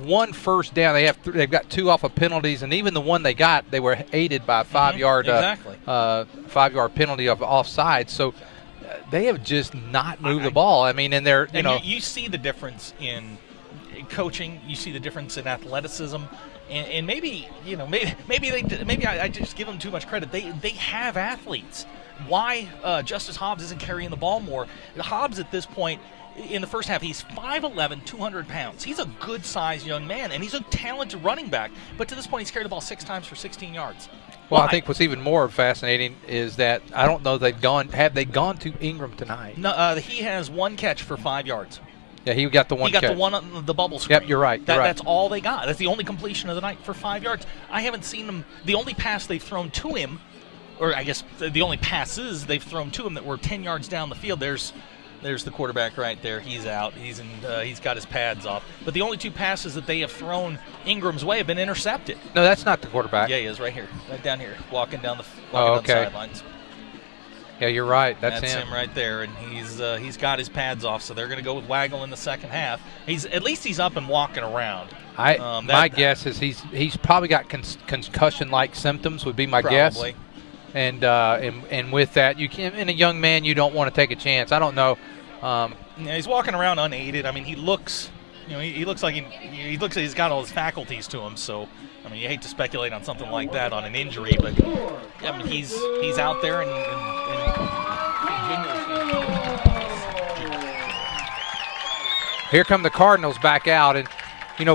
one first down. They've got 2 off of penalties, and even the one they got, they were aided by a 5-yard exactly. 5-yard penalty of offside. So they have just not moved the ball. I mean, and they're you see the difference in coaching. You see the difference in athleticism. And maybe I just give them too much credit. They have athletes. Why Justice Hobbs isn't carrying the ball more? Hobbs at this point in the first half, he's 5'11", 200 pounds. He's a good-sized young man, and he's a talented running back. But to this point, he's carried the ball 6 times for 16 yards. Well, I think what's even more fascinating is that I don't know have they gone to Ingram tonight? No, he has 1 catch for 5 yards. Yeah, he got the one catch. He got the one on the bubble screen. Yep, you're right. That's all they got. That's the only completion of the night for 5 yards. I haven't seen them. The only pass they've thrown to him, or I guess the only passes they've thrown to him that were 10 yards down the field, there's the quarterback right there. He's out. He's got his pads off. But the only 2 passes that they have thrown Ingram's way have been intercepted. No, that's not the quarterback. Yeah, he is right here, right down here, walking down the sidelines. Yeah, you're right. That's him right there, and he's got his pads off. So they're going to go with Waggle in the second half. At least he's up and walking around. My guess is he's probably got concussion-like symptoms. Would be my guess. And with that, in a young man, you don't want to take a chance. I don't know. He's walking around unaided. I mean, he looks like he's got all his faculties to him. So, I mean, you hate to speculate on something like that on an injury, but I mean, he's out there and here come the Cardinals back out. And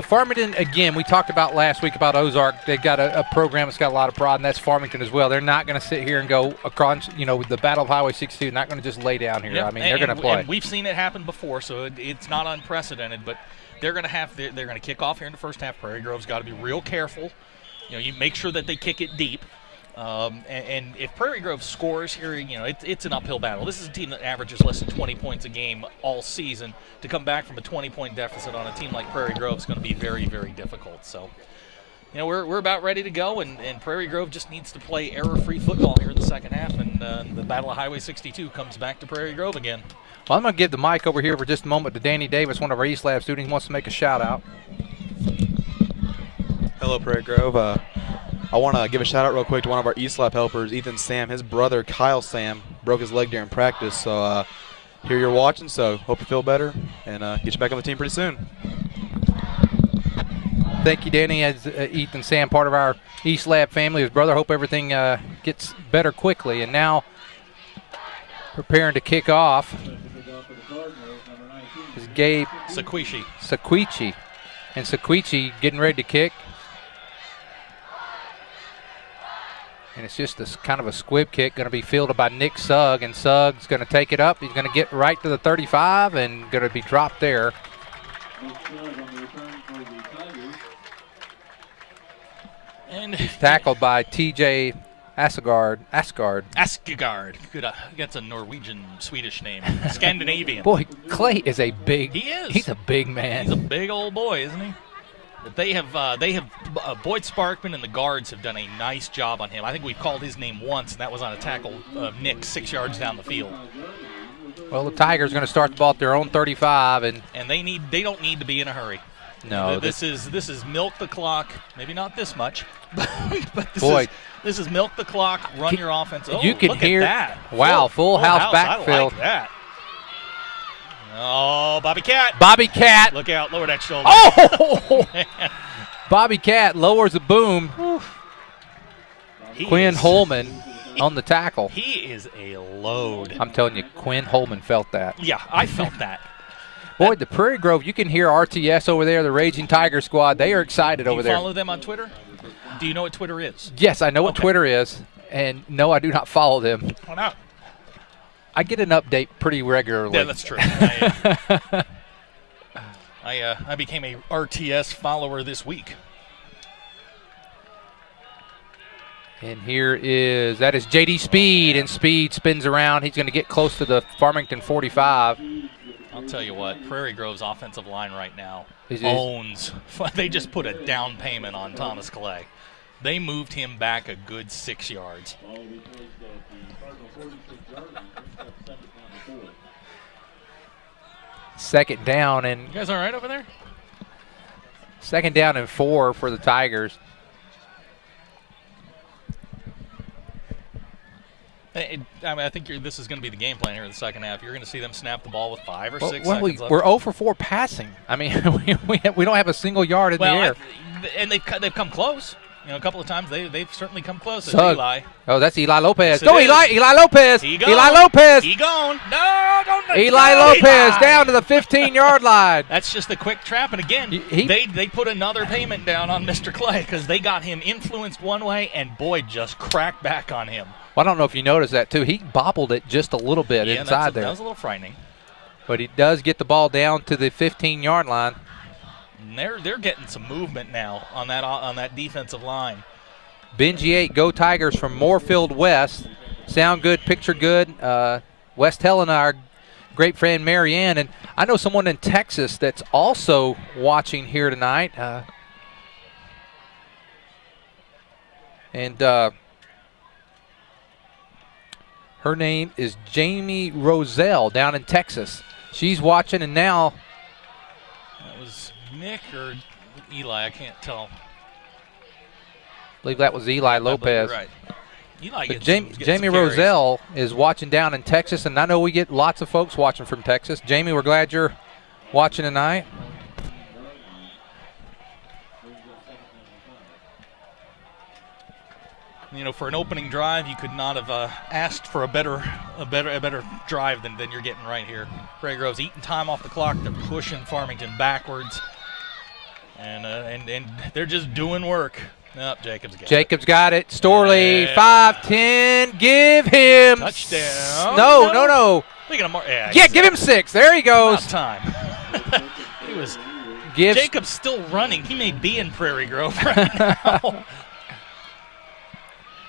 Farmington, again, we talked about last week about Ozark. They've got a program that's got a lot of pride, and that's Farmington as well. They're not going to sit here and go across, with the Battle of Highway 62, not going to just lay down here. Yep. I mean, they're going to play. And we've seen it happen before, so it's not unprecedented, but they're going to kick off here in the first half. Prairie Grove's got to be real careful. You make sure that they kick it deep. And if Prairie Grove scores here, it's an uphill battle. This is a team that averages less than 20 points a game all season. To come back from a 20-point deficit on a team like Prairie Grove is going to be very, very difficult. So, we're about ready to go, and Prairie Grove just needs to play error-free football here in the second half, and the Battle of Highway 62 comes back to Prairie Grove again. Well, I'm going to give the mic over here for just a moment to Danny Davis, one of our East Lab students. He wants to make a shout-out. Hello, Prairie Grove. I want to give a shout-out real quick to one of our East Lab helpers, Ethan Sam. His brother, Kyle Sam, broke his leg during practice. So here you're watching, so hope you feel better, and get you back on the team pretty soon. Thank you, Danny. As Ethan Sam, part of our East Lab family, his brother, hope everything gets better quickly. And now preparing to kick off is Gabe Sequici. And Sequici getting ready to kick. And it's just this kind of a squib kick, going to be fielded by Nick Sugg, and Sugg's going to take it up. He's going to get right to the 35 and going to be dropped there. And he's tackled by TJ Asgard. Askegard. Good. That's a Norwegian, Swedish name. Scandinavian. Boy, Clay is a big. He is. He's a big man. He's a big old boy, isn't he? But they have Boyd Sparkman and the guards have done a nice job on him. I think we've called his name once, and that was on a tackle Nick 6 yards down the field. Well, the Tigers are going to start the ball at their own 35, and they don't need to be in a hurry. No, this is milk the clock. Maybe not this much, but this is milk the clock. Run your offense. Oh, you can look hear at that. Wow, full house backfield. I like that. Oh, Bobby Cat. Look out! Lower that shoulder. Oh, Bobby Cat lowers the boom. Quinn Holman on the tackle. He is a load. I'm telling you, Quinn Holman felt that. Yeah, I felt that. Boy, the Prairie Grove, you can hear RTS over there, the Raging Tiger Squad. They are excited over there. Do you follow them on Twitter? Do you know what Twitter is? Yes, I know what Twitter is. And no, I do not follow them. Why not? I get an update pretty regularly. Yeah, that's true. I became a RTS follower this week. And that is J.D. Speed, and Speed spins around. He's going to get close to the Farmington 45. I'll tell you what, Prairie Grove's offensive line right now owns. They just put a down payment on Thomas Clay. They moved him back a good 6 yards. Second down, and you guys all right over there? Second down and 4 for the Tigers. I think this is going to be the game plan here in the second half. You're going to see them snap the ball with 5 or 6 seconds left. We're 0 for 4 passing. I mean, we don't have a single yard in the air. And they've come close. You know, a couple of times they've certainly come close. Eli. Oh, that's Eli Lopez. Yes, Eli Lopez. Eli Lopez. He gone. No, don't. Eli Lopez down to the 15-yard line. That's just a quick trap. And again, they put another payment down on Mr. Clay because they got him influenced one way, and Boyd just cracked back on him. Well, I don't know if you noticed that, too. He bobbled it just a little bit inside there. That was a little frightening. But he does get the ball down to the 15-yard line. And they're getting some movement now on that defensive line. Benji 8, Go Tigers from Moorfield West. Sound good, picture good. West Helena, our great friend Marianne. And I know someone in Texas that's also watching here tonight. Her name is Jamie Roselle down in Texas. She's watching, and now that was Nick or Eli. I can't tell. I believe that was Eli Lopez. Right. Eli but Jamie Roselle is watching down in Texas, and I know we get lots of folks watching from Texas. Jamie, we're glad you're watching tonight. You know, for an opening drive, you could not have asked for a better drive than you're getting right here. Prairie Grove's eating time off the clock. They're pushing Farmington backwards, and they're just doing work. Nope, Jacobs got it. Storley, 5-10. Give him touchdown. No. Give him 6. There he goes. About time. Jacobs still running. He may be in Prairie Grove right now.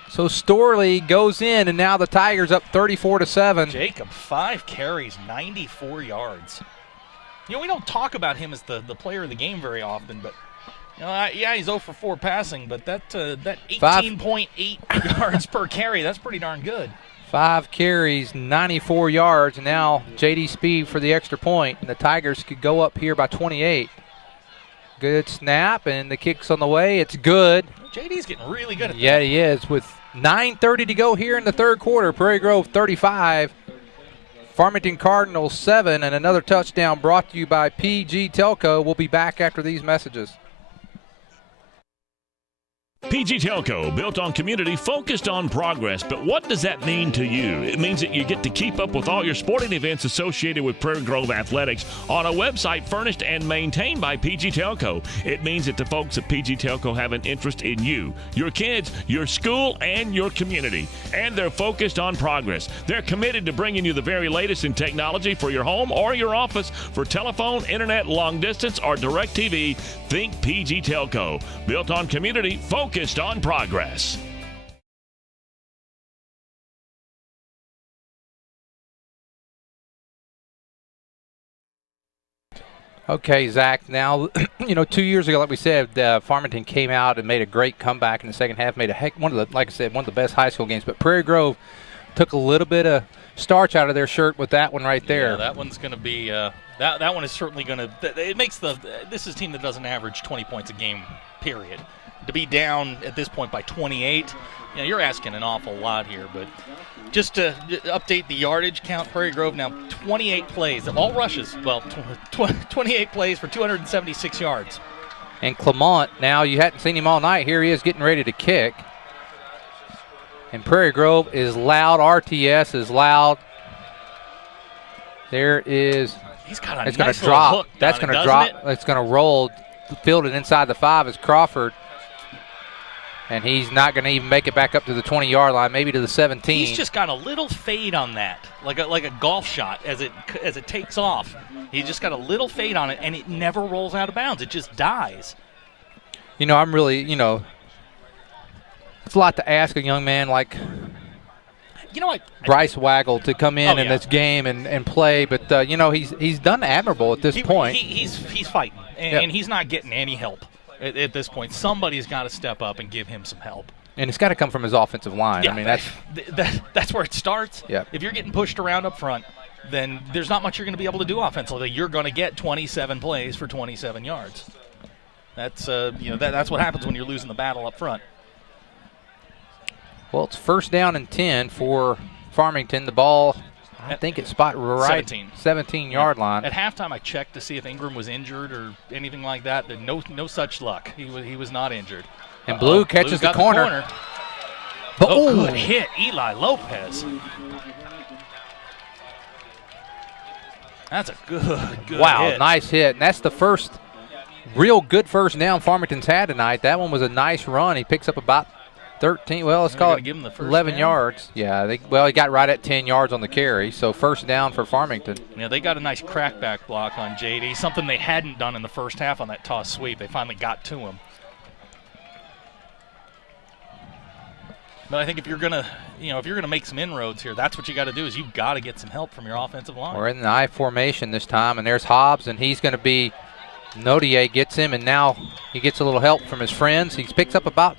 So Storley goes in, and now the Tigers up 34-7. Jacob, 5 carries, 94 yards. You know, we don't talk about him as the player of the game very often, but you know, he's 0 for 4 passing, but that 18.8 yards per carry, that's pretty darn good. 5 carries, 94 yards, and now J.D. Speed for the extra point, and the Tigers could go up here by 28. Good snap, and the kick's on the way. It's good. J.D.'s getting really good at that. Yeah, he is. With 9:30 to go here in the third quarter, Prairie Grove 35, Farmington Cardinals 7, and another touchdown brought to you by PG Telco. We'll be back after these messages. PG Telco, built on community, focused on progress. But what does that mean to you? It means that you get to keep up with all your sporting events associated with Prairie Grove Athletics on a website furnished and maintained by PG Telco. It means that the folks at PG Telco have an interest in you, your kids, your school, and your community. And they're focused on progress. They're committed to bringing you the very latest in technology for your home or your office. For telephone, internet, long distance, or direct TV, think PG Telco. Built on community, focused on progress. Okay, Zach. Now, 2 years ago, like we said, Farmington came out and made a great comeback in the second half. Made one of the best high school games. But Prairie Grove took a little bit of starch out of their shirt with that one right there. Yeah, that one's going to be that one is certainly going to. It makes this is a team that doesn't average 20 points a game, period. To be down at this point by 28, you're asking an awful lot here. But just to update the yardage count, Prairie Grove now 28 plays, all rushes. Well, 28 plays for 276 yards. And Clement, now you hadn't seen him all night. Here he is getting ready to kick. And Prairie Grove is loud. RTS is loud. There is. He's got a it's nice going to drop. Hook That's going to drop. It's going to roll. Fielded inside the 5 is Crawford. And he's not going to even make it back up to the 20-yard line, maybe to the 17. He's just got a little fade on that, like a golf shot as it takes off. He's just got a little fade on it, and it never rolls out of bounds. It just dies. I'm really, it's a lot to ask a young man like Bryce Waggle to come in this game and play, but he's done admirable at this point. He's fighting, and he's not getting any help. At this point, somebody's got to step up and give him some help. And it's got to come from his offensive line. Yeah, I mean, that's where it starts. Yeah. If you're getting pushed around up front, then there's not much you're going to be able to do offensively. You're going to get 27 plays for 27 yards. That's that's what happens when you're losing the battle up front. Well, it's first down and 10 for Farmington. The ball, I think it's spot right 17-yard line. At halftime, I checked to see if Ingram was injured or anything like that. No such luck. He was not injured. And Blue catches the corner. But good hit, Eli Lopez. That's a good hit. Nice hit. And that's the first real good first down Farmington's had tonight. That one was a nice run. He picks up about 13, let's call it 11 yards. Yeah, he got right at 10 yards on the carry, so first down for Farmington. Yeah, they got a nice crackback block on JD, something they hadn't done in the first half on that toss sweep. They finally got to him. But I think if you're gonna make some inroads here, that's what you got to do. Is you've got to get some help from your offensive line. We're in the I formation this time, and there's Hobbs, and he's going to be Nodier gets him, and now he gets a little help from his friends. He picks up about.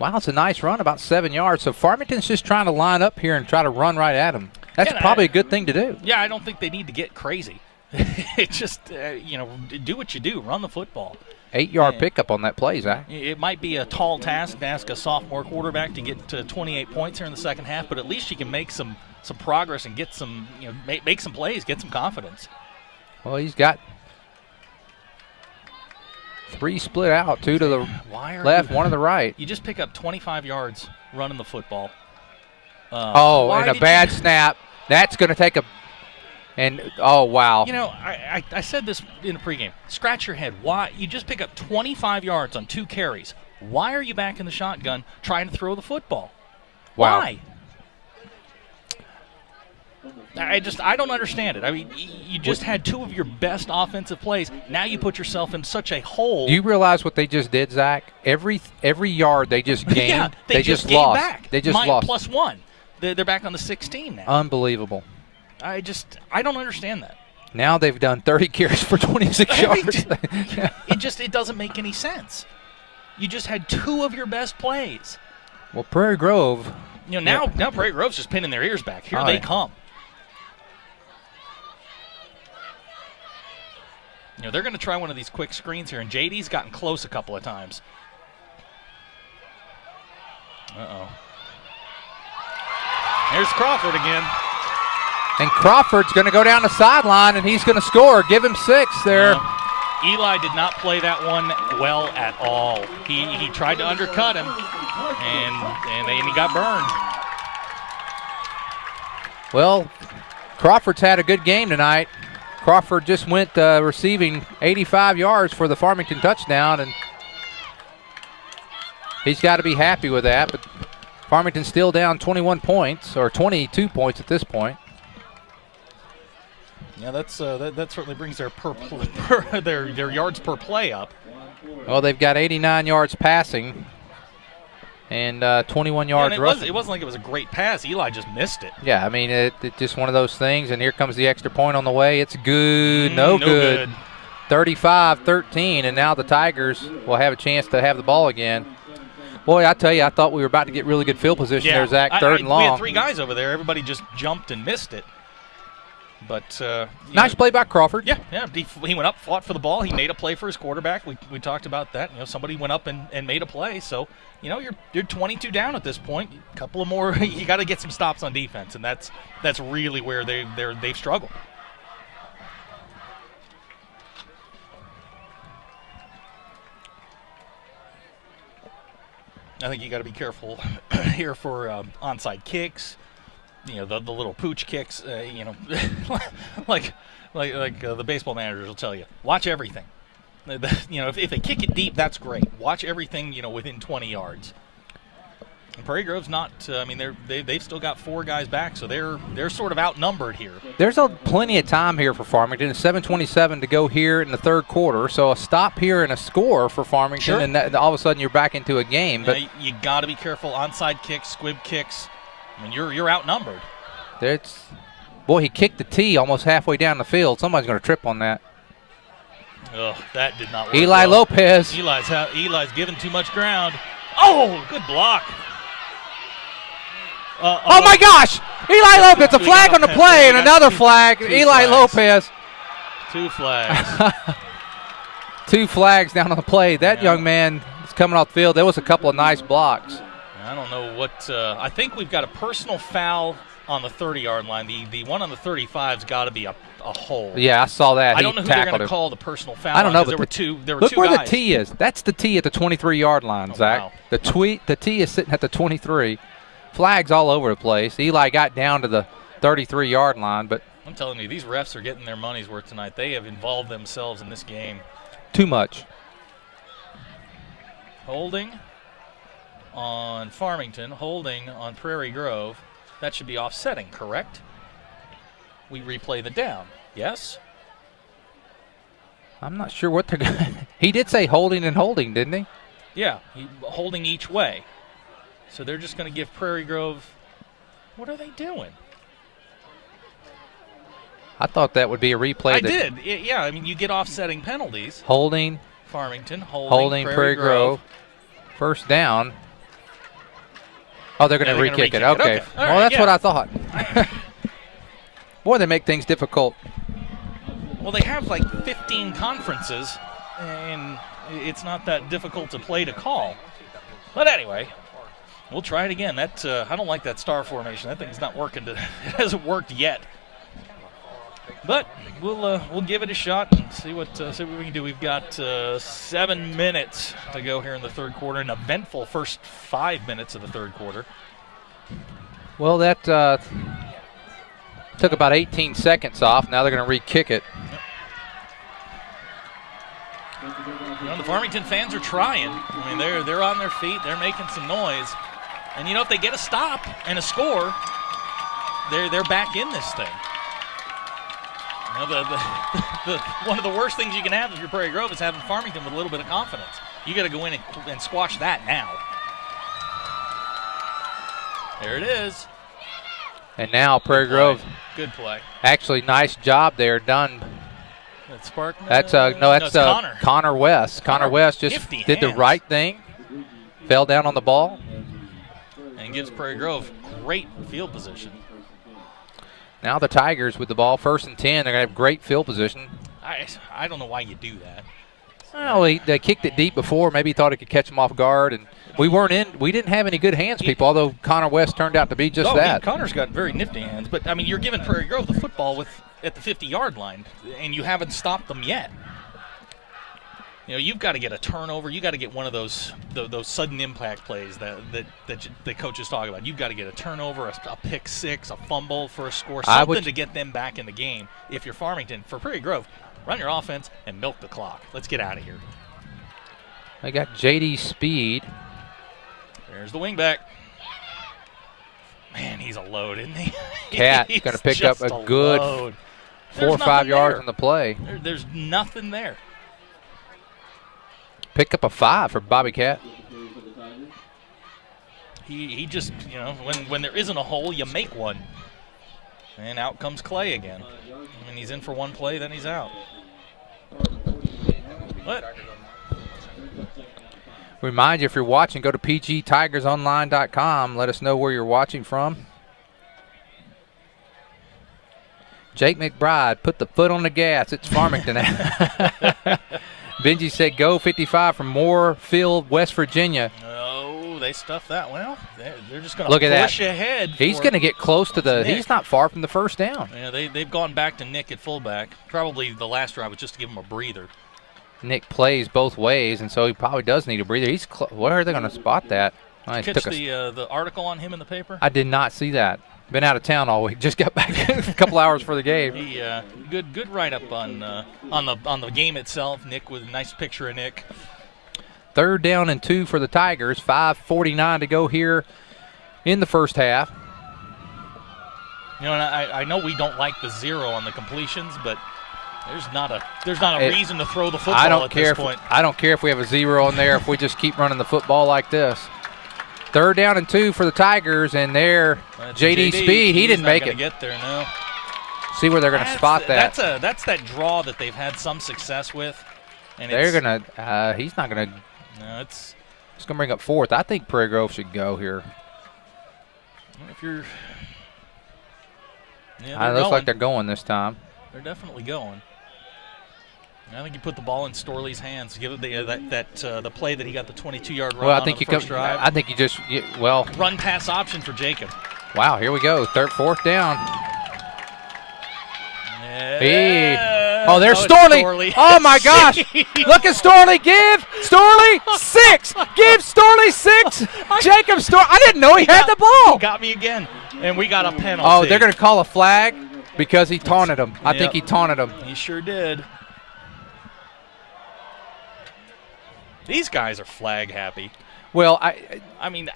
Wow, it's a nice run, about 7 yards. So Farmington's just trying to line up here and try to run right at him. That's probably a good thing to do. Yeah, I don't think they need to get crazy. It's just, do what you do. Run the football. 8-yard pickup on that play, Zach. It might be a tall task to ask a sophomore quarterback to get to 28 points here in the second half, but at least you can make some progress and get some, make some plays, get some confidence. Well, he's got 3 split out, 2 to the left, 1 to the right. You just pick up 25 yards running the football. And a bad snap. That's going to take a – and, oh, wow. I said this in the pregame. Scratch your head. Why? You just pick up 25 yards on 2 carries. Why are you back in the shotgun trying to throw the football? Wow. Why? I don't understand it. I mean, you just had 2 of your best offensive plays. Now you put yourself in such a hole. Do you realize what they just did, Zach? Every yard they just gained, yeah, they just lost. Back. They just lost. +1. They're back on the 16 now. Unbelievable. I don't understand that. Now they've done 30 carries for 26 yards. It doesn't make any sense. You just had 2 of your best plays. Well, Prairie Grove. Now Prairie Grove's just pinning their ears back. Here they come. They're going to try one of these quick screens here, and JD's gotten close a couple of times. Uh-oh. Here's Crawford again. And Crawford's going to go down the sideline, and he's going to score. Give him 6 there. Eli did not play that one well at all. He tried to undercut him, and he got burned. Well, Crawford's had a good game tonight. Crawford just went receiving 85 yards for the Farmington touchdown, and he's got to be happy with that. But Farmington's still down 21 points, or 22 points at this point. Yeah, that certainly brings their their yards per play up. Well, they've got 89 yards passing and 21 yards rushing. It wasn't like it was a great pass. Eli just missed it. Yeah, I mean, it's just one of those things, and here comes the extra point on the way. It's good. No good. 35-13, and now the Tigers will have a chance to have the ball again. Boy, I tell you, I thought we were about to get really good field position there, Zach, third and long. We had 3 guys over there. Everybody just jumped and missed it. But nice play by Crawford. Yeah. He went up, fought for the ball. He made a play for his quarterback. We talked about that. Somebody went up and made a play. So, you're 22 down at this point. A couple of more. You got to get some stops on defense, and that's really where they've struggled. I think you got to be careful here for onside kicks. The little pooch kicks. Like the baseball managers will tell you, watch everything. If they kick it deep, that's great. Watch everything. Within 20 yards. And Prairie Grove's not. They've still got 4 guys back, so they're sort of outnumbered here. There's plenty of time here for Farmington. It's 7:27 to go here in the third quarter. So a stop here and a score for Farmington, and all of a sudden you're back into a game. But you got to be careful. Onside kicks, squib kicks. You're outnumbered. Boy, he kicked the tee almost halfway down the field. Somebody's going to trip on that. Oh, that did not work. Eli Lopez. Eli's given too much ground. Oh, good block. Oh my gosh! Eli Lopez, a flag on the play and another flag. Eli Lopez. 2 flags. 2 flags down on the play. That young man is coming off the field. There was a couple of nice blocks. I don't know what. I think we've got a personal foul on the 30-yard line. The one on the 35's got to be a hole. Yeah, I saw that. I don't know who they're going to call the personal foul. I don't know, but there were 2 look guys. where the tee is. That's the tee at the 23-yard line, Zach. Wow. The tee is sitting at the 23. Flags all over the place. Eli got down to the 33-yard line, but I'm telling you, these refs are getting their money's worth tonight. They have involved themselves in this game. Too much. Holding on Farmington, holding on Prairie Grove. That should be offsetting, correct? We replay the down. Yes? I'm not sure what they're going to. He did say holding and holding, didn't he? Yeah, holding each way. So they're just going to give Prairie Grove. What are they doing? I thought that would be a replay. I did. Yeah, you get offsetting penalties. Holding. Farmington, holding Prairie Grove. First down. Oh, they're going to re-kick it. Okay. Well, that's what I thought. Boy, they make things difficult. Well, they have like 15 conferences, and it's not that difficult to play to call. But anyway, we'll try it again. I don't like that star formation. That thing's not working. It hasn't worked yet. But we'll give it a shot and see what we can do. We've got 7 minutes to go here in the third quarter. An eventful first 5 minutes of the third quarter. Well, that took about 18 seconds off. Now they're going to re-kick it. The Farmington fans are trying. They're on their feet. They're making some noise. And if they get a stop and a score, they're back in this thing. One of the worst things you can have if you're Prairie Grove is having Farmington with a little bit of confidence. You got to go in and squash that now. There it is. And now Prairie Grove. Good play. Actually, nice job there done. That's Sparkman. That's Connor. Connor West. Connor West just did the right thing. Fell down on the ball. And gives Prairie Grove great field position. Now the Tigers with the ball, 1st and 10. They're going to have great field position. I don't know why you do that. Well, they kicked it deep before. Maybe he thought it could catch them off guard. And we didn't have any good hands, people, although Connor West turned out to be just that. Connor's got very nifty hands. But, you're giving Prairie Grove the football at the 50-yard line, and you haven't stopped them yet. You've got to get a turnover. You've got to get one of those sudden impact plays that the coaches talk about. You've got to get a turnover, a pick six, a fumble for a score, something to get them back in the game. If you're Farmington, for Prairie Grove, run your offense and milk the clock. Let's get out of here. They got J.D. Speed. There's the wingback. Man, he's a load, isn't he? Cat's going to pick up a good load. 4 or 5 yards on the play. There's nothing there. Pick up a 5 for Bobby Cat. He just, when there isn't a hole, you make one. And out comes Clay again. And he's in for one play, then he's out. What? Remind you, if you're watching, go to pgtigersonline.com. Let us know where you're watching from. Jake McBride, put the foot on the gas. It's Farmington. Benji said, go 55 from Moorefield, West Virginia. Oh, they stuffed that. Well, they're just going Look to at push that. ahead. He's going to get close to the – he's not far from the first down. Yeah, they've gone back to Nick at fullback. Probably the last drive was just to give him a breather. Nick plays both ways, and so he probably does need a breather. He's where are they going to spot that? Did you catch the article on him in the paper? I did not see that. Been out of town all week. Just got back a couple hours for the game. He good write-up on the game itself. Nick with a nice picture of Nick. 3rd down and 2 for the Tigers. 5:49 to go here in the first half. You know, and I know we don't like the 0 on the completions, but there's not a reason to throw the football at this point. I don't care if we have a 0 in there if we just keep running the football like this. 3rd down and 2 for the Tigers, and there, JD Speed, he didn't make it. Get there, no. See where they're going to spot that. That's that draw that they've had some success with. And they're going to. He's not going to. No, it's going to bring up 4th. I think Prairie Grove should go here. If you're. Yeah, it looks like they're going this time. They're definitely going. I think you put the ball in Storley's hands. Give it the play that he got the 22-yard run. Well, I think you drive. I think you just run pass option for Jacob. Wow, here we go. 4th down. Yeah. Oh, there's Storley. Oh my gosh! Look at Storley. Give Storley 6. Give Storley 6. Jacob Storley. I didn't know he had the ball. He got me again, and we got a penalty. Oh, they're going to call a flag because he taunted him. I think he taunted him. He sure did. These guys are flag happy. Well, I mean,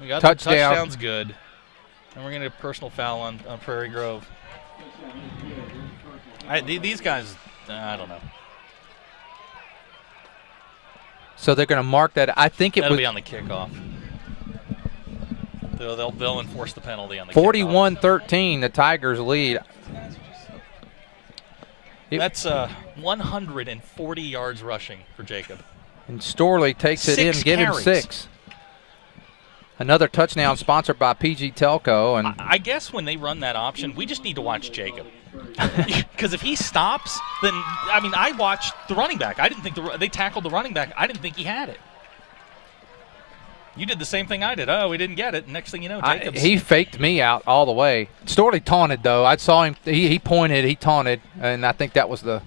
we got touchdown. The touchdown's good, and we're going to get a personal foul on Prairie Grove. These guys, I don't know. So they're going to mark that. I think That'll would be on the kickoff. They'll enforce the penalty on the 41-13, the Tigers lead. That's 140 yards rushing for Jacob. And Storley takes it in, give him 6. Another touchdown sponsored by PG Telco. And I guess when they run that option, we just need to watch Jacob. Because if he stops, then, I mean, I watched the running back. I didn't think they tackled the running back. I didn't think he had it. You did the same thing I did. Oh, we didn't get it. Next thing you know, Jacobs. He faked me out all the way. Storley taunted, though. I saw him. He pointed. He taunted, and I think that was the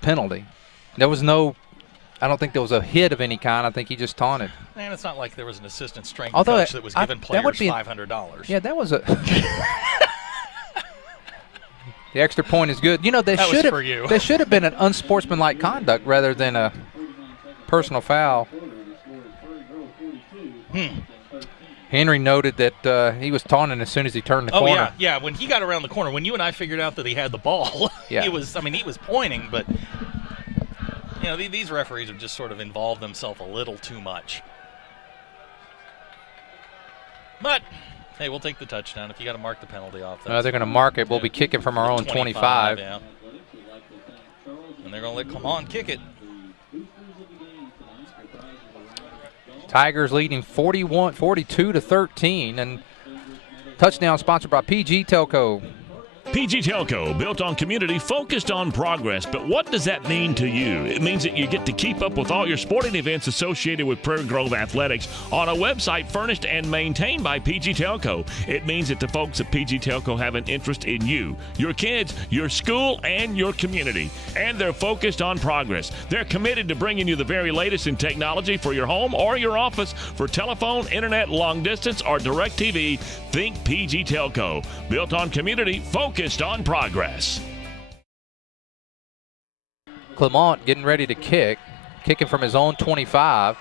penalty. There was no – I don't think there was a hit of any kind. I think he just taunted. And it's not like there was an assistant strength coach that was giving players $500. Yeah, that was a – the extra point is good. You know, they should have been an unsportsmanlike conduct rather than a personal foul. Henry noted that he was taunting as soon as he turned the corner. Oh, yeah. When he got around the corner, when you and I figured out that he had the ball, he was pointing, but you know, these referees have just sort of involved themselves a little too much. But hey, we'll take the touchdown. If you got to mark the penalty off, they're going to mark it. We'll be kicking from our own 25. Yeah. And they're going to let Clement kick it. Tigers leading 42-13, and touchdown sponsored by PG Telco. PG Telco, built on community, focused on progress. But what does that mean to you? It means that you get to keep up with all your sporting events associated with Prairie Grove Athletics on a website furnished and maintained by PG Telco. It means that the folks at PG Telco have an interest in you, your kids, your school, and your community. And they're focused on progress. They're committed to bringing you the very latest in technology for your home or your office. For telephone, internet, long distance, or direct TV, think PG Telco. Built on community, focused on progress. Clement getting ready to kick, kicking from his own 25.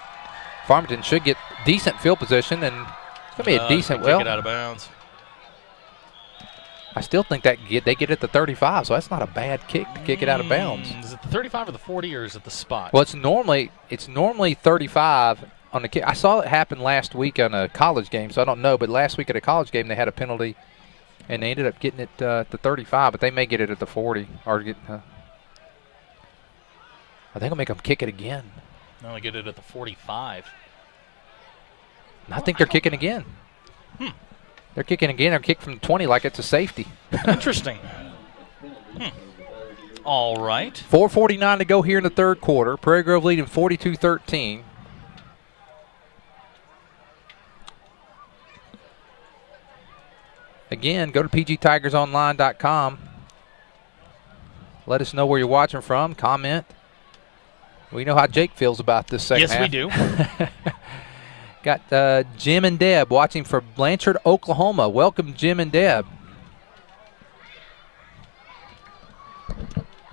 Farmington should get decent field position, and it's going to be a decent. Kick it out of bounds. I still think that they get it to 35, so that's not a bad kick to kick it out of bounds. Is it the 35 or the 40, or is it the spot? Well, it's normally 35 on the kick. I saw it happen last week on a college game, so I don't know. But last week at a college game, they had a penalty And they ended up getting it at the 35, but they may get it at the 40. Or get, I think I'll make them kick it again. No, they get it at the 45. I think they're kicking again. They're kicking again. They're kicking from 20 like it's a safety. Interesting. All right. 4:49 to go here in the third quarter. Prairie Grove leading 42-13. Again, go to pgtigersonline.com. Let us know where you're watching from. Comment. We know how Jake feels about this second half. Yes, we do. Got Jim and Deb watching for Blanchard, Oklahoma. Welcome, Jim and Deb.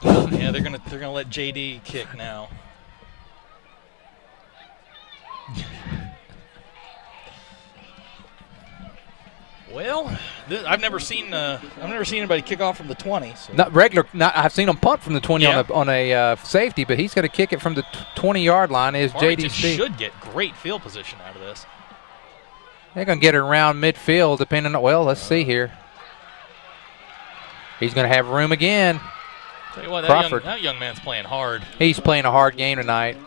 Yeah, they're gonna let JD kick now. Well, I've never seen anybody kick off from the 20. So. Not regular. I've seen him punt from the 20 Yeah. on a safety, but he's going to kick it from the 20-yard line. Is Farmington JD should get great field position out of this. They're going to get it around midfield, depending on. Well, let's see here. He's going to have room again. Tell you what, Crawford. that young man's playing hard. He's playing a hard game tonight.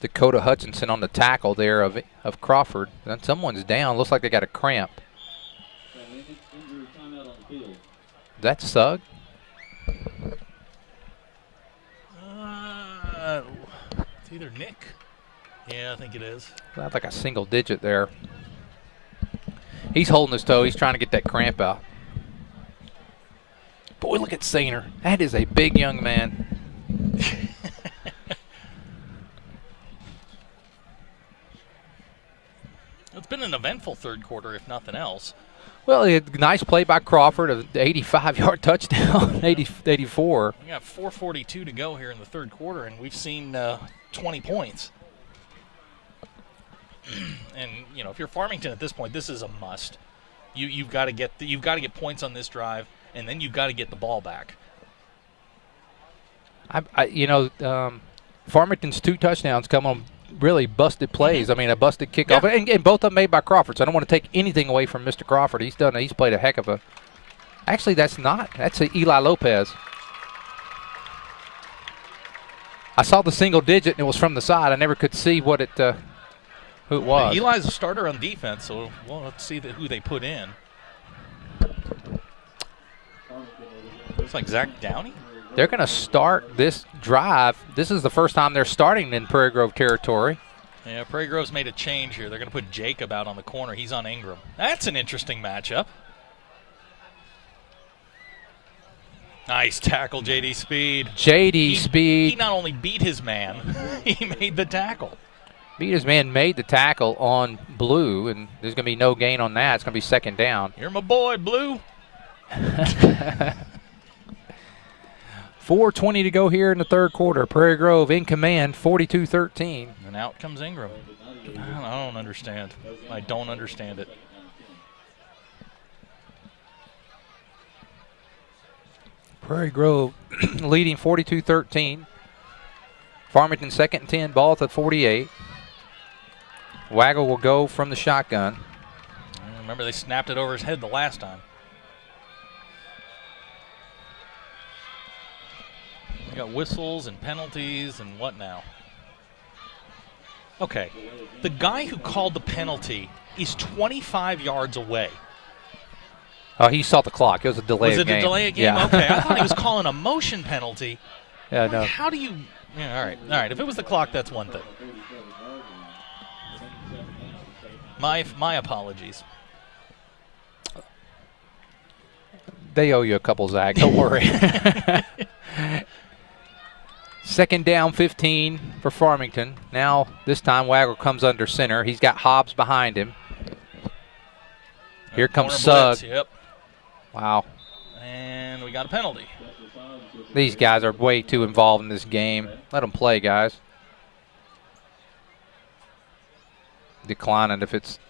Dakota Hutchinson on the tackle there of Crawford. Then someone's down. Looks like they got a cramp. That's Sugg. It's either Nick. Yeah, I think it is. That's like a single digit there. He's holding his toe. He's trying to get that cramp out. Boy, look at Sainer. That is a big young man. It's been an eventful third quarter, if nothing else. Well, a nice play by Crawford, an 85-yard touchdown, 84. We got 4:42 to go here in the third quarter, and we've seen 20 points. And you know, if you're Farmington at this point, this is a must. You've got to get points on this drive, and then you've got to get the ball back. Farmington's 2 touchdowns come on really busted plays. I mean, a busted kickoff, and both of them made by Crawford. So I don't want to take anything away from Mr. Crawford. He's played a heck of a. Actually, that's a Eli Lopez. I saw the single digit and it was from the side. I never could see who it was. Eli's a starter on defense, so we'll have to see who they put in. Looks like Zach Downey. They're going to start this drive. This is the first time they're starting in Prairie Grove territory. Yeah, Prairie Grove's made a change here. They're going to put Jacob out on the corner. He's on Ingram. That's an interesting matchup. Nice tackle, J.D. Speed. Speed. He not only beat his man, he made the tackle. Beat his man, made the tackle on Blue, and there's going to be no gain on that. It's going to be second down. You're my boy, Blue. 4:20 to go here in the third quarter. Prairie Grove in command, 42-13. And out comes Ingram. I don't understand. I don't understand it. Prairie Grove leading 42-13. Farmington second and 10, ball at the 48. Waggle will go from the shotgun. Remember, they snapped it over his head the last time. We got whistles and penalties and what now? Okay, the guy who called the penalty is 25 yards away. Oh, he saw the clock. It was a delay of game. Was it a delay of game? Yeah. Okay, I thought he was calling a motion penalty. Yeah, no. How do you? Yeah, all right. If it was the clock, that's one thing. My apologies. They owe you a couple, Zach. Don't worry. Second down, 15 for Farmington. Now, this time, Waggle comes under center. He's got Hobbs behind him. Here comes Sugg. Blitz, yep. Wow. And we got a penalty. These guys are way too involved in this game. Let them play, guys. Decline it if it's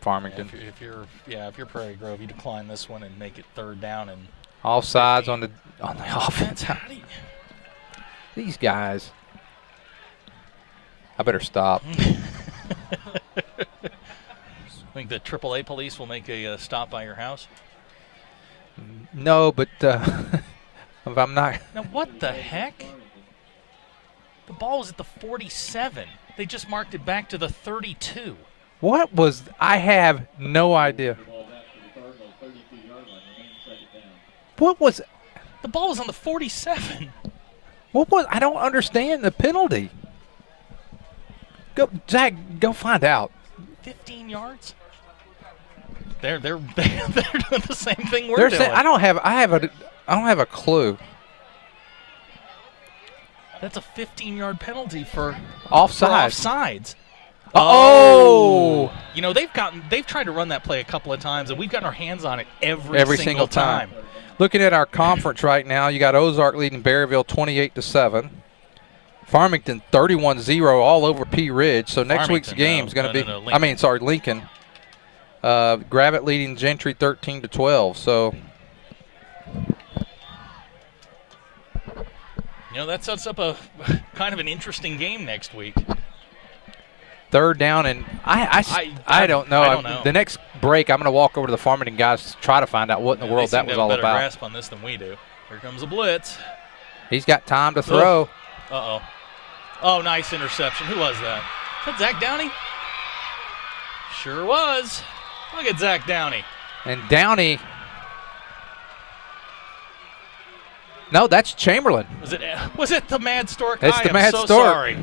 Farmington. If you're Prairie Grove, you decline this one and make it third down and all sides on the offense. How do you, These guys. I better stop. Think the AAA police will make a stop by your house? No, but if I'm not. Now, what the heck? The ball was at the 47. They just marked it back to the 32. What was? I have no idea. What was? The ball was on the 47. What was? I don't understand the penalty. Go, Zach. Go find out. 15 yards. They're doing the same thing we're They're doing. saying, I don't have a clue. That's a 15-yard penalty for offsides. offsides. Oh! You know, they've tried to run that play a couple of times, and we've gotten our hands on it every single time. Looking at our conference right now, you got Ozark leading Berryville 28-7. Farmington 31-0 all over P Ridge. So next week's game is going to be Lincoln. Gravett leading Gentry 13-12. So you know, that sets up a kind of an interesting game next week. Third down, and I don't know. I don't know. The next break, I'm going to walk over to the Farmington guys to try to find out what in the world that was all about. They seem to have a better about. grasp on this than we do. Here comes a blitz. He's got time to throw. Uh-oh. Oh, nice interception. Who was that? Was that Zach Downey? Sure was. Look at Zach Downey. And Downey. No, that's Chamberlain. Was it the Mad Stork? It's the Mad Stork. Sorry.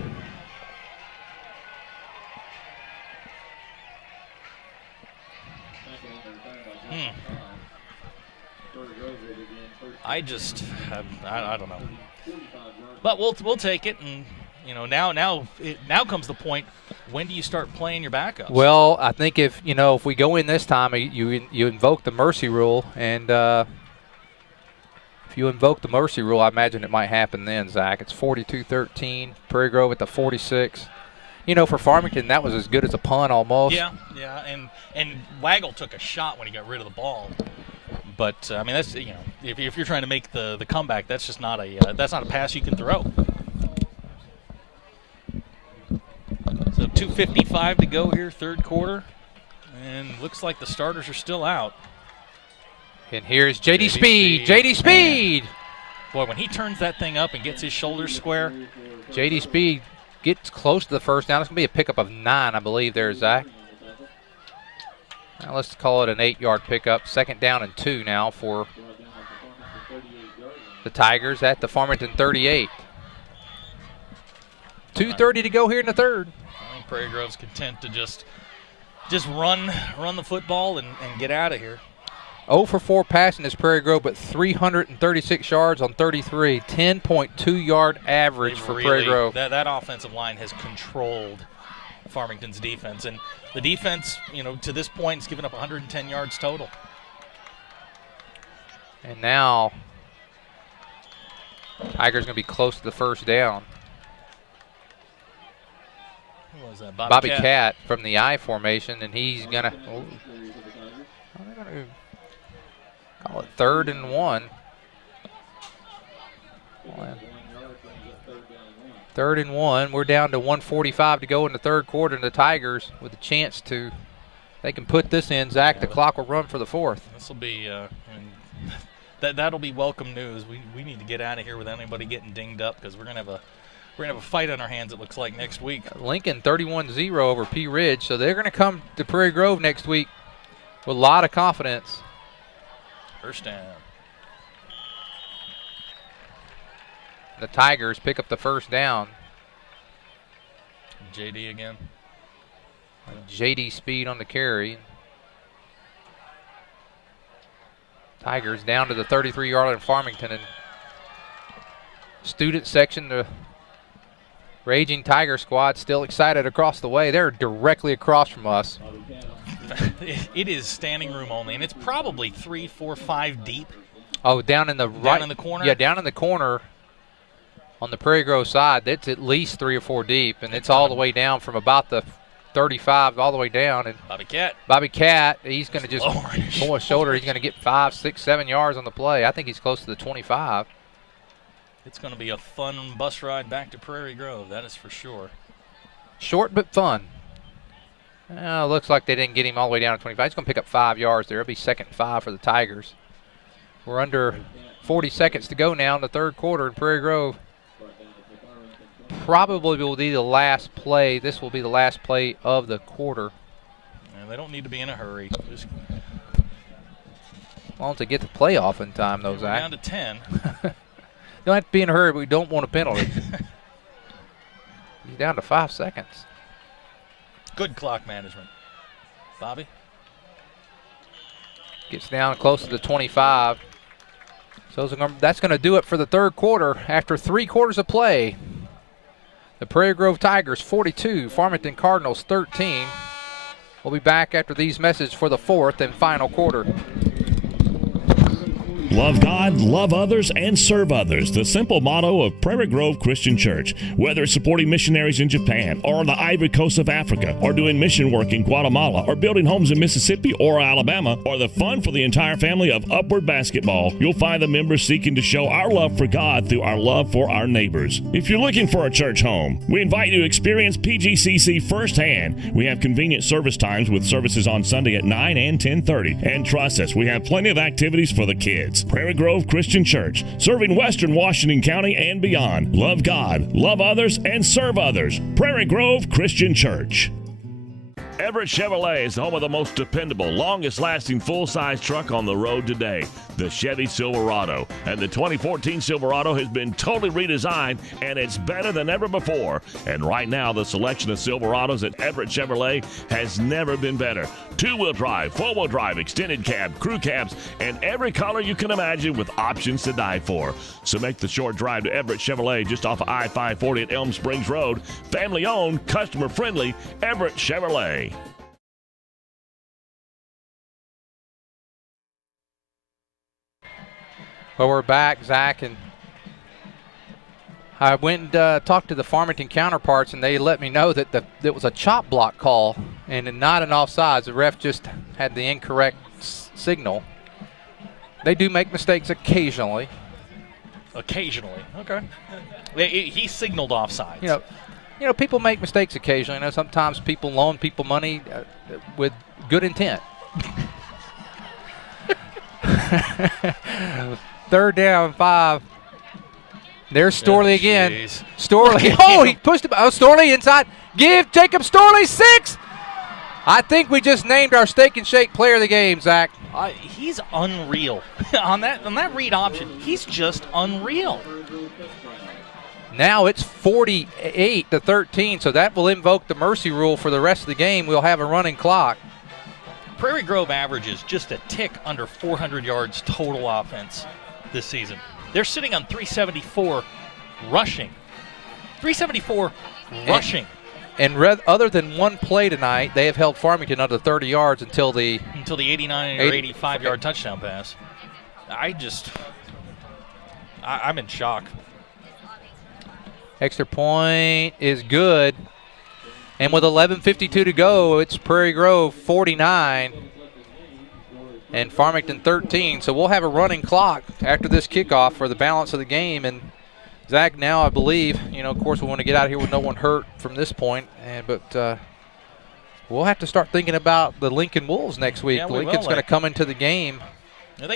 I just I don't know. But we'll take it, and you know now comes the point. When do you start playing your backups? Well, I think if we go in this time, you invoke the mercy rule, and if you invoke the mercy rule, I imagine it might happen then, Zach. It's 42-13, Prairie Grove at the 46. For Farmington, that was as good as a punt almost. Yeah, and Waggle took a shot when he got rid of the ball. But I mean, that's if you're trying to make the comeback, that's just not a pass you can throw. So 2:55 to go here, third quarter, and looks like the starters are still out. And here's J.D. Speed. J.D. Speed. Boy, when he turns that thing up and gets his shoulders square. J.D. Speed gets close to the first down. It's going to be a pickup of 9, I believe, there, Zach. Now let's call it an 8-yard pickup. Second down and 2 now for the Tigers at the Farmington 38. 2:30 to go here in the third. I think Prairie Grove's content to just run the football and get out of here. 0 for 4 passing is Prairie Grove, but 336 yards on 33. 10.2-yard average for Prairie Grove. That offensive line has controlled Farmington's defense. And the defense, to this point, has given up 110 yards total. And now Tigers going to be close to the first down. Who was that? Bobby Catt from the I formation, and he's going to call it 3rd and 1. 3rd and 1. We're down to 1:45 to go in the third quarter, and the Tigers with a chance to, they can put this in. Zach, the clock will run for the fourth. This will be, that'll be welcome news. We need to get out of here without anybody getting dinged up, because we're gonna have a fight on our hands. It looks like next week. Lincoln 31-0 over P Ridge, so they're gonna come to Prairie Grove next week with a lot of confidence. First down. The Tigers pick up the first down. JD again. JD Speed on the carry. Tigers down to the 33-yard line in Farmington. And student section, the Raging Tiger squad still excited across the way. They're directly across from us. It is standing room only, and it's probably 3, 4, 5 deep. Oh, down in the right. Down in the corner? Yeah, down in the corner on the Prairie Grove side. It's at least 3 or 4 deep, and it's all the way down from about the 35 all the way down. And Bobby Catt, he's going to just pull his shoulder. He's going to get 5, 6, 7 yards on the play. I think he's close to the 25. It's going to be a fun bus ride back to Prairie Grove, that is for sure. Short but fun. Looks like they didn't get him all the way down to 25. He's going to pick up 5 yards there. It'll be 2nd and 5 for the Tigers. We're under 40 seconds to go now in the third quarter, and Prairie Grove probably will be the last play. This will be the last play of the quarter. And they don't need to be in a hurry. Just as long as they get the play off in time, though, Zach. Down to 10. Don't have to be in a hurry, but we don't want a penalty. He's down to 5 seconds. Good clock management. Bobby? Gets down close to the 25. So that's going to do it for the third quarter. After 3 quarters of play, the Prairie Grove Tigers 42, Farmington Cardinals 13. We'll be back after these messages for the fourth and final quarter. Love God, love others, and serve others. The simple motto of Prairie Grove Christian Church. Whether it's supporting missionaries in Japan or on the Ivory Coast of Africa, or doing mission work in Guatemala, or building homes in Mississippi or Alabama, or the fun for the entire family of Upward Basketball, you'll find the members seeking to show our love for God through our love for our neighbors. If you're looking for a church home, we invite you to experience PGCC firsthand. We have convenient service times with services on Sunday at 9 and 10:30. And trust us, we have plenty of activities for the kids. Prairie Grove Christian Church, serving Western Washington County and beyond. Love God, love others, and serve others. Prairie Grove Christian Church. Everett Chevrolet is the home of the most dependable, longest-lasting full-size truck on the road today, the Chevy Silverado. And the 2014 Silverado has been totally redesigned, and it's better than ever before. And right now, the selection of Silverados at Everett Chevrolet has never been better. Two-wheel drive, four-wheel drive, extended cab, crew cabs, and every color you can imagine with options to die for. So make the short drive to Everett Chevrolet just off of I-540 at Elm Springs Road. Family-owned, customer-friendly, Everett Chevrolet. Well, we're back, Zach, and I went and talked to the Farmington counterparts, and they let me know that it was a chop block call and not an offsides. The ref just had the incorrect signal. They do make mistakes occasionally. Occasionally, okay. He signaled offsides. You know, people make mistakes occasionally. You know, sometimes people loan people money with good intent. Third down, 5. There's Storley again. Geez. Storley. Oh, he pushed him. Oh, Storley inside. Give Jacob Storley 6. I think we just named our Steak and Shake player of the game, Zach. He's unreal. on that read option, he's just unreal. Now it's 48-13, so that will invoke the mercy rule for the rest of the game. We'll have a running clock. Prairie Grove averages just a tick under 400 yards total offense this season. They're sitting on 374 rushing. 374 rushing. And other than one play tonight, they have held Farmington under 30 yards until the 89 or 85-yard touchdown pass. I'm in shock. Extra point is good. And with 11:52 to go, it's Prairie Grove 49 and Farmington 13. So we'll have a running clock after this kickoff for the balance of the game. And Zach, now I believe, of course, we want to get out of here with no one hurt from this point. But we'll have to start thinking about the Lincoln Wolves next week. Yeah, Lincoln's going to come into the game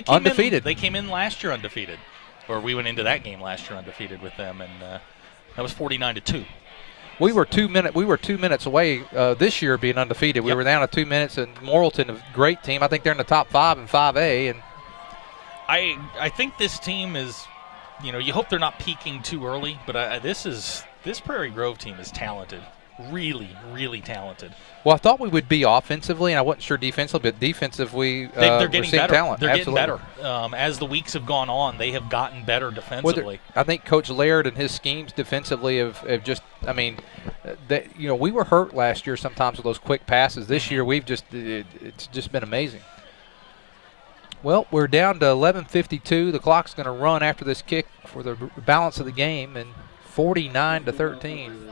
undefeated. They came in last year undefeated. Or we went into that game last year undefeated with them, and that was 49-2. We were 2 minutes away this year being undefeated. We were down to 2 minutes, and Morrilton, a great team. I think they're in the top 5 in 5A. And I think this team is, you hope they're not peaking too early, but this Prairie Grove team is talented, really, really talented. Well, I thought we would be offensively, and I wasn't sure defensively, but defensively, they're getting better. Talent. They're Absolutely. getting better. As the weeks have gone on, they have gotten better defensively. I think Coach Laird and his schemes defensively have just, we were hurt last year sometimes with those quick passes. This year, it's just been amazing. Well, we're down to 11:52. The clock's going to run after this kick for the balance of the game, and 49-13.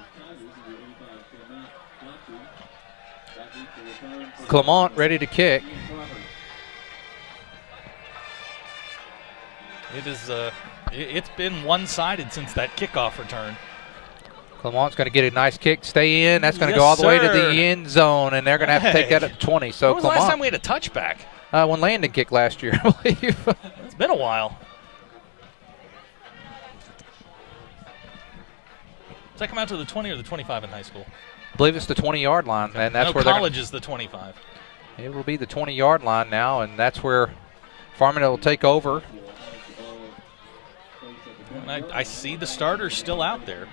Clement ready to kick. It is. It's been one-sided since that kickoff return. Clamont's going to get a nice kick, stay in. That's going to go all the way to the end zone, and they're going to have to take that at 20. So when was the Clamont, last time we had a touchback? When Landon kicked last year, I believe. It's been a while. Does that come out to the 20 or the 25 in high school? I believe it's the 20-yard line, and that's where college is the 25. It will be the 20-yard line now, and that's where Farmington will take over. And I see the starters still out there.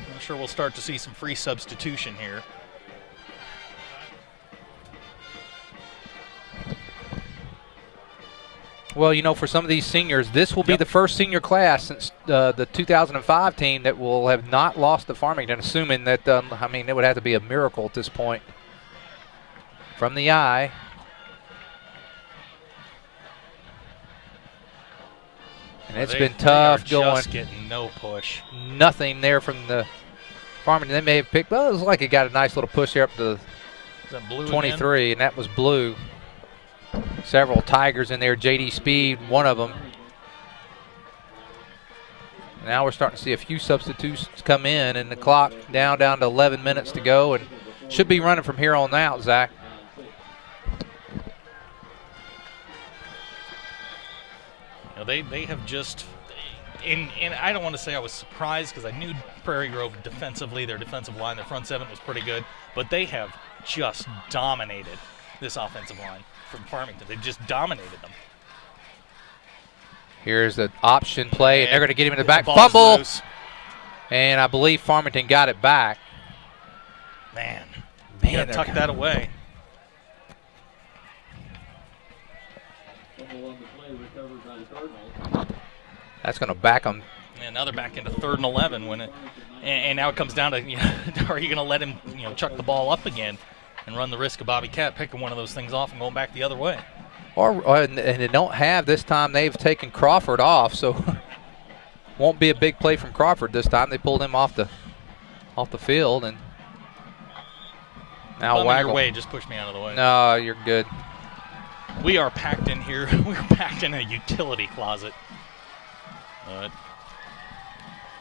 I'm sure we'll start to see some free substitution here. Well, you know, for some of these seniors, this will be the first senior class since the 2005 team that will have not lost to Farmington, assuming that, I mean, it would have to be a miracle at this point. From the eye. And it's been tough going. Just getting no push. Nothing there from the Farmington. They may have picked, well, it was like it got a nice little push there up to Blue 23, again? and that was Blue. Several Tigers in there. J.D. Speed, one of them. Now we're starting to see a few substitutions come in, and the clock down to 11 minutes to go, and should be running from here on out, Zach. They have just, and I don't want to say I was surprised because I knew Prairie Grove defensively, their defensive line, their front seven was pretty good, but they have just dominated this offensive line from Farmington. They've just dominated them. Here's the option play, and they're going to get him in the back. Fumble, loose. And I believe Farmington got it back. Man, you got to tuck that away. That's going to back them. And now they're back into 3rd and 11 when it, and now it comes down to, you know, are you going to let him, you know, chuck the ball up again and run the risk of Bobby Cat picking one of those things off and going back the other way? And they don't have this time. They've taken Crawford off, so won't be a big play from Crawford this time. They pulled him off the field, and now Waggle. Your way, just push me out of the way. No, you're good. We are packed in here. We're packed in a utility closet.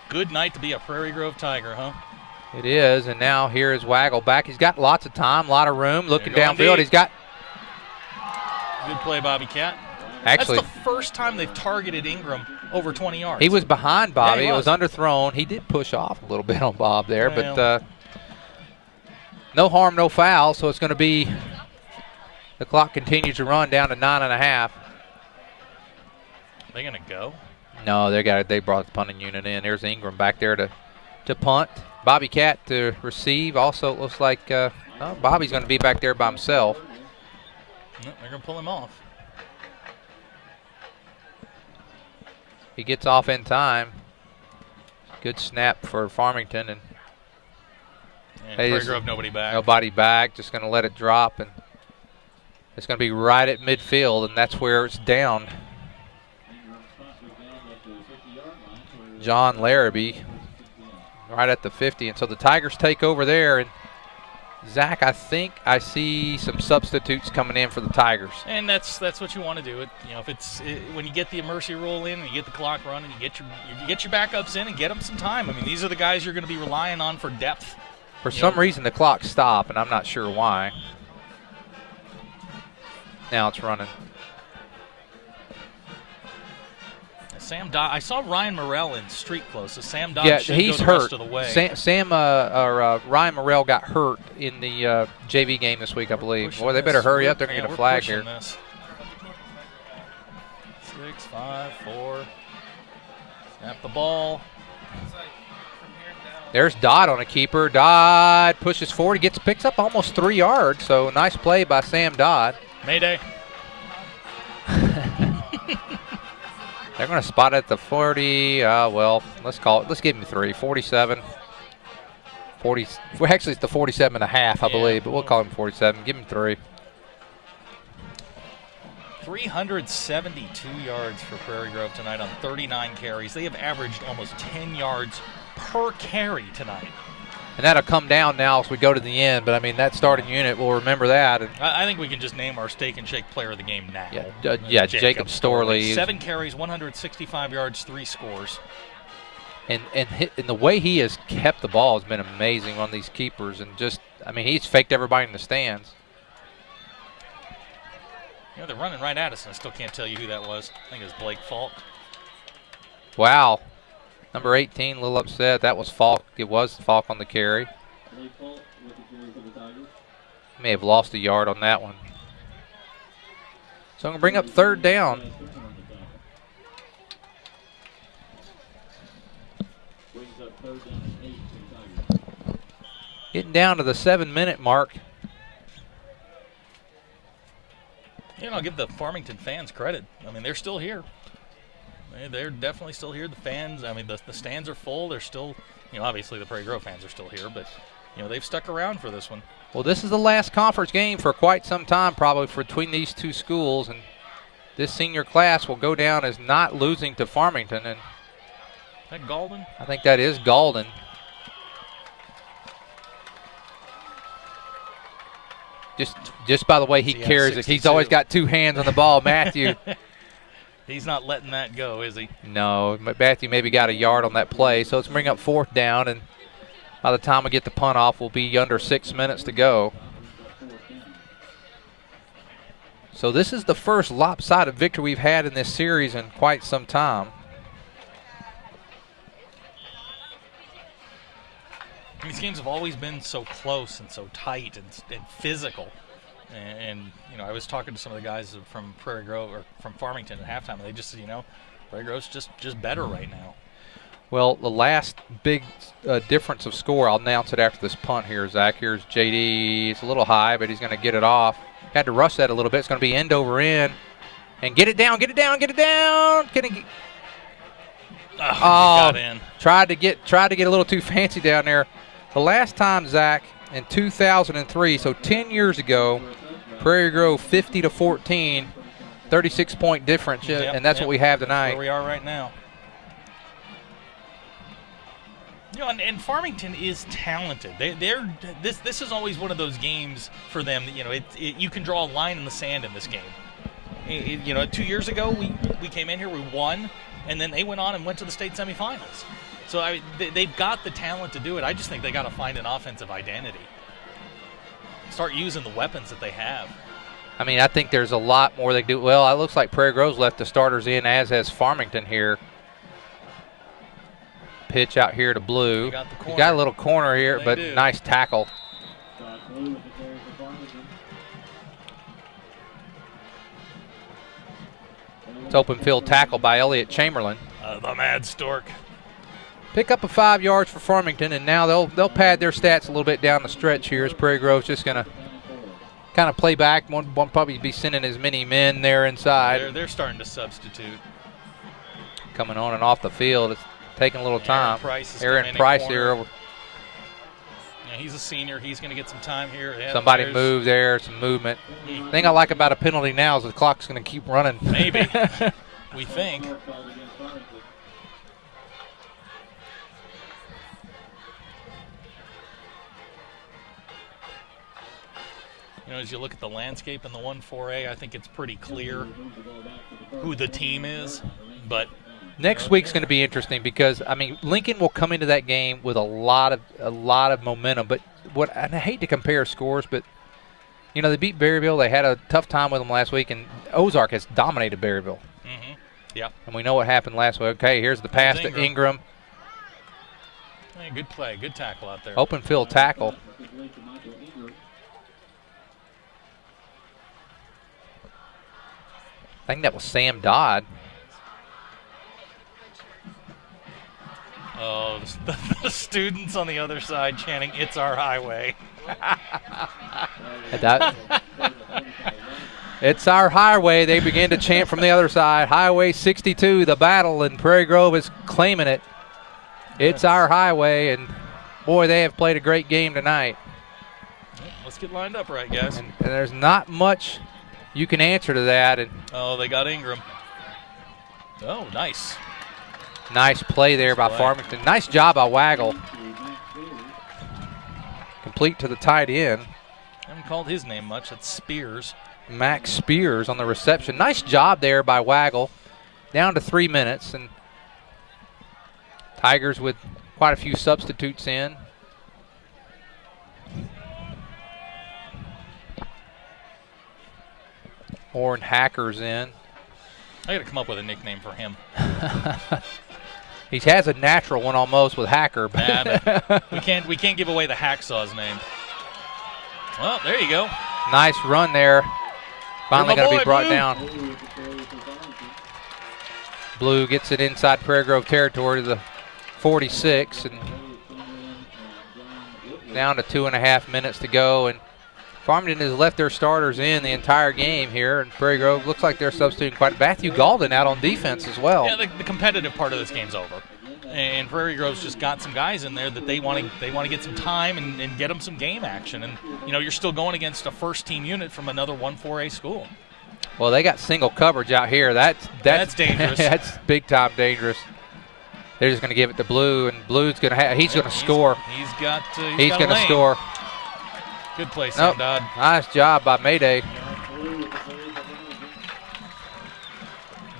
Good night to be a Prairie Grove Tiger, huh? It is, and now here is Waggle back. He's got lots of time, a lot of room, looking downfield. He's got. Good play, Bobby Cat. Actually, that's the first time they've targeted Ingram over 20 yards. He was behind Bobby. Yeah, it was underthrown. He did push off a little bit on Bob there, but no harm, no foul. So it's going to be. The clock continues to run down to 9.5. Are they going to go? No, they brought the punting unit in. There's Ingram back there to punt. Bobby Cat to receive. Also, it looks like Bobby's going to be back there by himself. No, they're going to pull him off. He gets off in time. Good snap for Farmington. And Prairie Grove, nobody back. Nobody back. Just going to let it drop. And it's going to be right at midfield, and that's where it's down. John Larrabee right at the 50, and so the Tigers take over there. And Zach, I think I see some substitutes coming in for the Tigers. And that's what you want to do. You know, if when you get the emergency rule in, and you get the clock running, you get your backups in, and get them some time. I mean, these are the guys you're going to be relying on for depth. For some reason, the clock stopped, and I'm not sure why. Now it's running. I saw Ryan Morrell in street close. So Sam Dodd he's go the hurt. Rest of the way. Ryan Morrell got hurt in the JV game this week, I believe. Boy, they better hurry up. They're going to get a flag here. 6, 5, 4. Snap the ball. There's Dodd on a keeper. Dodd pushes forward. He picks up almost 3 yards. So nice play by Sam Dodd. Mayday. They're going to spot it at the 40. Well, let's give him 3. 47. 40. Well, actually, it's the 47 and a half, I believe, but we'll call him 47. Give him 3. 372 yards for Prairie Grove tonight on 39 carries. They have averaged almost 10 yards per carry tonight. And that'll come down now as we go to the end. But, I mean, that starting unit will remember that. And I think we can just name our Steak and Shake player of the game now. Yeah, Jacob Storley. 7 carries, 165 yards, 3 scores. And the way he has kept the ball has been amazing on these keepers. And just, I mean, he's faked everybody in the stands. You know, they're running right at us, and I still can't tell you who that was. I think it was Blake Falk. Wow. Number 18, a little upset. That was Falk. It was Falk on the carry. May have lost a yard on that one. So I'm going to bring up 3rd down. Getting down to the 7-minute mark. You know, I'll give the Farmington fans credit. I mean, they're still here. They're definitely still here. The fans, I mean, the stands are full. They're still, you know, obviously the Prairie Grove fans are still here, but, you know, they've stuck around for this one. Well, this is the last conference game for quite some time, probably, between these two schools, and this senior class will go down as not losing to Farmington. And is that Galden? I think that is Galden. Just by the way he carries it, he's always got 2 hands on the ball, Matthew. He's not letting that go, is he? No, Matthew maybe got a yard on that play, so let's bring up 4th down, and by the time we get the punt off, we'll be under 6 minutes to go. So this is the first lopsided victory we've had in this series in quite some time. These games have always been so close and so tight and physical. And, you know, I was talking to some of the guys from Prairie Grove or from Farmington at halftime, and they just said, you know, Prairie Grove's just better right now. Well, the last big difference of score, I'll announce it after this punt here, Zach. Here's JD. It's a little high, but he's going to get it off. Had to rush that a little bit. It's going to be end over end. And get it down, get it down, get it down. Got in. Tried to get a little too fancy down there. The last time, Zach, in 2003, so 10 years ago, Prairie Grove 50-14, 36-point difference, and that's what we have tonight. That's where we are right now. You know, and Farmington is talented. This is always one of those games for them that, you know, you can draw a line in the sand in this game. You know, 2 years ago we came in here, we won, and then they went on and went to the state semifinals. So I mean, they've got the talent to do it. I just think they got to find an offensive identity. Start using the weapons that they have. I mean, I think there's a lot more they do. Well, it looks like Prairie Grove's left the starters in, as has Farmington here. Pitch out here to Blue. You got a little corner here, but nice tackle. It's open field tackle by Elliott Chamberlain. The Mad Stork. Pick up a 5 yards for Farmington, and now they'll pad their stats a little bit down the stretch here as Prairie Grove's just going to kind of play back. Won't probably be sending as many men there inside. They're starting to substitute. Coming on and off the field. It's taking a little time. Aaron Price here. Yeah, he's a senior. He's going to get some time here. Yeah, somebody moves there, some movement. The thing I like about a penalty now is the clock's going to keep running. Maybe. We think. You know, as you look at the landscape in the 1-4A, I think it's pretty clear who the team is. But next week's going to be interesting because, I mean, Lincoln will come into that game with a lot of momentum. But and I hate to compare scores, but you know, they beat Berryville. They had a tough time with them last week, and Ozark has dominated Berryville. Mm-hmm. Yeah. And we know what happened last week. Okay, here's the pass to Ingram. Hey, good play, good tackle out there. Open field tackle. I think that was Sam Dodd. Oh, the students on the other side chanting, "It's our highway." It's our highway. They begin to chant from the other side. Highway 62, the battle, and Prairie Grove is claiming it. It's our highway, and boy, they have played a great game tonight. Let's get lined up right, guys. And there's not much you can answer to that. And oh, they got Ingram. Oh, nice. Nice play there by Farmington. Nice job by Waggle. Complete to the tight end. Haven't called his name much. That's Spears. Max Spears on the reception. Nice job there by Waggle. Down to 3 minutes. And Tigers with quite a few substitutes in. Orrin Hacker's in. I got to come up with a nickname for him. He has a natural one almost with Hacker. But we can't give away the Hacksaw's name. Well, there you go. Nice run there. Finally going to be brought Blue. down. Blue gets it inside Prairie Grove territory to the 46, and down to 2.5 minutes to go. And Farmington has left their starters in the entire game here, and Prairie Grove looks like they're substituting quite. Matthew Galden out on defense as well. Yeah, the competitive part of this game's over, and Prairie Grove's just got some guys in there that they want to get some time and get them some game action. And you're still going against a first-team unit from another 1-4A school. Well, they got single coverage out here. That's dangerous. That's big time dangerous. They're just going to give it to Blue, and Blue's going to he's going to score. He's going to score. Good play, Sam Dodd. Nice job by Mayday.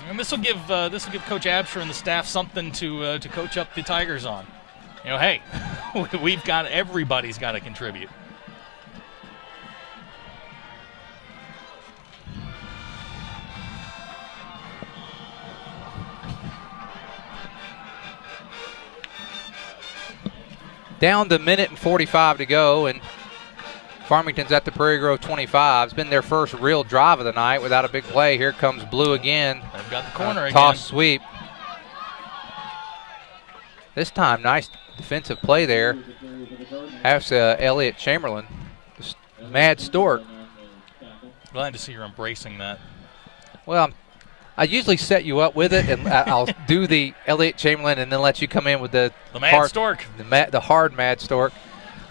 And this will give Coach Absher and the staff something to coach up the Tigers on. Hey, everybody's got to contribute. Down to 1:45 to go, and Farmington's at the Prairie Grove 25. It's been their first real drive of the night without a big play. Here comes Blue again. They've got the corner again. Toss sweep. This time, nice defensive play there. That's Elliott Chamberlain. Mad Stork. Glad to see you're embracing that. Well, I usually set you up with it, and I'll do the Elliott Chamberlain and then let you come in with the Mad Stork. The hard Mad Stork.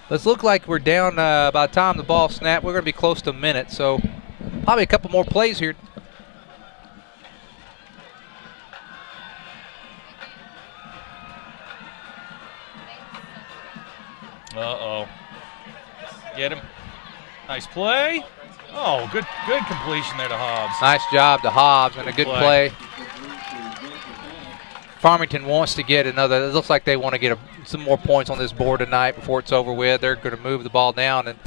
Let's look like we're down by the time the ball snapped. We're going to be close to a minute, so probably a couple more plays here. Uh-oh. Get him. Nice play. Oh, good completion there to Hobbs. Nice job to Hobbs and a good play. Farmington wants to get another. It looks like they want to get some more points on this board tonight before it's over with. They're going to move the ball down. And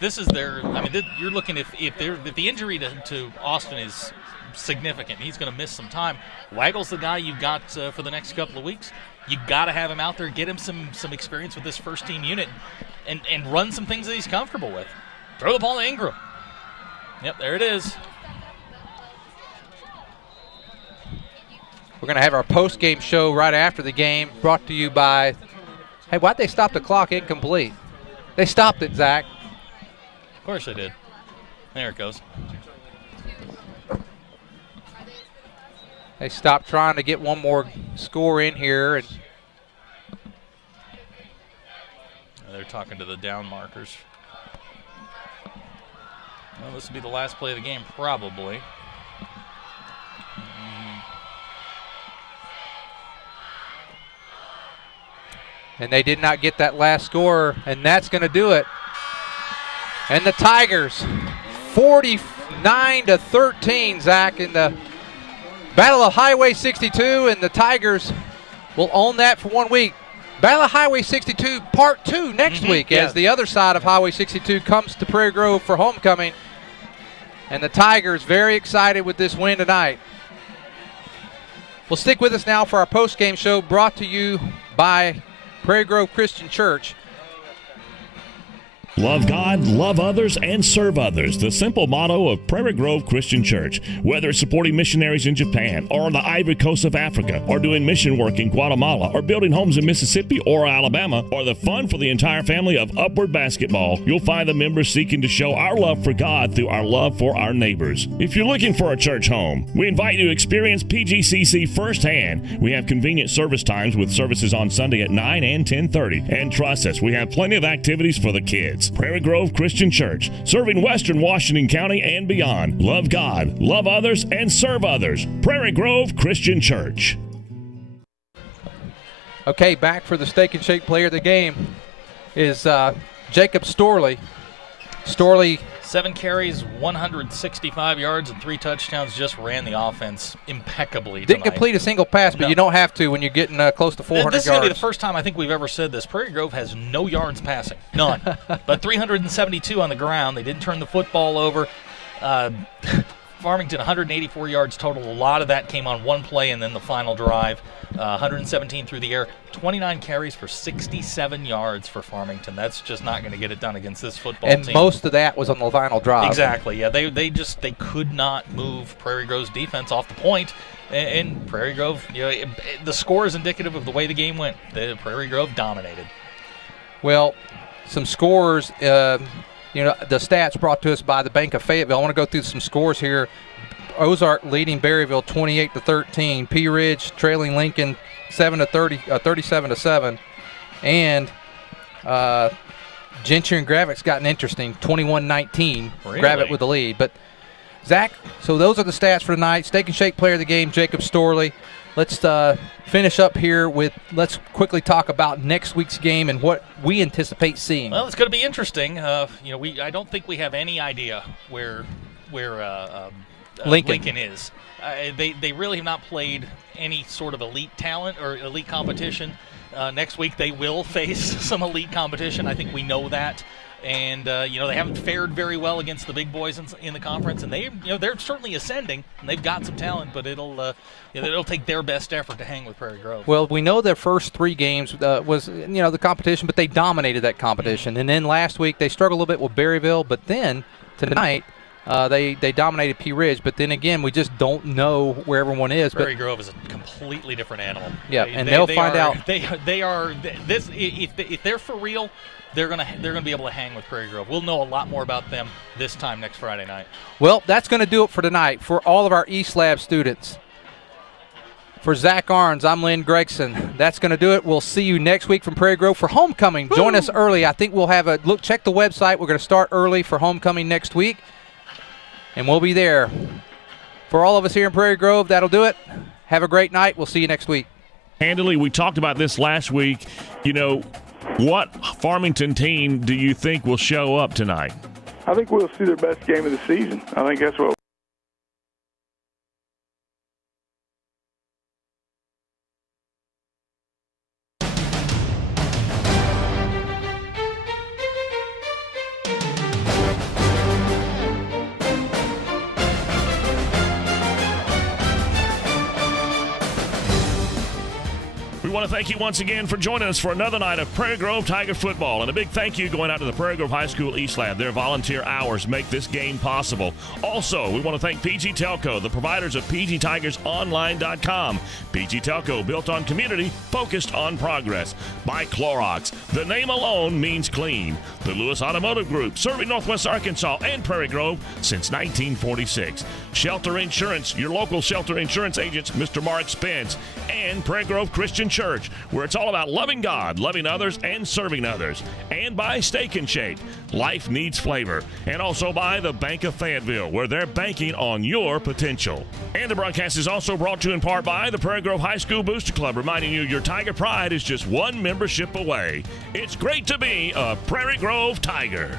this is their. I mean, you're looking if the injury to Austin is significant, he's going to miss some time. Waggle's the guy you've got for the next couple of weeks. You got to have him out there, get him some experience with this first team unit, and run some things that he's comfortable with. Throw the ball to Ingram. Yep, there it is. We're going to have our post-game show right after the game, brought to you by, hey, why'd they stop the clock incomplete? They stopped it, Zach. Of course they did. There it goes. They stopped trying to get one more score in here. And they're talking to the down markers. Well, this will be the last play of the game, probably. And they did not get that last score, and that's going to do it. And the Tigers, 49-13, Zach, in the Battle of Highway 62, and the Tigers will own that for 1 week. Battle of Highway 62 Part 2 next week, as the other side of Highway 62 comes to Prairie Grove for homecoming. And the Tigers very excited with this win tonight. Well, stick with us now for our post-game show brought to you by Prairie Grove Christian Church. Love God, love others, and serve others. The simple motto of Prairie Grove Christian Church. Whether supporting missionaries in Japan or on the Ivory Coast of Africa, or doing mission work in Guatemala, or building homes in Mississippi or Alabama, or the fun for the entire family of Upward Basketball, you'll find the members seeking to show our love for God through our love for our neighbors. If you're looking for a church home, we invite you to experience PGCC firsthand. We have convenient service times with services on Sunday at 9 and 10:30. And trust us, we have plenty of activities for the kids. Prairie Grove Christian Church, serving Western Washington County and beyond. Love God, love others, and serve others. Prairie Grove Christian Church. Okay, back for the Steak and Shake player of the game is Jacob Storley. Storley 7 carries, 165 yards, and 3 touchdowns. Just ran the offense impeccably Didn't tonight. complete a single pass, but No. you don't have to when you're getting close to 400 This is yards. going to be the first time I think we've ever said this. Prairie Grove has no yards passing. None. But 372 on the ground. They didn't turn the football over. Farmington, 184 yards total. A lot of that came on one play and then the final drive. 117 through the air. 29 carries for 67 yards for Farmington. That's just not going to get it done against this football team. And most of that was on the final drive. Exactly. Yeah, they could not move Prairie Grove's defense off the point. And Prairie Grove, the score is indicative of the way the game went. Prairie Grove dominated. Well, some scores, the stats brought to us by the Bank of Fayetteville. I want to go through some scores here. Ozark leading Berryville 28-13. Pea Ridge trailing Lincoln 37-7. And Gentry and Gravit's gotten interesting, 21-19. Really? Gravit with the lead. But Zach, so those are the stats for tonight. Steak and Shake player of the game, Jacob Storley. Let's finish up here with, let's quickly talk about next week's game and what we anticipate seeing. Well, it's going to be interesting. I don't think we have any idea where Lincoln is. They really have not played any sort of elite talent or elite competition. Next week they will face some elite competition. I think we know that. And they haven't fared very well against the big boys in the conference, and they're certainly ascending, and they've got some talent, but it'll take their best effort to hang with Prairie Grove. Well, we know their first 3 games was the competition, but they dominated that competition. And then last week they struggled a little bit with Berryville, but then tonight they dominated Pea Ridge. But then again, we just don't know where everyone is. Prairie Grove is a completely different animal. Yeah, they'll find out. They are this if they're for real. They're gonna be able to hang with Prairie Grove. We'll know a lot more about them this time next Friday night. Well, that's going to do it for tonight for all of our East Lab students. For Zach Arns, I'm Lynn Gregson. That's going to do it. We'll see you next week from Prairie Grove for homecoming. Woo! Join us early. I think we'll have a look. Check the website. We're going to start early for homecoming next week, and we'll be there. For all of us here in Prairie Grove, that'll do it. Have a great night. We'll see you next week. Handily, we talked about this last week. What Farmington team do you think will show up tonight? I think we'll see their best game of the season. I think that's what We want to thank you once again for joining us for another night of Prairie Grove Tiger football. And a big thank you going out to the Prairie Grove High School East Lab. Their volunteer hours make this game possible. Also, we want to thank PG Telco, the providers of PGTigersOnline.com. PG Telco, built on community, focused on progress. By Clorox, the name alone means clean. The Lewis Automotive Group, serving Northwest Arkansas and Prairie Grove since 1946. Shelter Insurance, your local shelter insurance agents, Mr. Mark Spence. And Prairie Grove Christian Church, where it's all about loving God, loving others, and serving others. And by Steak and Shake, life needs flavor. And also by the Bank of Fayetteville, where they're banking on your potential. And the broadcast is also brought to you in part by the Prairie Grove High School Booster Club, reminding you your Tiger Pride is just one membership away. It's great to be a Prairie Grove Tiger.